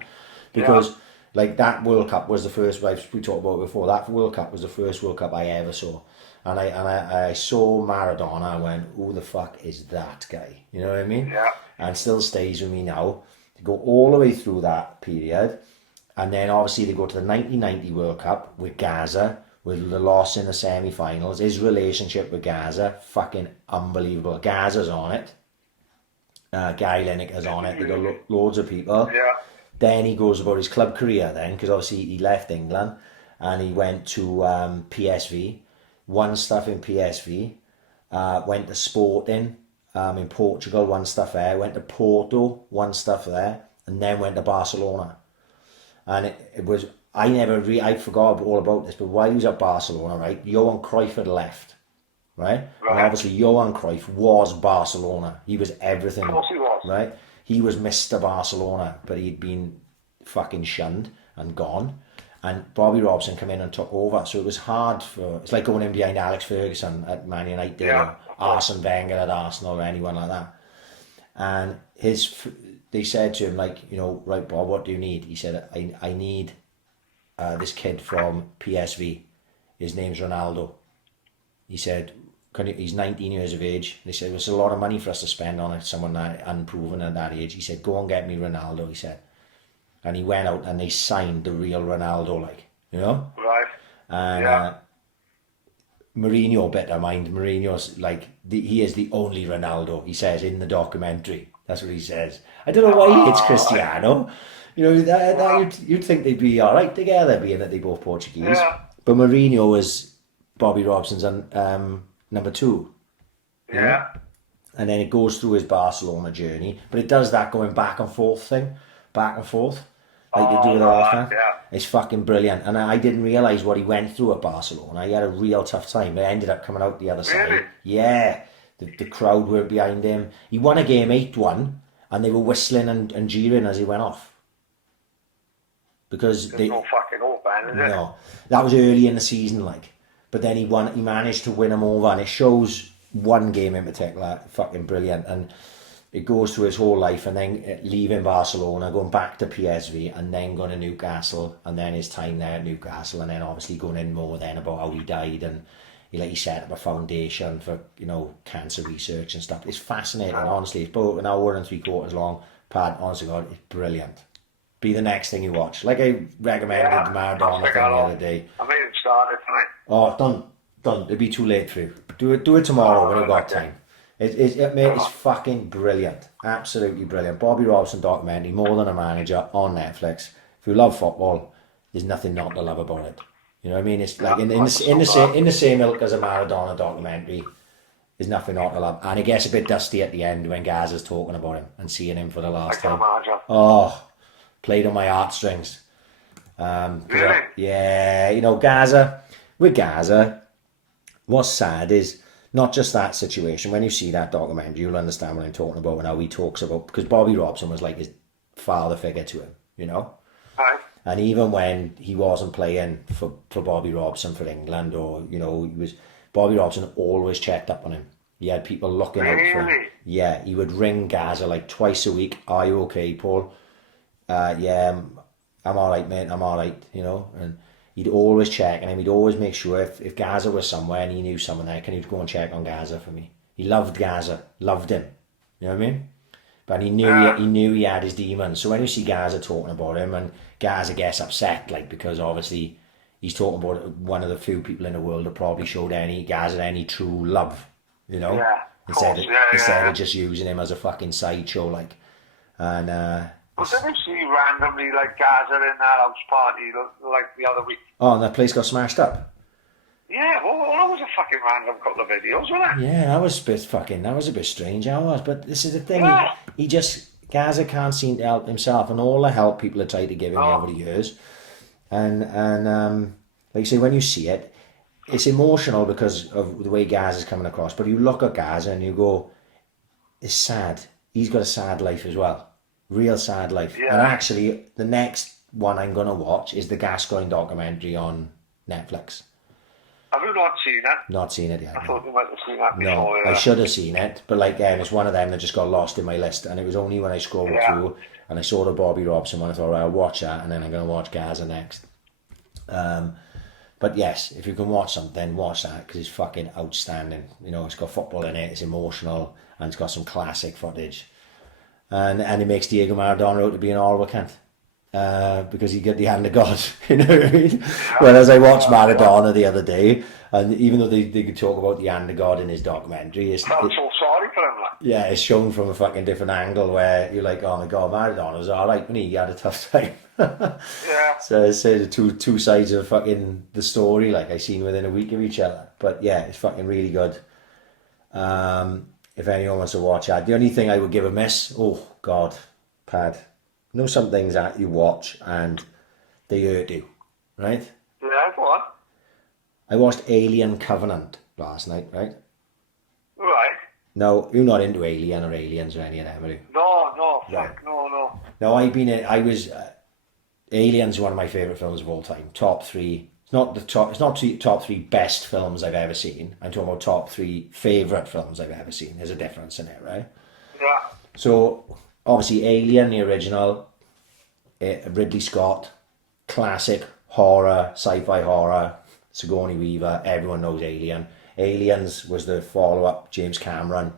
because like that World Cup was the first. Like we talked about before, that World Cup was the first World Cup I ever saw, and I saw Maradona and went, "Who the fuck is that guy?" You know what I mean? Yeah. And still stays with me now. To go all the way through that period, and then obviously they go to the 1990 World Cup with Gaza, with the loss in the semi-finals. His relationship with Gaza, fucking unbelievable. Gaza's on it. Guy Lineker's on it. They got loads of people. Yeah. Then he goes about his club career then, because obviously he left England and he went to PSV, won stuff in PSV, went to Sporting in Portugal, won stuff there, went to Porto, won stuff there, and then went to Barcelona. And it was, I forgot all about this, but while he was at Barcelona, right, Johan Cruyff had left, right? And obviously Johan Cruyff was Barcelona. He was everything. Of course he was. Right? He was Mr. Barcelona, but he'd been fucking shunned and gone. And Bobby Robson came in and took over. So it was hard it's like going in behind Alex Ferguson at Man United, or Arsene Wenger at Arsenal, or anyone like that. And they said to him, like, right, Bob, what do you need? He said, I need this kid from PSV. His name's Ronaldo. He said, he's 19 years of age. They said, it's a lot of money for us to spend on someone that unproven at that age. He said, go and get me Ronaldo, he said. And he went out and they signed the real Ronaldo, Right. And Mourinho, better mind, Mourinho's like, he is the only Ronaldo, he says in the documentary. That's what he says. I don't know why he hates Cristiano. You'd think they'd be all right together, being that they both Portuguese. Yeah. But Mourinho was Bobby Robson's number 2. Yeah. And then it goes through his Barcelona journey, but it does that going back and forth, like they do with Arsenal. Yeah. It's fucking brilliant. And I didn't realise what he went through at Barcelona. He had a real tough time. It ended up coming out the other side. Yeah. The crowd were behind him. He won a game 8-1, and they were whistling and jeering as he went off. Because there's no fucking hope, man, is it? No. That was early in the season, like. But then he managed to win them over, and it shows one game in particular, fucking brilliant. And it goes through his whole life, and then leaving Barcelona, going back to PSV, and then going to Newcastle, and then his time there at Newcastle, and then obviously going in more then about how he died, and he set up a foundation for, cancer research and stuff. It's fascinating, honestly. It's about an hour and 3/4 long. Pad, honestly, God, it's brilliant. Be the next thing you watch. Like I recommended the Maradona thing the other day. I made it started tonight. Oh, done. It'd be too late for you. Do it tomorrow when you've got time. It's fucking brilliant. Absolutely brilliant. Bobby Robson documentary, More Than a Manager, on Netflix. If you love football, there's nothing not to love about it. You know what I mean? It's like in the same ilk as a Maradona documentary. There's nothing not to love. And it gets a bit dusty at the end when Gaza's talking about him and seeing him for the last time. Oh, played on my heartstrings. Really? Yeah, Gaza. With Gaza, what's sad is not just that situation. When you see that documentary, you'll understand what I'm talking about and how he talks about, because Bobby Robson was like his father figure to him, Right. And even when he wasn't playing for Bobby Robson for England, or Bobby Robson always checked up on him. He had people looking out for him. Yeah, he would ring Gaza like twice a week. Are you okay, Paul? Yeah, I'm all right, mate. I'm all right, and he'd always check on him. He'd always make sure if Gaza was somewhere and he knew someone there, can he go and check on Gaza for me? He loved Gaza, loved him. You know what I mean? But he knew he had his demons. So when you see Gaza talking about him, and Gaza gets upset, like, because obviously he's talking about one of the few people in the world that probably showed Gaza any true love, Yeah, instead of just using him as a fucking sideshow, like. And but did you see randomly like Gaza in that house party like the other week? Oh, and that place got smashed up. Yeah, well, that was a fucking random couple of videos, wasn't it? Yeah, that was a bit strange, that was. But this is the thing, Yeah. Gaza can't seem to help himself, and all the help people have tried to give him over the years. And like you say, when you see it, it's emotional because of the way Gaza's coming across. But you look at Gaza and you go, it's sad. He's got a sad life as well. Real sad life. Yeah. And actually, the next one I'm going to watch is the Gascoigne documentary on Netflix. Have you not seen it? Not seen it yet. I thought you might have seen that No, before. I should have seen it, but like, it's one of them that just got lost in my list, and it was only when I scrolled through and I saw the Bobby Robson one, I thought, right, I'll watch that, and then I'm going to watch Gaza next. But yes, if you can watch something, watch that, because it's fucking outstanding. You know, it's got football in it, it's emotional, and it's got some classic footage. And it makes Diego Maradona out to be an horrible cunt. Because he got the hand of God, you know what I mean? Whereas I watched Maradona the other day, and even though they could talk about the hand of God in his documentary, I'm so sorry for him. Like. Yeah, it's shown from a fucking different angle where you're like, oh my God, Maradona was alright when he had a tough time. Yeah. So it's the two sides of fucking the story, like I seen within a week of each other. But yeah, it's fucking really good. If anyone wants to watch that, the only thing I would give a miss, oh God, Pad. You know some things that you watch and they hurt you, right? Yeah, go on. I watched Alien Covenant last night, right? Right. No, you're not into Alien or Aliens or any of them, are you? No, Right. fuck, no. No, Aliens one of my favourite films of all time. Top three. It's not top three best films I've ever seen. I'm talking about top three favourite films I've ever seen. There's a difference in it, right? Yeah. So, obviously, Alien, the original, Ridley Scott, classic horror, sci-fi horror, Sigourney Weaver, everyone knows Alien. Aliens was the follow-up, James Cameron,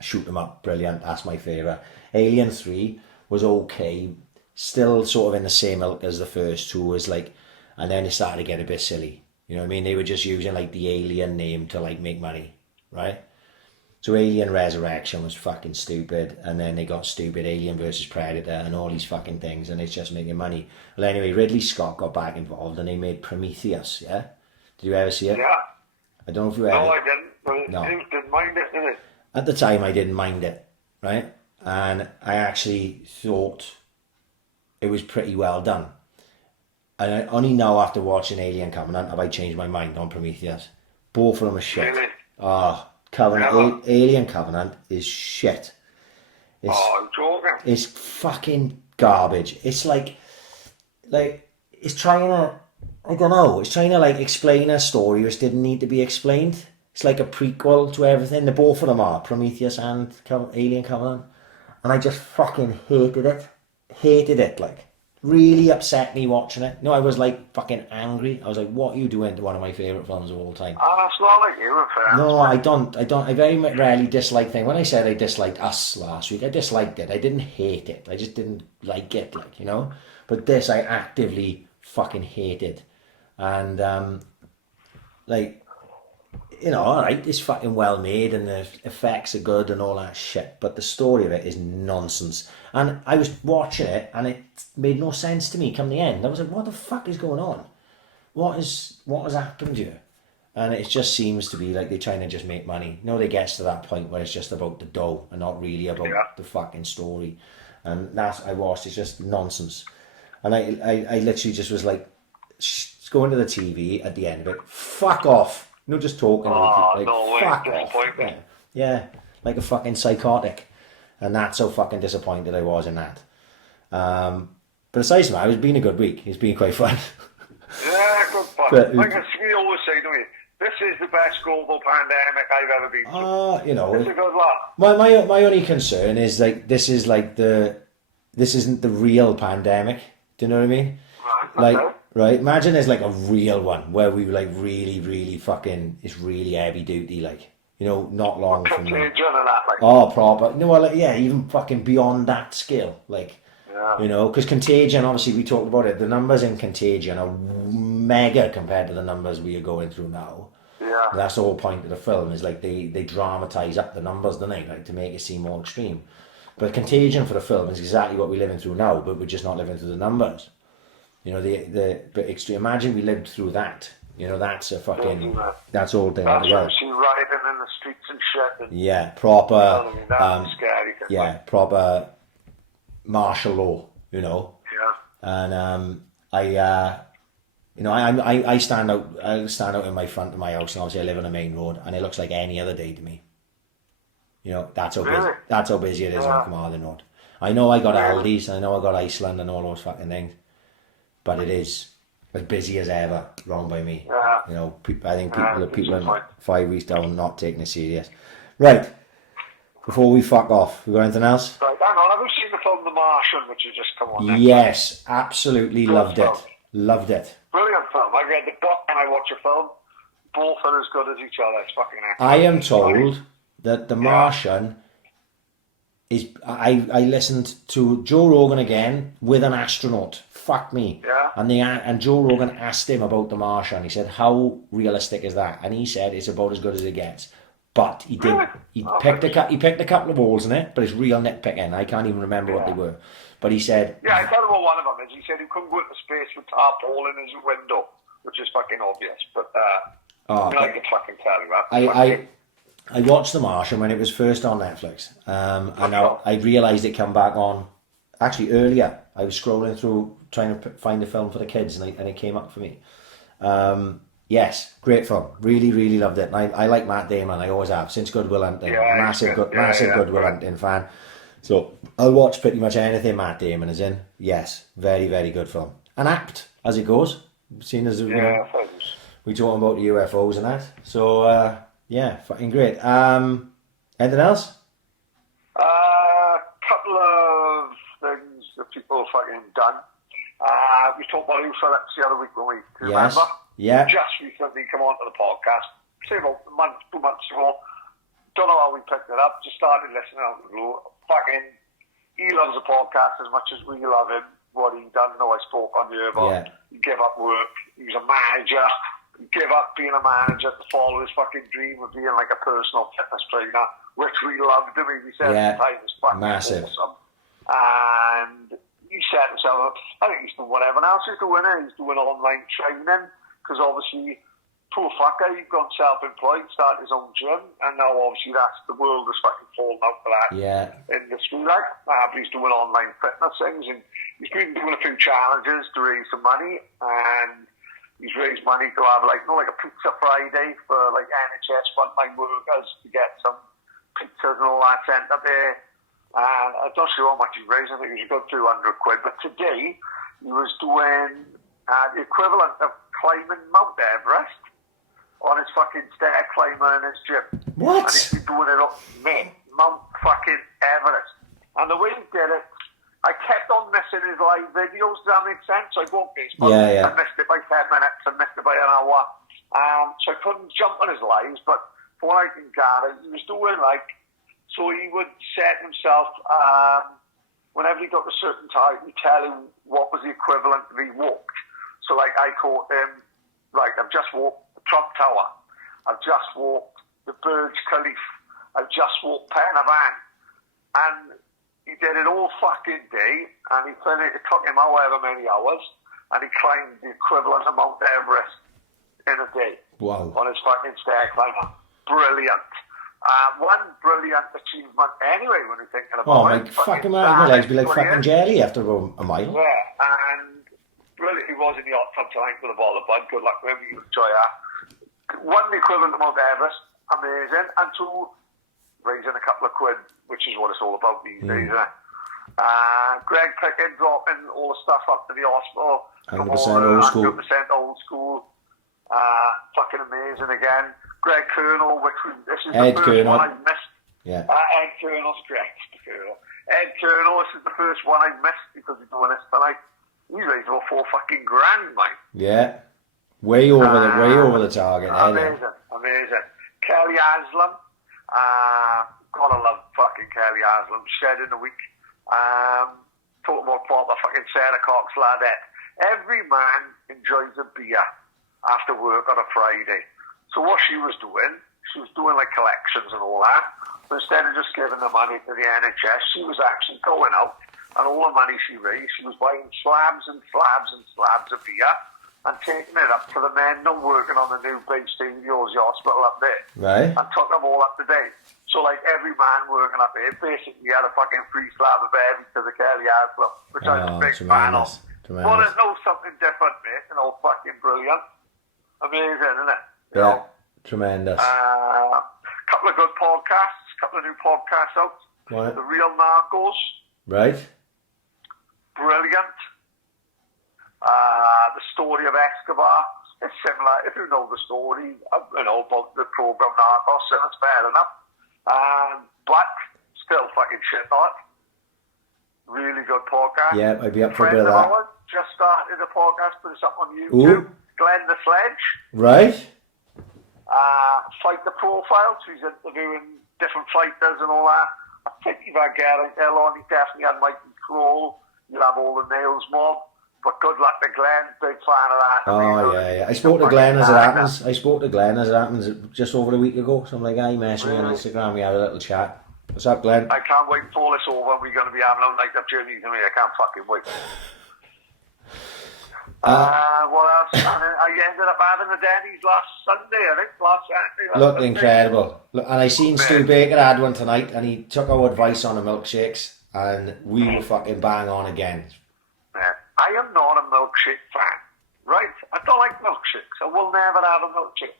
shoot 'em up, brilliant, that's my favourite. Alien 3 was okay, still sort of in the same ilk as the first two, was like, and then it started to get a bit silly. You know what I mean? They were just using like the Alien name to like make money, right? So Alien Resurrection was fucking stupid, and then they got stupid Alien versus Predator and all these fucking things, and it's just making money. Well, anyway, Ridley Scott got back involved, and they made Prometheus. Yeah, did you ever see it? Yeah. I don't know if you ever. No, I didn't. But No. You didn't mind it, did it? At the time, I didn't mind it, right? And I actually thought it was pretty well done. And I only now, after watching Alien Covenant, have I changed my mind on Prometheus. Both of them are shit. Really? Alien Covenant is shit. I'm joking. It's fucking garbage. It's like it's trying to, I don't know, it's trying to like explain a story which didn't need to be explained. It's like a prequel to everything. The both of them are, Prometheus and Alien Covenant. And I just fucking hated it. Hated it, like. Really upset me watching it. No, I was like fucking angry. I was like, what are you doing to one of my favourite films of all time? Oh, it's not like you, in fairness. No, I don't. I very rarely dislike things. When I said I disliked Us last week, I disliked it. I didn't hate it. I just didn't like it, like, you know? But this, I actively fucking hated. And, like, you know, alright, it's fucking well made and the effects are good and all that shit, but the story of it is nonsense. And I was watching it and it made no sense to me come the end. I was like, what the fuck is going on? What has happened here? And it just seems to be like they're trying to just make money. Nobody gets to that point where it's just about the dough and not really about the fucking story. And that's, I watched, it's just nonsense. And I literally just was like, going to the TV at the end of it, fuck off. No, just talking. Like, no way. fuck off. Yeah, like a fucking psychotic. And that's how fucking disappointed I was in that. But aside from that, it's been a good week. It's been quite fun. Yeah, good fun. But, like we always say, don't we? This is the best global pandemic I've ever been through. You know, it's a good one. My only concern is like this isn't the real pandemic. Do you know what I mean? Right. Like, right? Imagine there's like a real one where we like really, really fucking, it's really heavy duty, like, you know, not long from now. Contagion and that, like. Oh, proper. No, well, like, yeah, even fucking beyond that scale, like, Yeah. you know, because Contagion, obviously we talked about it, the numbers in Contagion are mega compared to the numbers we are going through now. Yeah. And that's the whole point of the film, is like they dramatise up the numbers, don't they, like, to make it seem more extreme. But Contagion for the film is exactly what we're living through now, but we're just not living through the numbers. You know, but extreme. Imagine we lived through that. You know, that's a fucking, that's all thing. That's why she riding in the streets and shit. And, yeah, proper. you know, that's scary. Yeah, proper martial law. You know. Yeah. And I stand out. I stand out in my front of my house, and obviously I live on a main road, and it looks like any other day to me. You know, that's how busy. Really? That's how busy it is on Carmarthen Road. I know I got Aldi's, I know I got Iceland and all those fucking things, but it is as busy as ever, wrong by me. Yeah. You know, I think people it's are 5 weeks down not taking it serious. Right, before we fuck off, we got anything else? Right, hang on, have you seen the film The Martian, which has just come on? Yes, absolutely loved film. it. Loved it. Brilliant film. I read the book and I watched a film. Both are as good as each other. It's fucking excellent. I am told that The Martian is... I listened to Joe Rogan again with an astronaut. Fuck me. Yeah. And Joe Rogan asked him about The Martian. He said, how realistic is that? And he said it's about as good as it gets. But he did. Really? He picked a couple of holes in it, but it's real nitpicking. I can't even remember what they were. But he said... Yeah, I tell him what one of them is. He said he couldn't go into space with tarpaulin in his window, which is fucking obvious. But I can fucking tell you that. I watched The Martian when it was first on Netflix, and now I realised it come back on. Actually, earlier I was scrolling through trying to find a film for the kids, and it came up for me. Yes, great film. Really, really loved it. And I like Matt Damon. I always have since Good Will Hunting. Massive Good Will Hunting fan. So I'll watch pretty much anything Matt Damon is in. Yes, very, very good film. And apt as it goes. Seeing as we talking about the UFOs and that. So yeah, fucking great. Anything else? Couple of things that people have fucking done. We talked about Phillips the other week when we remember. Yeah. Just recently come onto the podcast. Say about a month, 2 months ago. Don't know how we picked it up. Just started listening out the blue. Fucking, he loves the podcast as much as we love him. What he done. I spoke on here about. He gave up work. He was a manager. He gave up being a manager to follow his fucking dream of being like a personal fitness trainer, which we loved him. He said at the time it was fucking awesome. And he set himself up. I think he's doing whatever else he's doing. He's doing online training because obviously, poor fucker, he's gone self-employed, started his own gym, and now obviously that's the world is fucking falling out for that industry. But he's doing online fitness things, and he's been doing a few challenges to raise some money, and he's raised money to have like a pizza Friday for like NHS frontline workers to get some pizzas and all that sent up there. And I'm not sure how much he raised. I think it was about 200 quid. But today he was doing the equivalent of climbing Mount Everest on his fucking stair climber in his gym. What? And he's been doing it up Mount fucking Everest. And the way he did it, I kept on missing his live videos. Does that make sense? So I go on Facebook. I missed it by 10 minutes. I missed it by an hour. So I couldn't jump on his lives. But from what I can gather, he was doing so he would set himself, whenever he got a certain time, he'd tell him what was the equivalent if he walked. So I caught him, I've just walked the Trump Tower. I've just walked the Burj Khalifa. I've just walked Penavan. And he did it all fucking day, and it took him however many hours, and he climbed the equivalent of Mount Everest in a day. Wow. On his fucking stair climber. Brilliant. One brilliant achievement anyway when you're thinking about it. Fucking man, my legs be like fucking jelly after a mile. Yeah, and brilliant. He was in the hot tub tonight with a bottle of bud. Good luck with him. You enjoy that. One, the equivalent of Mount Everest. Amazing. And two, raising a couple of quid, which is what it's all about these days. Greg Pickett dropping all the stuff up to the hospital. 100% old school. 100% old school. Fucking amazing again. Greg Colonel, this is the first one I've missed. Yeah. Ed Colonel's correct. Ed Colonel, this is the first one I've missed because he's doing this tonight. He's raised about $4 fucking grand, mate. Yeah. Way over the target. Amazing. Kelly Aslam. Gotta love fucking Kelly Aslam. Shed in a week. Talking about proper fucking Sarah Cox ladette. Every man enjoys a beer after work on a Friday. So what she was doing like collections and all that. But instead of just giving the money to the NHS, she was actually going out, and all the money she raised, she was buying slabs and slabs and slabs of beer and taking it up to the men not working on the new base studios, the hospital up there. Right. And took them all up to date. So like every man working up there basically had a fucking free slab of beer because of Kelly Aslam, which I was a big fan of. But there's no something different, mate. Fucking brilliant. Amazing, isn't it? Tremendous. Couple of good podcasts, couple of new podcasts out. What? The Real Narcos. Right. Brilliant. The story of Escobar, it's similar. If you know the story, about the program Narcos, then it's fair enough. But still fucking shit on it. Really good podcast. Yeah, I'd be up for a Friend bit of of that. ours just started a podcast, but it's up on YouTube. Ooh. Glenn the Sledge. Right. Fighter profile, so he's interviewing different fighters and all that. I think you've had Geraint on, he definitely had Mikey Kroll, you'll have all the Nails mob, but good luck to Glenn, big fan of that. Oh, yeah. I spoke to Glenn as it happens. Just over a week ago, something like that. He messaged me on Instagram, we had a little chat. What's up, Glenn? I can't wait for all this over and we're going to be having a night of journeys and I can't fucking wait. What else? I ended up having the Denny's last Saturday. Looked incredible. And I seen Stu Baker had one tonight and he took our advice on the milkshakes and we were fucking bang on again. Yeah. I am not a milkshake fan, right? I don't like milkshakes. I will never have a milkshake.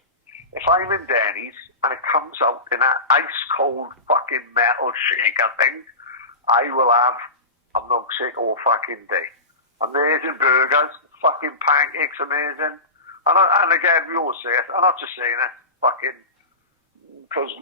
If I'm in Denny's and it comes out in an ice cold fucking metal shaker thing, I will have a milkshake all fucking day. Amazing burgers, fucking pancakes, amazing. And again, we always say it. I'm not just saying it, fucking, because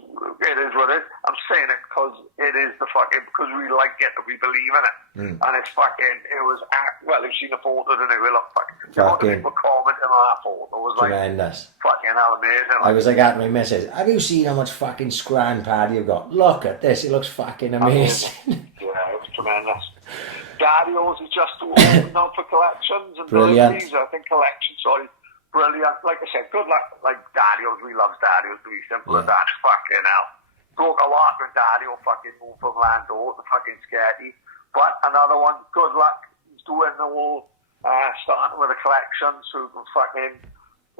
it is what it is. I'm saying it because it is because we like it and we believe in it. And it's fucking, it was, well, you've seen the photo, didn't you? It looked fucking, people commenting on that photo. It was tremendous. Fucking hell amazing. I was like at my missus, have you seen how much fucking scran Paddy you've got? Look at this, it looks fucking amazing. Yeah, it was tremendous. Daddios is just opening up for collections and brilliant. I think collections, sorry. Brilliant. Like I said, good luck. Like Daddios, we love Daddios to be simple as that. Fucking hell. Broke a lot with Daddio fucking moved from Lando to fucking Sketty. But another one, good luck. He's doing the whole starting with a collection, so fucking,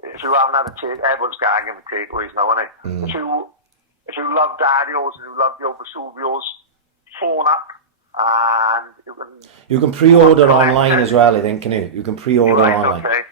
if you haven't had a take, everyone's gagging with takeaways now, isn't it? If you love Daddios and you love the Vesuvios, phone up. And you can pre-order online as well, I think, can you? You can pre-order online. Okay.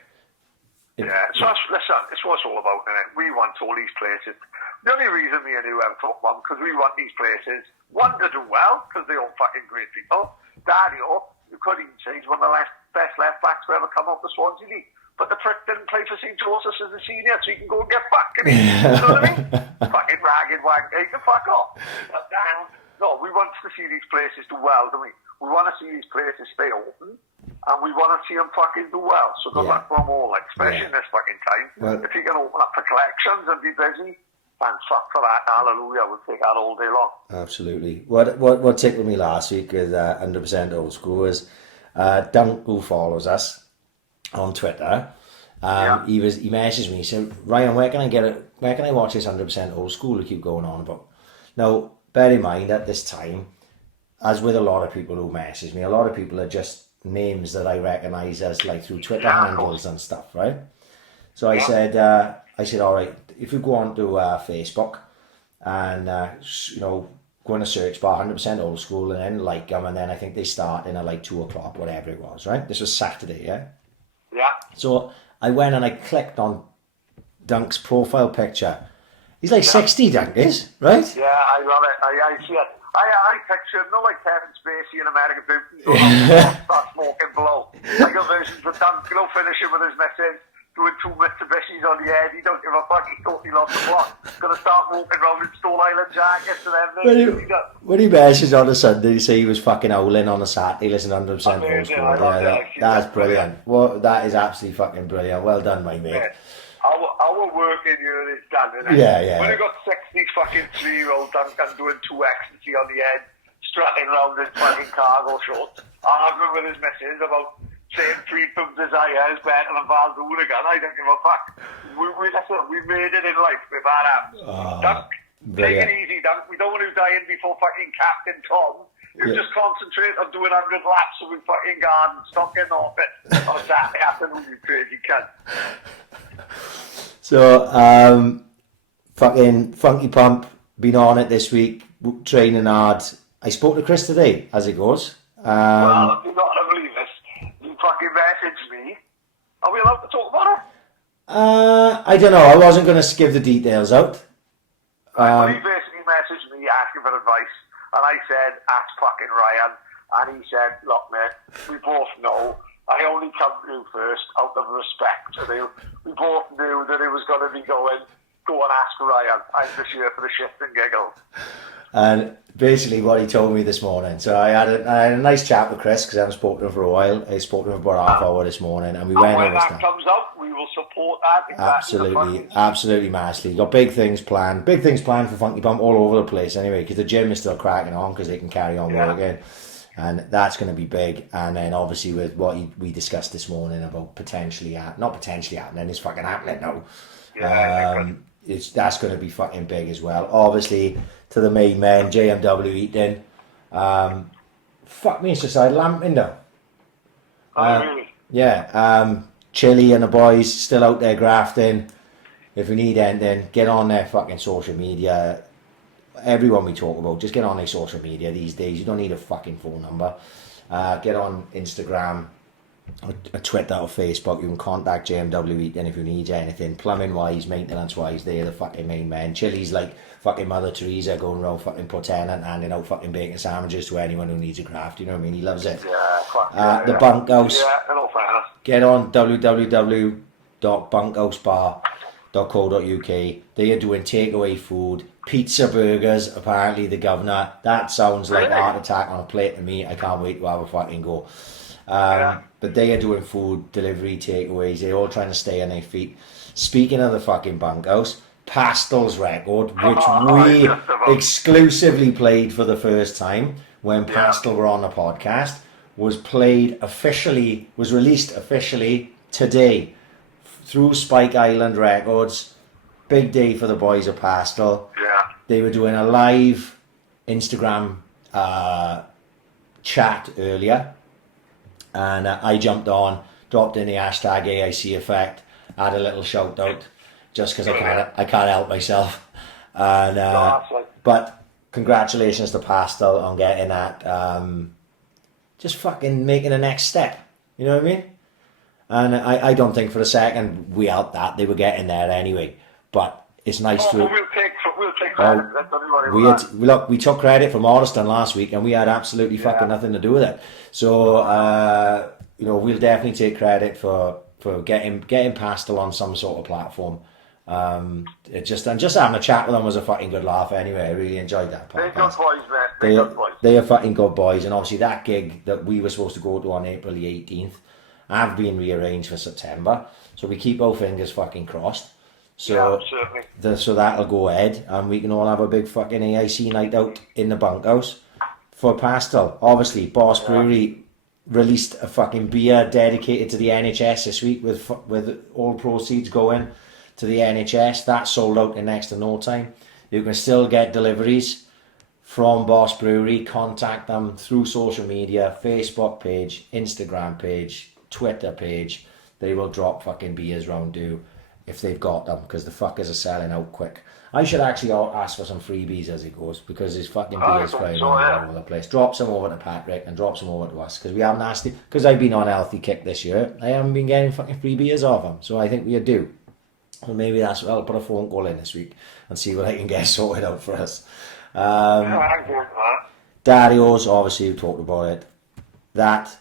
Yeah, so listen, it's what it's all about, isn't it? We want all these places. The only reason me and you ever talk about because we want these places, one, to do well, because they're all fucking great people. Daddio, you could even say he's one of the best left backs to ever come off the Swansea League. But the prick didn't play for St. Joseph's as a senior, so he can go and get fucking in. You know what I mean? Fucking ragged wag, take the fuck off. But down. No, we want to see these places do well, don't we? We want to see these places stay open, and we want to see them fucking do well. So good luck for them all, like, especially in this fucking time. Well, if you can open up for collections and be busy, thanks fuck for that. Hallelujah, we'll take that all day long. Absolutely. What tickled me last week with 100% Old School was Dunk, who follows us on Twitter. He messaged me. He said, Ryan, where can I watch this 100% Old School to keep going on about? Now, bear in mind at this time, as with a lot of people who message me, a lot of people are just names that I recognise as like through Twitter handles and stuff, right? So I said, all right, if you go on to Facebook and go on a search bar 100% Old School and then like them, and then I think they start in at like 2 o'clock, whatever it was, right? This was Saturday, yeah. Yeah. So I went and I clicked on Dunk's profile picture. He's like 60, Dunk is, right? Yeah, I love it. I see it. I picture him, not like Kevin Spacey in American Beauty, start smoking blow. I got versions of Dunk, finishing with his missus, doing 2 Mitsubishis on the head. He don't give a fuck, he's totally lost the plot. Gonna start walking around in Stone Island jackets and everything. When he messaged on a Sunday, he said he was fucking howling on a Saturday, listening to 100% Old School. That's brilliant. Well, that is absolutely fucking brilliant. Well done, my mate. Yeah. Our work in here is done, isn't it? Yeah. When you got 60 fucking 3-year-old Duncan doing 2 ecstasy on the head, strutting around in fucking cargo shorts, arguing with his missus about saying Freedom Desire is better than Val Doonigan, I don't give a fuck. We made it in life with our abs. Dunk, take it easy, Dunk. We don't want to die in before fucking Captain Tom. You just concentrate on doing 100 laps of the fucking garden, stop getting off it on Saturday afternoon, you crazy cunt. So, fucking Funky Pump, been on it this week, training hard. I spoke to Chris today, as it goes. Well, you're not going to believe this. You fucking messaged me. Are we allowed to talk about it? I don't know. I wasn't going to give the details out. Well, he basically messaged me asking for advice, and I said, ask fucking Ryan. and he said, look, mate, we both know I only come to you first out of respect to you. We both knew that it was going to be go and ask Ryan. I'm just here for the shit and giggle. And basically what he told me this morning, so I had a nice chat with Chris because I haven't spoken to him for a while. I spoke to him for about half hour this morning and we went over stuff. When that comes out, we will support that. Exactly. Absolutely massively. Got big things planned for Funky Bump all over the place anyway, because the gym is still cracking on because they can carry on working. And that's going to be big. And then obviously with what we discussed this morning about not potentially happening, it's fucking happening now. That's going to be fucking big as well. Obviously, to the main men, JMW eating. Fuck me, it's just like lamping though. Really? Yeah. Chili and the boys still out there grafting. If you need anything, get on their fucking social media. Everyone we talk about, just get on their social media these days. You don't need a fucking phone number. Get on Instagram, or Twitter or Facebook. You can contact JMW Eating if you need anything. Plumbing wise, maintenance wise, they're the fucking main men. Chili's like fucking Mother Teresa going around fucking Tennant and handing out fucking bacon sandwiches to anyone who needs a graft. You know what I mean? He loves it. The Bunkhouse. Yeah, no fairness. Get on www.bunkhousebar.co.uk. They are doing takeaway food, pizza, burgers. Apparently, the governor. That sounds like a heart attack on a plate to me. I can't wait to have a fucking go. But they are doing food delivery, takeaways. They're all trying to stay on their feet. Speaking of the fucking Bunkhouse, Pastel's record, which we exclusively played for the first time when Pastel were on the podcast, was released officially today through Spike Island Records. Big day for the boys of Pastel. Yeah. They were doing a live Instagram chat earlier, and I jumped on, dropped in the hashtag AiC effect, had a little shout out, just because I can't help myself. And but congratulations to Pastel on getting that, just fucking making the next step. You know what I mean? And I don't think for a second we helped that. They were getting there anyway. But it's nice to. We'll take credit. We took credit from Morriston last week, and we had absolutely fucking nothing to do with it. So we'll definitely take credit for getting Pastel on some sort of platform. Just having a chat with them was a fucking good laugh anyway. I really enjoyed that podcast. They're good boys, man. They're good boys. They are fucking good boys, and obviously that gig that we were supposed to go to on April the 18th have been rearranged for September. So we keep our fingers fucking crossed. So so that'll go ahead, and we can all have a big fucking AiC night out in the Bunkhouse for Pastel. Obviously, Boss Brewery released a fucking beer dedicated to the NHS this week with all proceeds going to the NHS. That sold out in next to no time. You can still get deliveries from Boss Brewery. Contact them through social media, Facebook page, Instagram page, Twitter page. They will drop fucking beers round you if they've got them, because the fuckers are selling out quick. I should actually ask for some freebies as it goes, because his fucking beers flying all over the place. Drop some over to Patrick and drop some over to us, because we haven't asked it, because I've been on a healthy kick this year. I haven't been getting fucking free beers off him, so I think we are due. Well, maybe that's what I'll put a phone call in this week and see what I can get sorted out for us. Dario's, obviously, we talked about it. That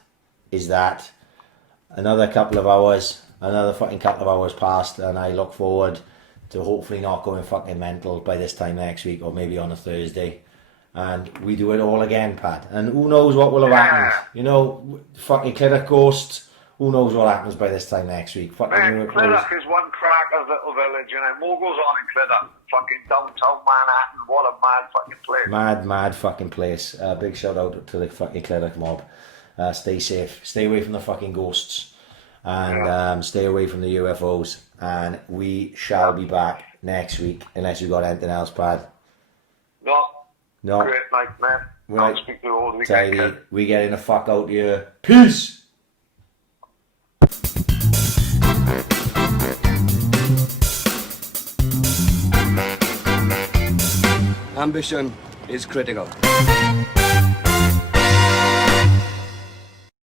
is that. Another fucking couple of hours passed, and I look forward to hopefully not going fucking mental by this time next week, or maybe on a Thursday. And we do it all again, Pat. And who knows what will have happened? You know, fucking Clydach Ghost. Who knows what happens by this time next week? Clydach is one cracker's little village, you know. More goes on in Clydach. Fucking downtown Manhattan. What a mad fucking place. Mad fucking place. Big shout out to the fucking Clydach mob. Stay safe. Stay away from the fucking ghosts. And stay away from the UFOs. And we shall be back next week, unless you've got anything else, Pad. No. Great night, man. Right. Don't speak to all the Tidy. weekend. We getting the fuck out here. Peace! Ambition is critical.